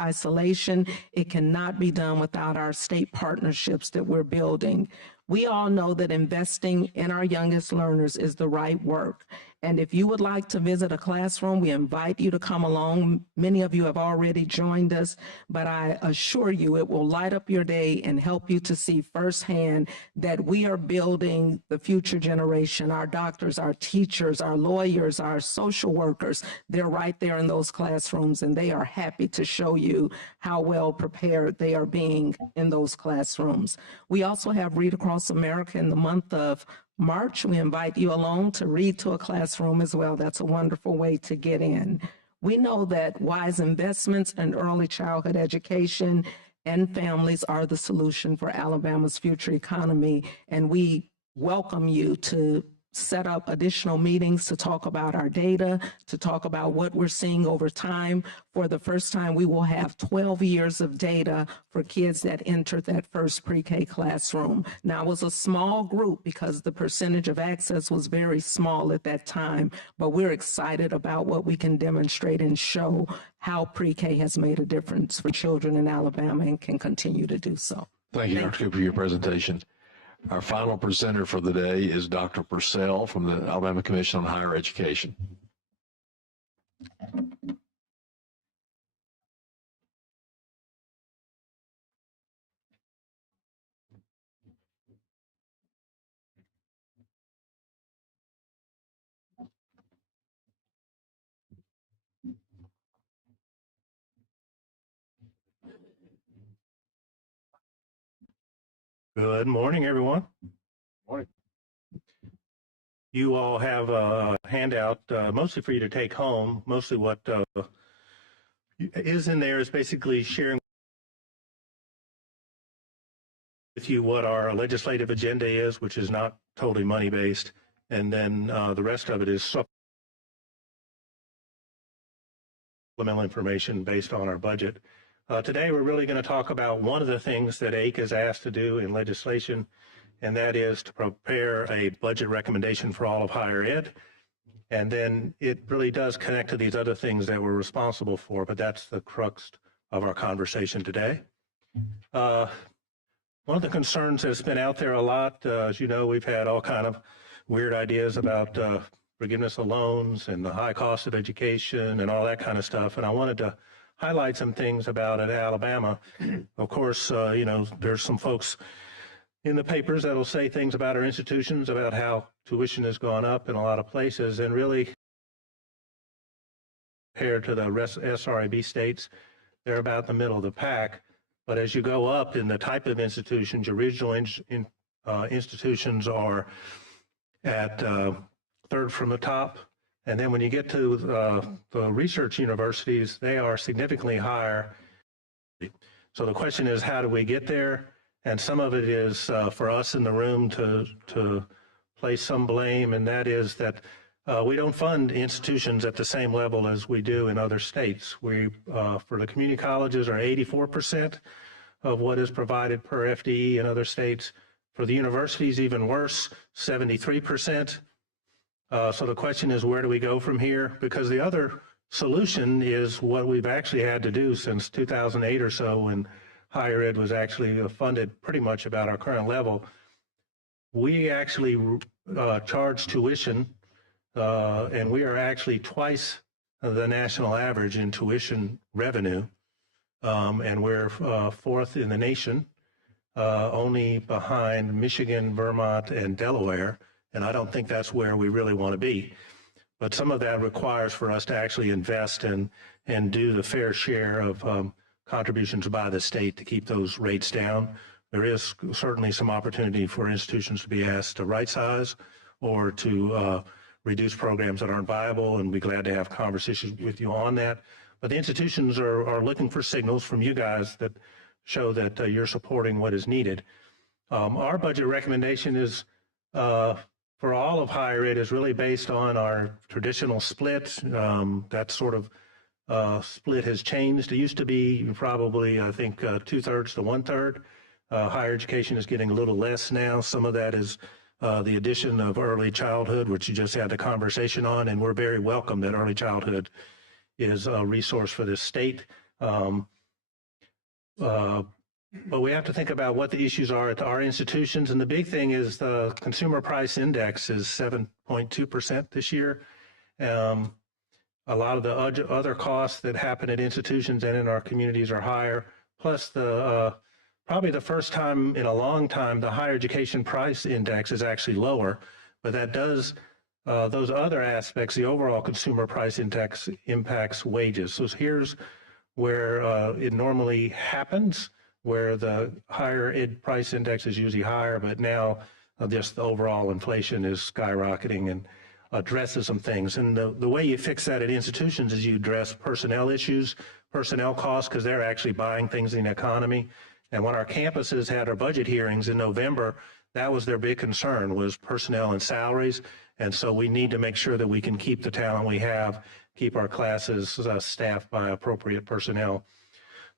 isolation. It cannot be done without our state partnerships that we're building. We all know that investing in our youngest learners is the right work. And if you would like to visit a classroom, we invite you to come along. Many of you have already joined us, but I assure you it will light up your day and help you to see firsthand that we are building the future generation. Our doctors, our teachers, our lawyers, our social workers, they're right there in those classrooms, and they are happy to show you how well prepared they are being in those classrooms. We also have Read Across America in the month of March. We invite you along to read to a classroom as well. That's a wonderful way to get in. We know that wise investments in early childhood education and families are the solution for Alabama's future economy, and we welcome you to set up additional meetings to talk about our data, to talk about what we're seeing over time. For the first time, we will have 12 years of data for kids that entered that first pre-K classroom. Now, it was a small group because the percentage of access was very small at that time, but we're excited about what we can demonstrate and show how pre-K has made a difference for children in Alabama and can continue to do so. Thank you, Dr. Cooper, for your presentation. Our final presenter for the day is Dr. Purcell from the Alabama Commission on Higher Education. Good morning, everyone. Morning. You all have a handout, mostly for you to take home. Mostly what is in there is basically sharing with you what our legislative agenda is, which is not totally money-based, and then the rest of it is supplemental information based on our budget. Today, we're really going to talk about one of the things that AIC is asked to do in legislation, and that is to prepare a budget recommendation for all of higher ed. And then it really does connect to these other things that we're responsible for, but that's the crux of our conversation today. One of the concerns that's been out there a lot, as you know, we've had all kind of weird ideas about forgiveness of loans and the high cost of education and all that kind of stuff. And I wanted to highlight some things about it at Alabama. Of course, you know, there's some folks in the papers that'll say things about our institutions, about how tuition has gone up in a lot of places, and really compared to the rest SRIB states, they're about the middle of the pack. But as you go up in the type of institutions, your regional institutions are at third from the top. And then when you get to the research universities, they are significantly higher. So the question is, how do we get there? And some of it is for us in the room to place some blame, and that is that we don't fund institutions at the same level as we do in other states. We, for the community colleges, are 84% of what is provided per FTE in other states. For the universities, even worse, 73%. So the question is, where do we go from here? Because the other solution is what we've actually had to do since 2008 or so, when higher ed was actually funded pretty much about our current level. We actually charge tuition, and we are actually twice the national average in tuition revenue, and we're fourth in the nation, only behind Michigan, Vermont, and Delaware. And I don't think that's where we really want to be. But some of that requires for us to actually invest and do the fair share of contributions by the state to keep those rates down. There is certainly some opportunity for institutions to be asked to right size or to reduce programs that aren't viable, and we're glad to have conversations with you on that. But the institutions are looking for signals from you guys that show that you're supporting what is needed. Our budget recommendation is for all of higher ed is really based on our traditional split. That sort of split has changed. It used to be probably, I think, 2/3 to 1/3. Higher education is getting a little less now. Some of that is the addition of early childhood, which you just had the conversation on, and we're very welcome that early childhood is a resource for this state. But we have to think about what the issues are at our institutions. And the big thing is the consumer price index is 7.2% this year. A lot of the other costs that happen at institutions and in our communities are higher. Plus probably the first time in a long time, the higher education price index is actually lower, but that does those other aspects, the overall consumer price index impacts wages. So here's where it normally happens, where the higher ed price index is usually higher, but now just the overall inflation is skyrocketing and addresses some things. And the way you fix that at institutions is you address personnel issues, personnel costs, because they're actually buying things in the economy. And when our campuses had our budget hearings in November, that was their big concern, was personnel and salaries. And so we need to make sure that we can keep the talent we have, keep our classes staffed by appropriate personnel.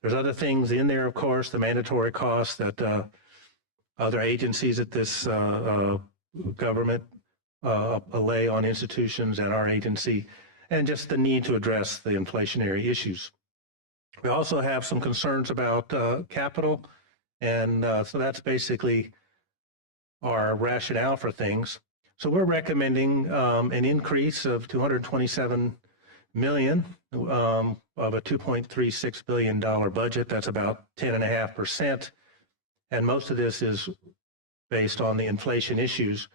There's other things in there, of course, the mandatory costs that other agencies at this government lay on institutions and our agency, and just the need to address the inflationary issues. We also have some concerns about capital, and so that's basically our rationale for things. So we're recommending an increase of $227 million of a $2.36 billion budget. That's about 10.5%. And most of this is based on the inflation issues.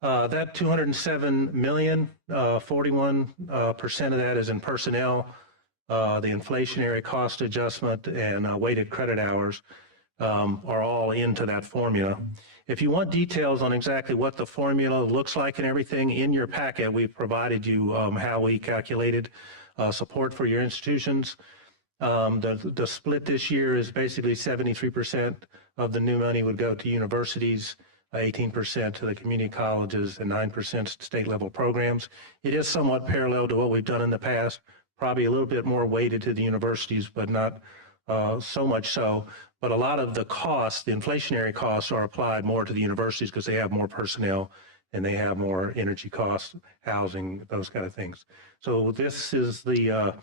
That $207 million, 41% of that is in personnel. The inflationary cost adjustment and weighted credit hours are all into that formula. If you want details on exactly what the formula looks like and everything, in your packet, we've provided you how we calculated support for your institutions. The split this year is basically 73% of the new money would go to universities, 18% to the community colleges, and 9% to state level programs. It is somewhat parallel to what we've done in the past, probably a little bit more weighted to the universities, but not so much so. But a lot of the costs, the inflationary costs, are applied more to the universities because they have more personnel and they have more energy costs, housing, those kind of things. So this is the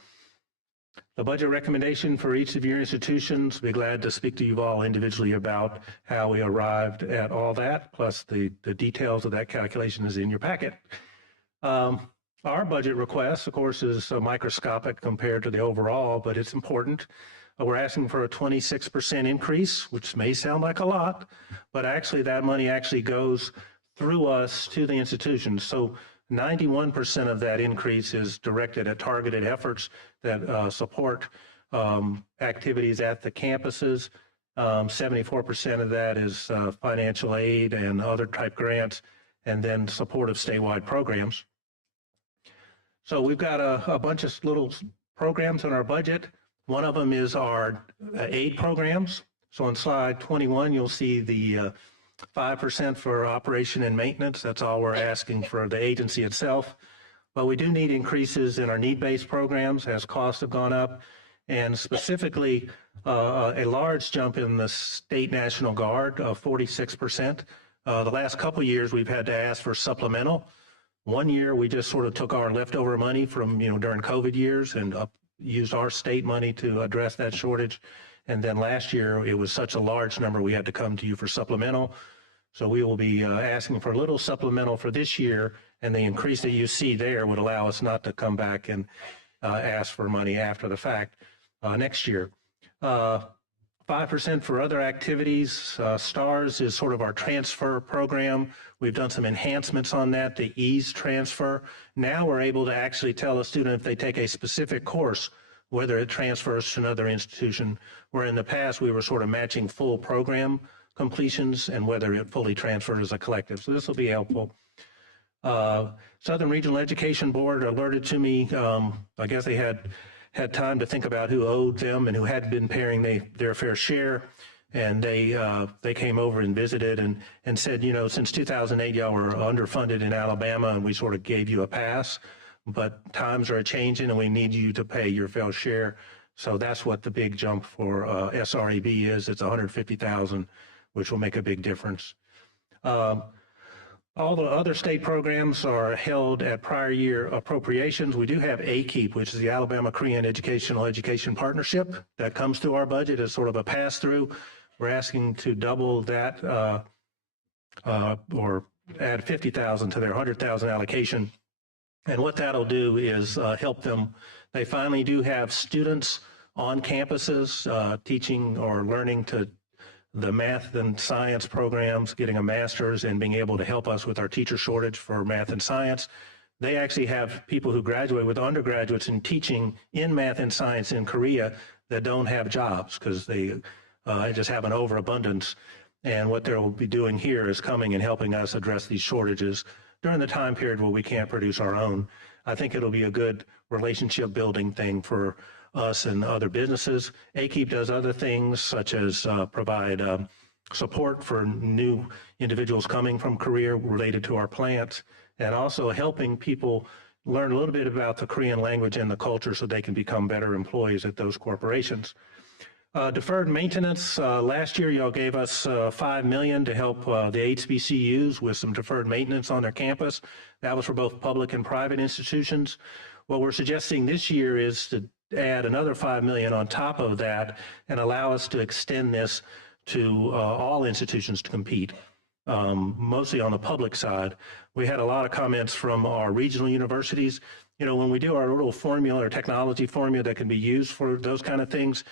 budget recommendation for each of your institutions. Be glad to speak to you all individually about how we arrived at all that, plus the details of that calculation is in your packet. Our budget request, of course, is microscopic compared to the overall, but it's important. We're asking for a 26% increase, which may sound like a lot, but actually that money actually goes through us to the institutions. So 91% of that increase is directed at targeted efforts that support activities at the campuses. 74% of that is financial aid and other type grants, and then support of statewide programs. So we've got a bunch of little programs in our budget. One of them is our aid programs. So on slide 21, you'll see the 5% for operation and maintenance. That's all we're asking for the agency itself. But we do need increases in our need-based programs as costs have gone up, and specifically a large jump in the State National Guard of 46%. The last couple of years, we've had to ask for supplemental. One year, we just sort of took our leftover money from, during COVID years and used our state money to address that shortage. And then last year, it was such a large number, we had to come to you for supplemental. So we will be asking for a little supplemental for this year, and the increase that you see there would allow us not to come back and ask for money after the fact next year. 5% for other activities. STARS is sort of our transfer program. We've done some enhancements on that to ease transfer. Now we're able to actually tell a student if they take a specific course, whether it transfers to another institution, where in the past we were sort of matching full program completions and whether it fully transferred as a collective. So this will be helpful. Southern Regional Education Board alerted to me, I guess they had time to think about who owed them and who hadn't been paying their fair share. and they came over and visited and said, you know, since 2008, y'all were underfunded in Alabama, and we sort of gave you a pass, but times are changing, and we need you to pay your fair share. So that's what the big jump for SREB is. It's $150,000, which will make a big difference. All the other state programs are held at prior year appropriations. We do have AKEEP, which is the Alabama Korean Education Partnership, that comes through our budget as sort of a pass-through. We're asking to double that or add 50,000 to their 100,000 allocation. And what that'll do is help them. They finally do have students on campuses teaching or learning to the math and science programs, getting a master's and being able to help us with our teacher shortage for math and science. They actually have people who graduate with undergraduates in teaching in math and science in Korea that don't have jobs because they just have an overabundance. And what they'll be doing here is coming and helping us address these shortages during the time period where we can't produce our own. I think it'll be a good relationship building thing for us and other businesses. AKEEP does other things such as provide support for new individuals coming from Korea related to our plants, and also helping people learn a little bit about the Korean language and the culture so they can become better employees at those corporations. Deferred maintenance, last year y'all gave us $5 million to help the HBCUs with some deferred maintenance on their campus. That was for both public and private institutions. What we're suggesting this year is to add another $5 million on top of that and allow us to extend this to all institutions to compete, mostly on the public side. We had a lot of comments from our regional universities. You know, when we do our little formula or technology formula that can be used for those kind of things,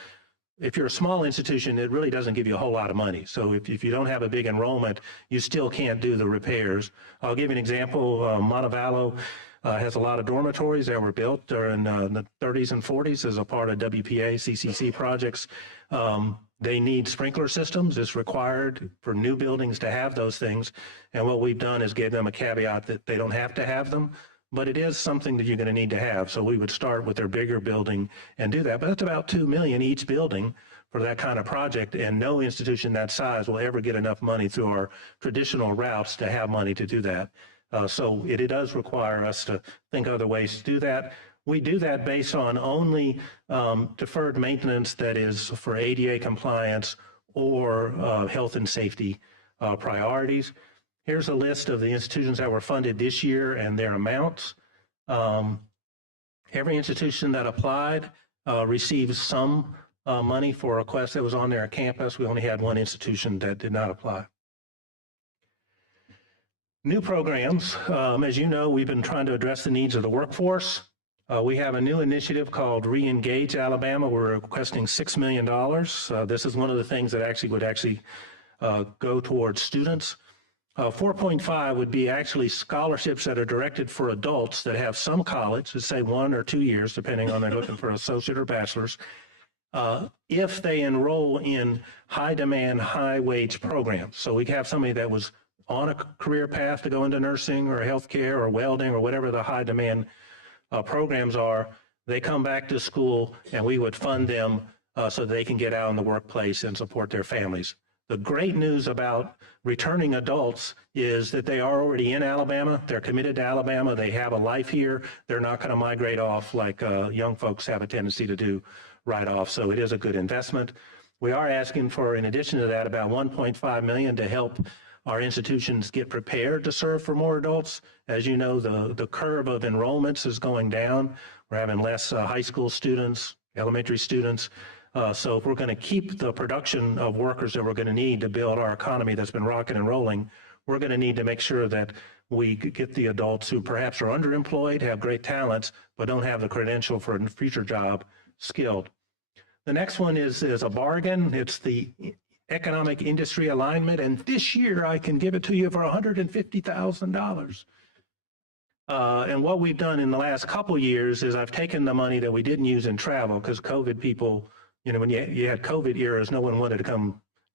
if you're a small institution, it really doesn't give you a whole lot of money. So if you don't have a big enrollment, you still can't do the repairs. I'll give you an example. Montevallo has a lot of dormitories that were built during the 30s and 40s as a part of WPA, CCC projects. They need sprinkler systems. It's required for new buildings to have those things. And what we've done is give them a caveat that they don't have to have them, but it is something that you're going to need to have. So we would start with their bigger building and do that. But that's about $2 million each building for that kind of project. And no institution that size will ever get enough money through our traditional routes to have money to do that. So it does require us to think other ways to do that. We do that based on only deferred maintenance that is for ADA compliance or health and safety priorities. Here's a list of the institutions that were funded this year and their amounts. Every institution that applied received some money for a request that was on their campus. We only had one institution that did not apply. New programs. As you know, we've been trying to address the needs of the workforce. We have a new initiative called Re-Engage Alabama. We're requesting $6 million. This is one of the things that would go towards students. 4.5 would be actually scholarships that are directed for adults that have some college, let's say 1 or 2 years, depending on they're looking for an associate or bachelor's, if they enroll in high demand, high wage programs. So we have somebody that was on a career path to go into nursing or healthcare or welding or whatever the high demand programs are. They come back to school and we would fund them so they can get out in the workplace and support their families. The great news about returning adults is that they are already in Alabama. They're committed to Alabama. They have a life here. They're not going to migrate off like young folks have a tendency to do right off. So it is a good investment. We are asking for, in addition to that, about $1.5 million to help our institutions get prepared to serve for more adults. As you know, the curve of enrollments is going down. We're having less high school students, elementary students. So if we're going to keep the production of workers that we're going to need to build our economy that's been rocking and rolling, we're going to need to make sure that we get the adults who perhaps are underemployed, have great talents, but don't have the credential for a future job skilled. The next one is a bargain. It's the economic industry alignment. And this year I can give it to you for $150,000. And what we've done in the last couple years is I've taken the money that we didn't use in travel because COVID people, you know, when you had COVID eras, no one wanted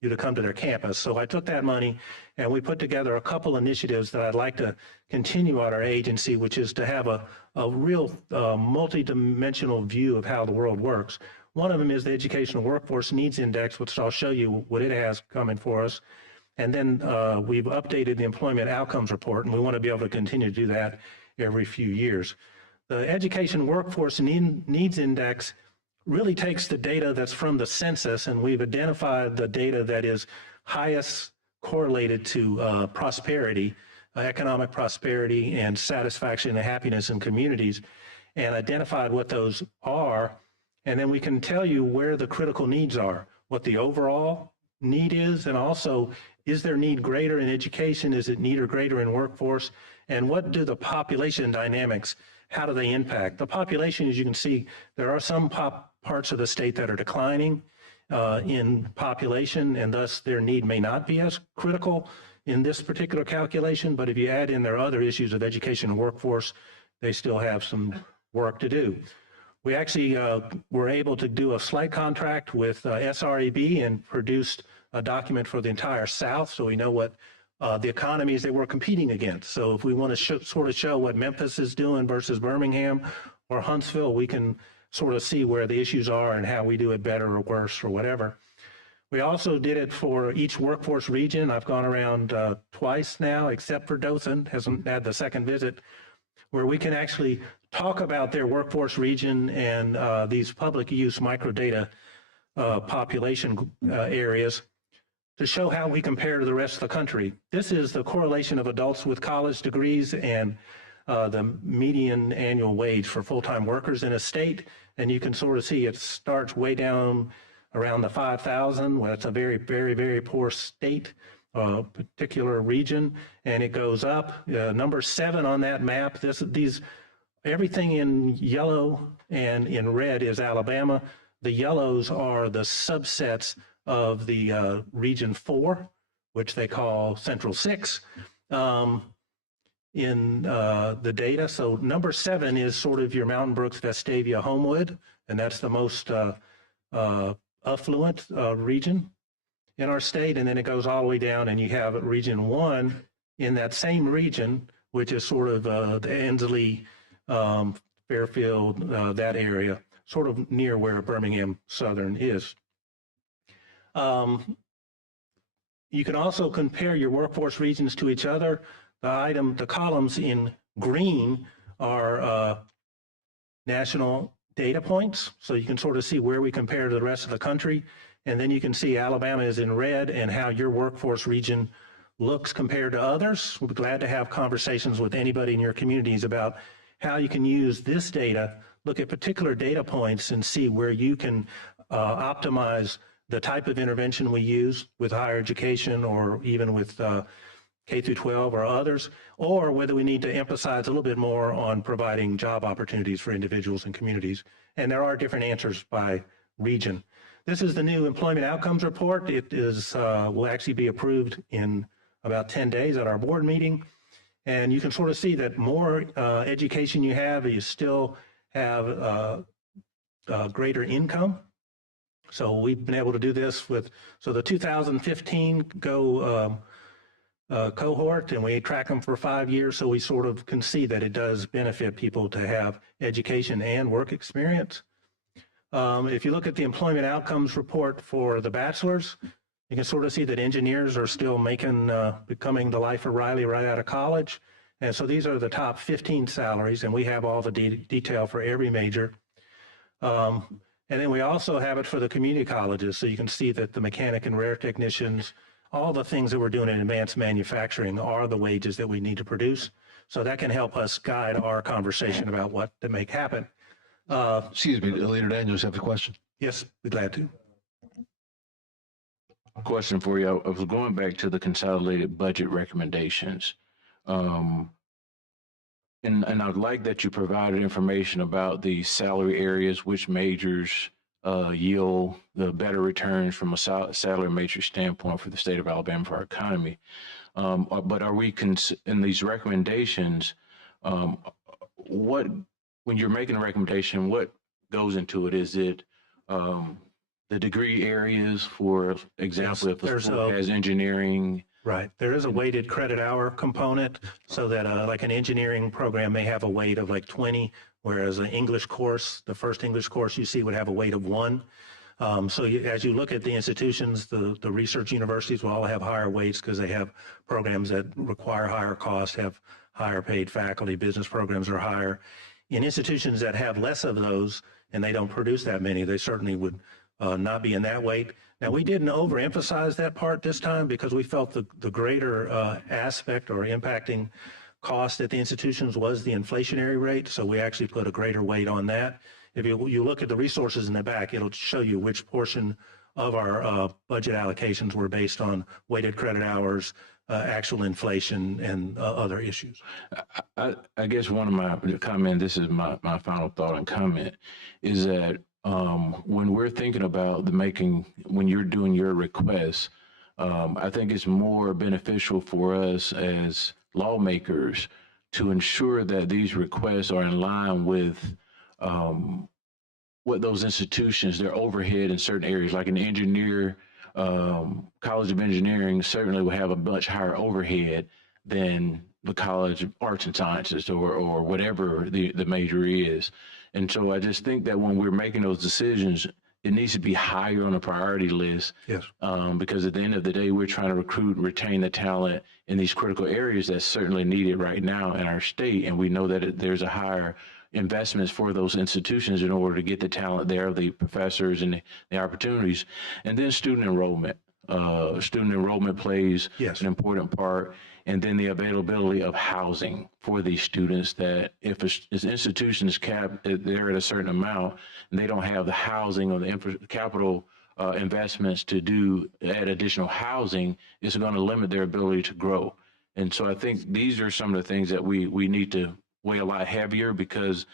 you to come to their campus. So I took that money and we put together a couple initiatives that I'd like to continue at our agency, which is to have a real multidimensional view of how the world works. One of them is the Educational Workforce Needs Index, which I'll show you what it has coming for us. And then we've updated the Employment Outcomes Report, and we want to be able to continue to do that every few years. The Education Workforce Needs Index really takes the data that's from the census, and we've identified the data that is highest correlated to prosperity, economic prosperity, and satisfaction and happiness in communities, and identified what those are. And then we can tell you where the critical needs are, what the overall need is, and also, is there need greater in education? Is it need or greater in workforce? And what do the population dynamics, how do they impact? The population, as you can see, there are some parts of the state that are declining in population, and thus their need may not be as critical in this particular calculation. But if you add in their other issues of education and workforce, they still have some work to do. We actually were able to do a slight contract with SREB and produced a document for the entire South, so we know what the economies they were competing against. So if we want to sort of show what Memphis is doing versus Birmingham or Huntsville, we can sort of see where the issues are and how we do it better or worse or whatever. We also did it for each workforce region. I've gone around twice now, except for Dothan, hasn't had the second visit, where we can actually talk about their workforce region and these public use microdata population areas to show how we compare to the rest of the country. This is the correlation of adults with college degrees and the median annual wage for full-time workers in a state. And you can sort of see it starts way down around the 5,000, where it's a very, very, very poor state, particular region, and it goes up. Number 7 on that map, everything in yellow and in red is Alabama. The yellows are the subsets of the Region 4, which they call Central 6 in the data. So number 7 is sort of your Mountain Brooks, Vestavia, Homewood, and that's the most affluent region in our state. And then it goes all the way down, and you have Region 1 in that same region, which is sort of the Ensley, Fairfield, that area, sort of near where Birmingham Southern is. You can also compare your workforce regions to each other. The columns in green are national data points, so you can sort of see where we compare to the rest of the country. And then you can see Alabama is in red and how your workforce region looks compared to others. We'll be glad to have conversations with anybody in your communities about how you can use this data, look at particular data points and see where you can optimize the type of intervention we use with higher education or even with K through 12 or others, or whether we need to emphasize a little bit more on providing job opportunities for individuals and communities. And there are different answers by region. This is the new Employment Outcomes Report. It is will actually be approved in about 10 days at our board meeting. And you can sort of see that more education you have, you still have greater income. So we've been able to do this with, so the 2015 cohort, and we track them for 5 years, so we sort of can see that it does benefit people to have education and work experience. If you look at the Employment Outcomes Report for the bachelor's, you can sort of see that engineers are still becoming the life of Riley right out of college. And so these are the top 15 salaries, and we have all the detail for every major. And then we also have it for the community colleges, so you can see that the mechanic and rare technicians, all the things that we're doing in advanced manufacturing are the wages that we need to produce. So that can help us guide our conversation about what to make happen. Excuse me, Leader Daniels, have a question? Yes, be glad to. Question for you. I was going back to the consolidated budget recommendations. And I'd like that you provided information about the salary areas, which majors yield the better returns from a salary matrix standpoint for the state of Alabama, for our economy. But are we, in these recommendations, when you're making a recommendation, what goes into it? Is it the degree areas, for example, if a school has engineering? Right. There is a weighted credit hour component, so that like an engineering program may have a weight of like 20 whereas an English course, the first English course you see would have a weight of 1. As you look at the institutions, the research universities will all have higher weights because they have programs that require higher costs, have higher paid faculty, business programs are higher. In institutions that have less of those and they don't produce that many, they certainly would not be in that weight. Now, we didn't overemphasize that part this time because we felt the greater aspect or impacting cost at the institutions was the inflationary rate. So we actually put a greater weight on that. If you look at the resources in the back, it'll show you which portion of our budget allocations were based on weighted credit hours, actual inflation, and other issues. I guess one of my comments, this is my final thought and comment, is that when we're thinking about when you're doing your requests, I think it's more beneficial for us as lawmakers to ensure that these requests are in line with what those institutions, their overhead in certain areas, like an engineer, College of Engineering certainly will have a much higher overhead than the College of Arts and Sciences or whatever the major is. And so I just think that when we're making those decisions, it needs to be higher on the priority list. Yes. Because at the end of the day, we're trying to recruit and retain the talent in these critical areas that's certainly needed right now in our state. And we know that there's a higher investments for those institutions in order to get the talent there, the professors and the opportunities. And then student enrollment. Student enrollment plays an important part. And then the availability of housing for these students, that if an institution is capped, they're at a certain amount and they don't have the housing or the capital investments to add additional housing, it's going to limit their ability to grow. And so I think these are some of the things that we need to weigh a lot heavier, because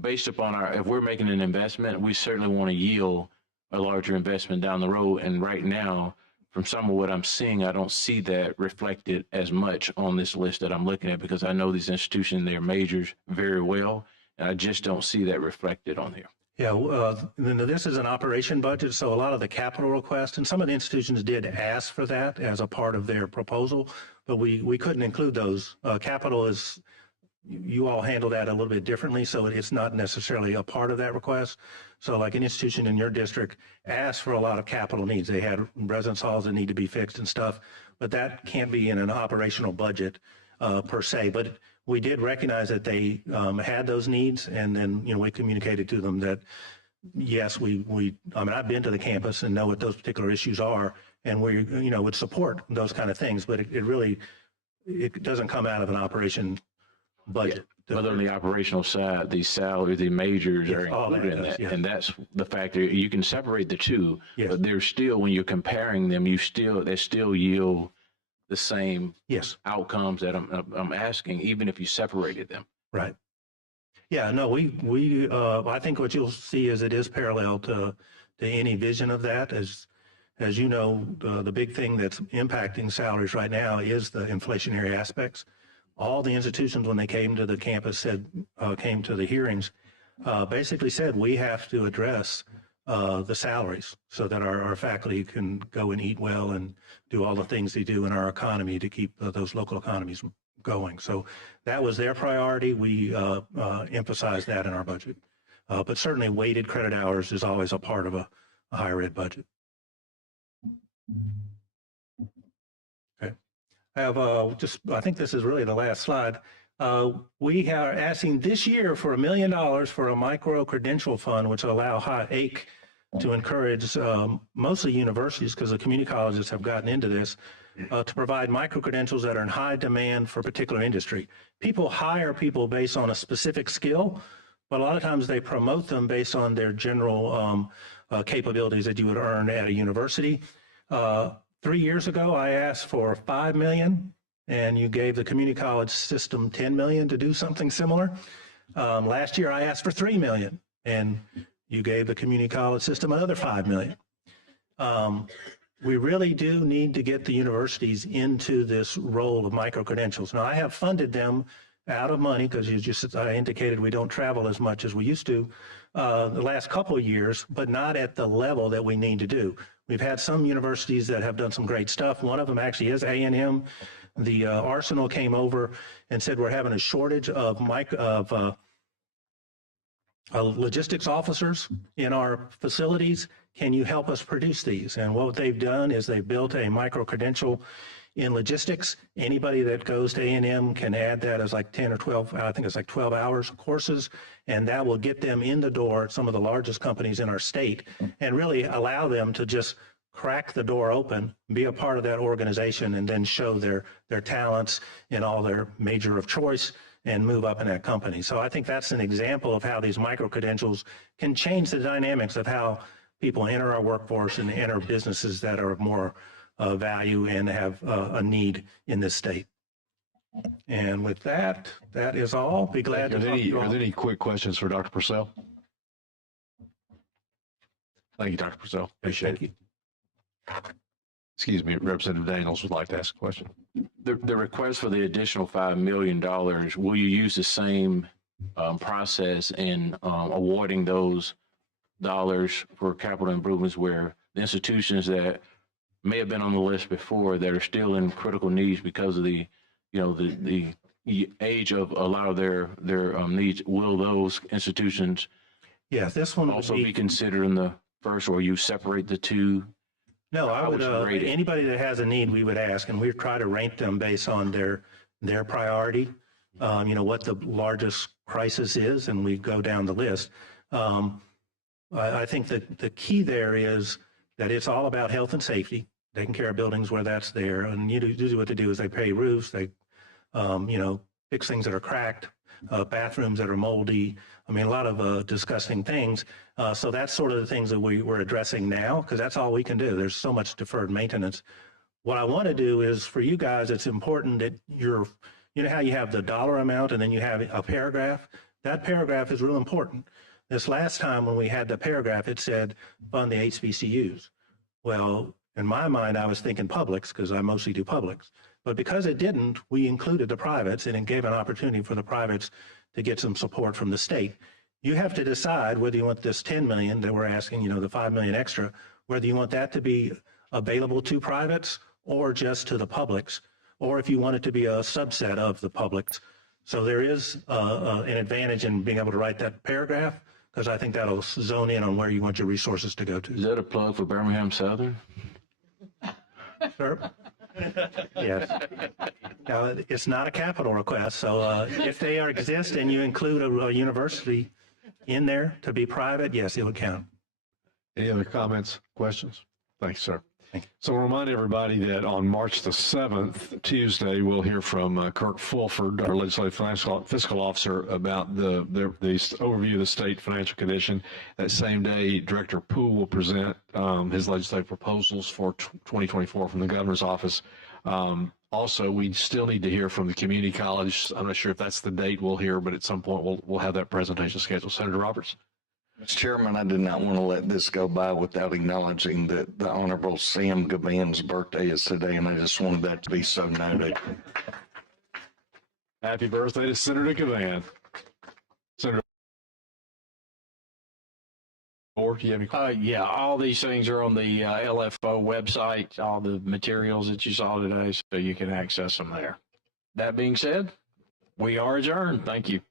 based upon if we're making an investment, we certainly want to yield a larger investment down the road. And right now, from some of what I'm seeing, I don't see that reflected as much on this list that I'm looking at, because I know these institutions, their majors very well, and I just don't see that reflected on here. Yeah, this is an operation budget, so a lot of the capital requests, and some of the institutions did ask for that as a part of their proposal, but we couldn't include those. Capital is, you all handle that a little bit differently, so it's not necessarily a part of that request. So like an institution in your district asked for a lot of capital needs. They had residence halls that need to be fixed and stuff, but that can't be in an operational budget per se. But we did recognize that they had those needs, and then we communicated to them that yes, I mean, I've been to the campus and know what those particular issues are, and we would support those kind of things, but it doesn't come out of an operation budget. Whether on the operational side, these salaries, the majors are included in that. Yes. And that's the factor. You can separate the two, but there's still, when you're comparing them, they still yield the same outcomes that I'm asking, even if you separated them. Right. Yeah, no, I think what you'll see is it is parallel to any vision of that. As you know, the big thing that's impacting salaries right now is the inflationary aspects. All the institutions, when they came to the campus, came to the hearings, basically said we have to address the salaries so that our faculty can go and eat well and do all the things they do in our economy to keep those local economies going. So that was their priority. We emphasized that in our budget. But certainly weighted credit hours is always a part of a higher ed budget. I have I think this is really the last slide. We are asking this year for $1 million for a micro-credential fund, which will allow AIC to encourage mostly universities, because the community colleges have gotten into this, to provide micro-credentials that are in high demand for a particular industry. People hire people based on a specific skill, but a lot of times they promote them based on their general capabilities that you would earn at a university. 3 years ago, I asked for $5 million, and you gave the community college system $10 million to do something similar. Last year, I asked for $3 million, and you gave the community college system another $5 million. We really do need to get the universities into this role of micro-credentials. Now, I have funded them out of money, because I indicated we don't travel as much as we used to the last couple of years, but not at the level that we need to do. We've had some universities that have done some great stuff. One of them actually is A&M. The Arsenal came over and said we're having a shortage of logistics officers in our facilities. Can you help us produce these? And what they've done is they've built a micro-credential in logistics. Anybody that goes to A&M can add that as like 10 or 12, I think it's like 12 hours of courses, and that will get them in the door at some of the largest companies in our state and really allow them to just crack the door open, be a part of that organization, and then show their talents in all their major of choice and move up in that company. So I think that's an example of how these micro-credentials can change the dynamics of how people enter our workforce and enter businesses that are of more value and have a need in this state. And with that, that is all. Be glad to talk to you all. Are there any quick questions for Dr. Purcell? Thank you, Dr. Purcell. Appreciate it. Excuse me, Representative Daniels would like to ask a question. The request for the additional $5 million, will you use the same process in awarding those dollars for capital improvements where the institutions that may have been on the list before that are still in critical needs because of the age of a lot of their needs, will those institutions this one also be considered in the first, or you separate the two? No, I would, anybody that has a need, we would ask, and we try to rank them based on their priority, what the largest crisis is, and we go down the list. I think that the key there is that it's all about health and safety, taking care of buildings where that's there. And usually what they do is they pay roofs, they, fix things that are cracked, bathrooms that are moldy. I mean, a lot of disgusting things. So that's sort of the things that we're addressing now, because that's all we can do. There's so much deferred maintenance. What I want to do is for you guys, it's important that you know how you have the dollar amount and then you have a paragraph? That paragraph is real important. This last time when we had the paragraph, it said fund the HBCUs. Well, in my mind, I was thinking publics because I mostly do publics. But because it didn't, we included the privates, and it gave an opportunity for the privates to get some support from the state. You have to decide whether you want this 10 million that we're asking, the 5 million extra, whether you want that to be available to privates or just to the publics, or if you want it to be a subset of the publics. So there is an advantage in being able to write that paragraph, because I think that'll zone in on where you want your resources to go to. Is that a plug for Birmingham Southern? Sir? Yes. Now, it's not a capital request, so if they exist and you include a university in there to be private, yes, it would count. Any other comments, questions? Thanks, sir. So I'll remind everybody that on March the 7th, Tuesday, we'll hear from Kirk Fulford, our legislative fiscal officer, about the overview of the state financial condition. That same day, Director Poole will present his legislative proposals for 2024 from the governor's office. Also, we still need to hear from the community college. I'm not sure if that's the date we'll hear, but at some point we'll have that presentation scheduled. Senator Roberts. Mr. Chairman, I did not want to let this go by without acknowledging that the Honorable Sam Gavan's birthday is today, and I just wanted that to be so noted. Happy birthday to Senator Gavan. Senator Moore, do you have any questions? Yeah, all these things are on the LFO website, all the materials that you saw today, so you can access them there. That being said, we are adjourned. Thank you.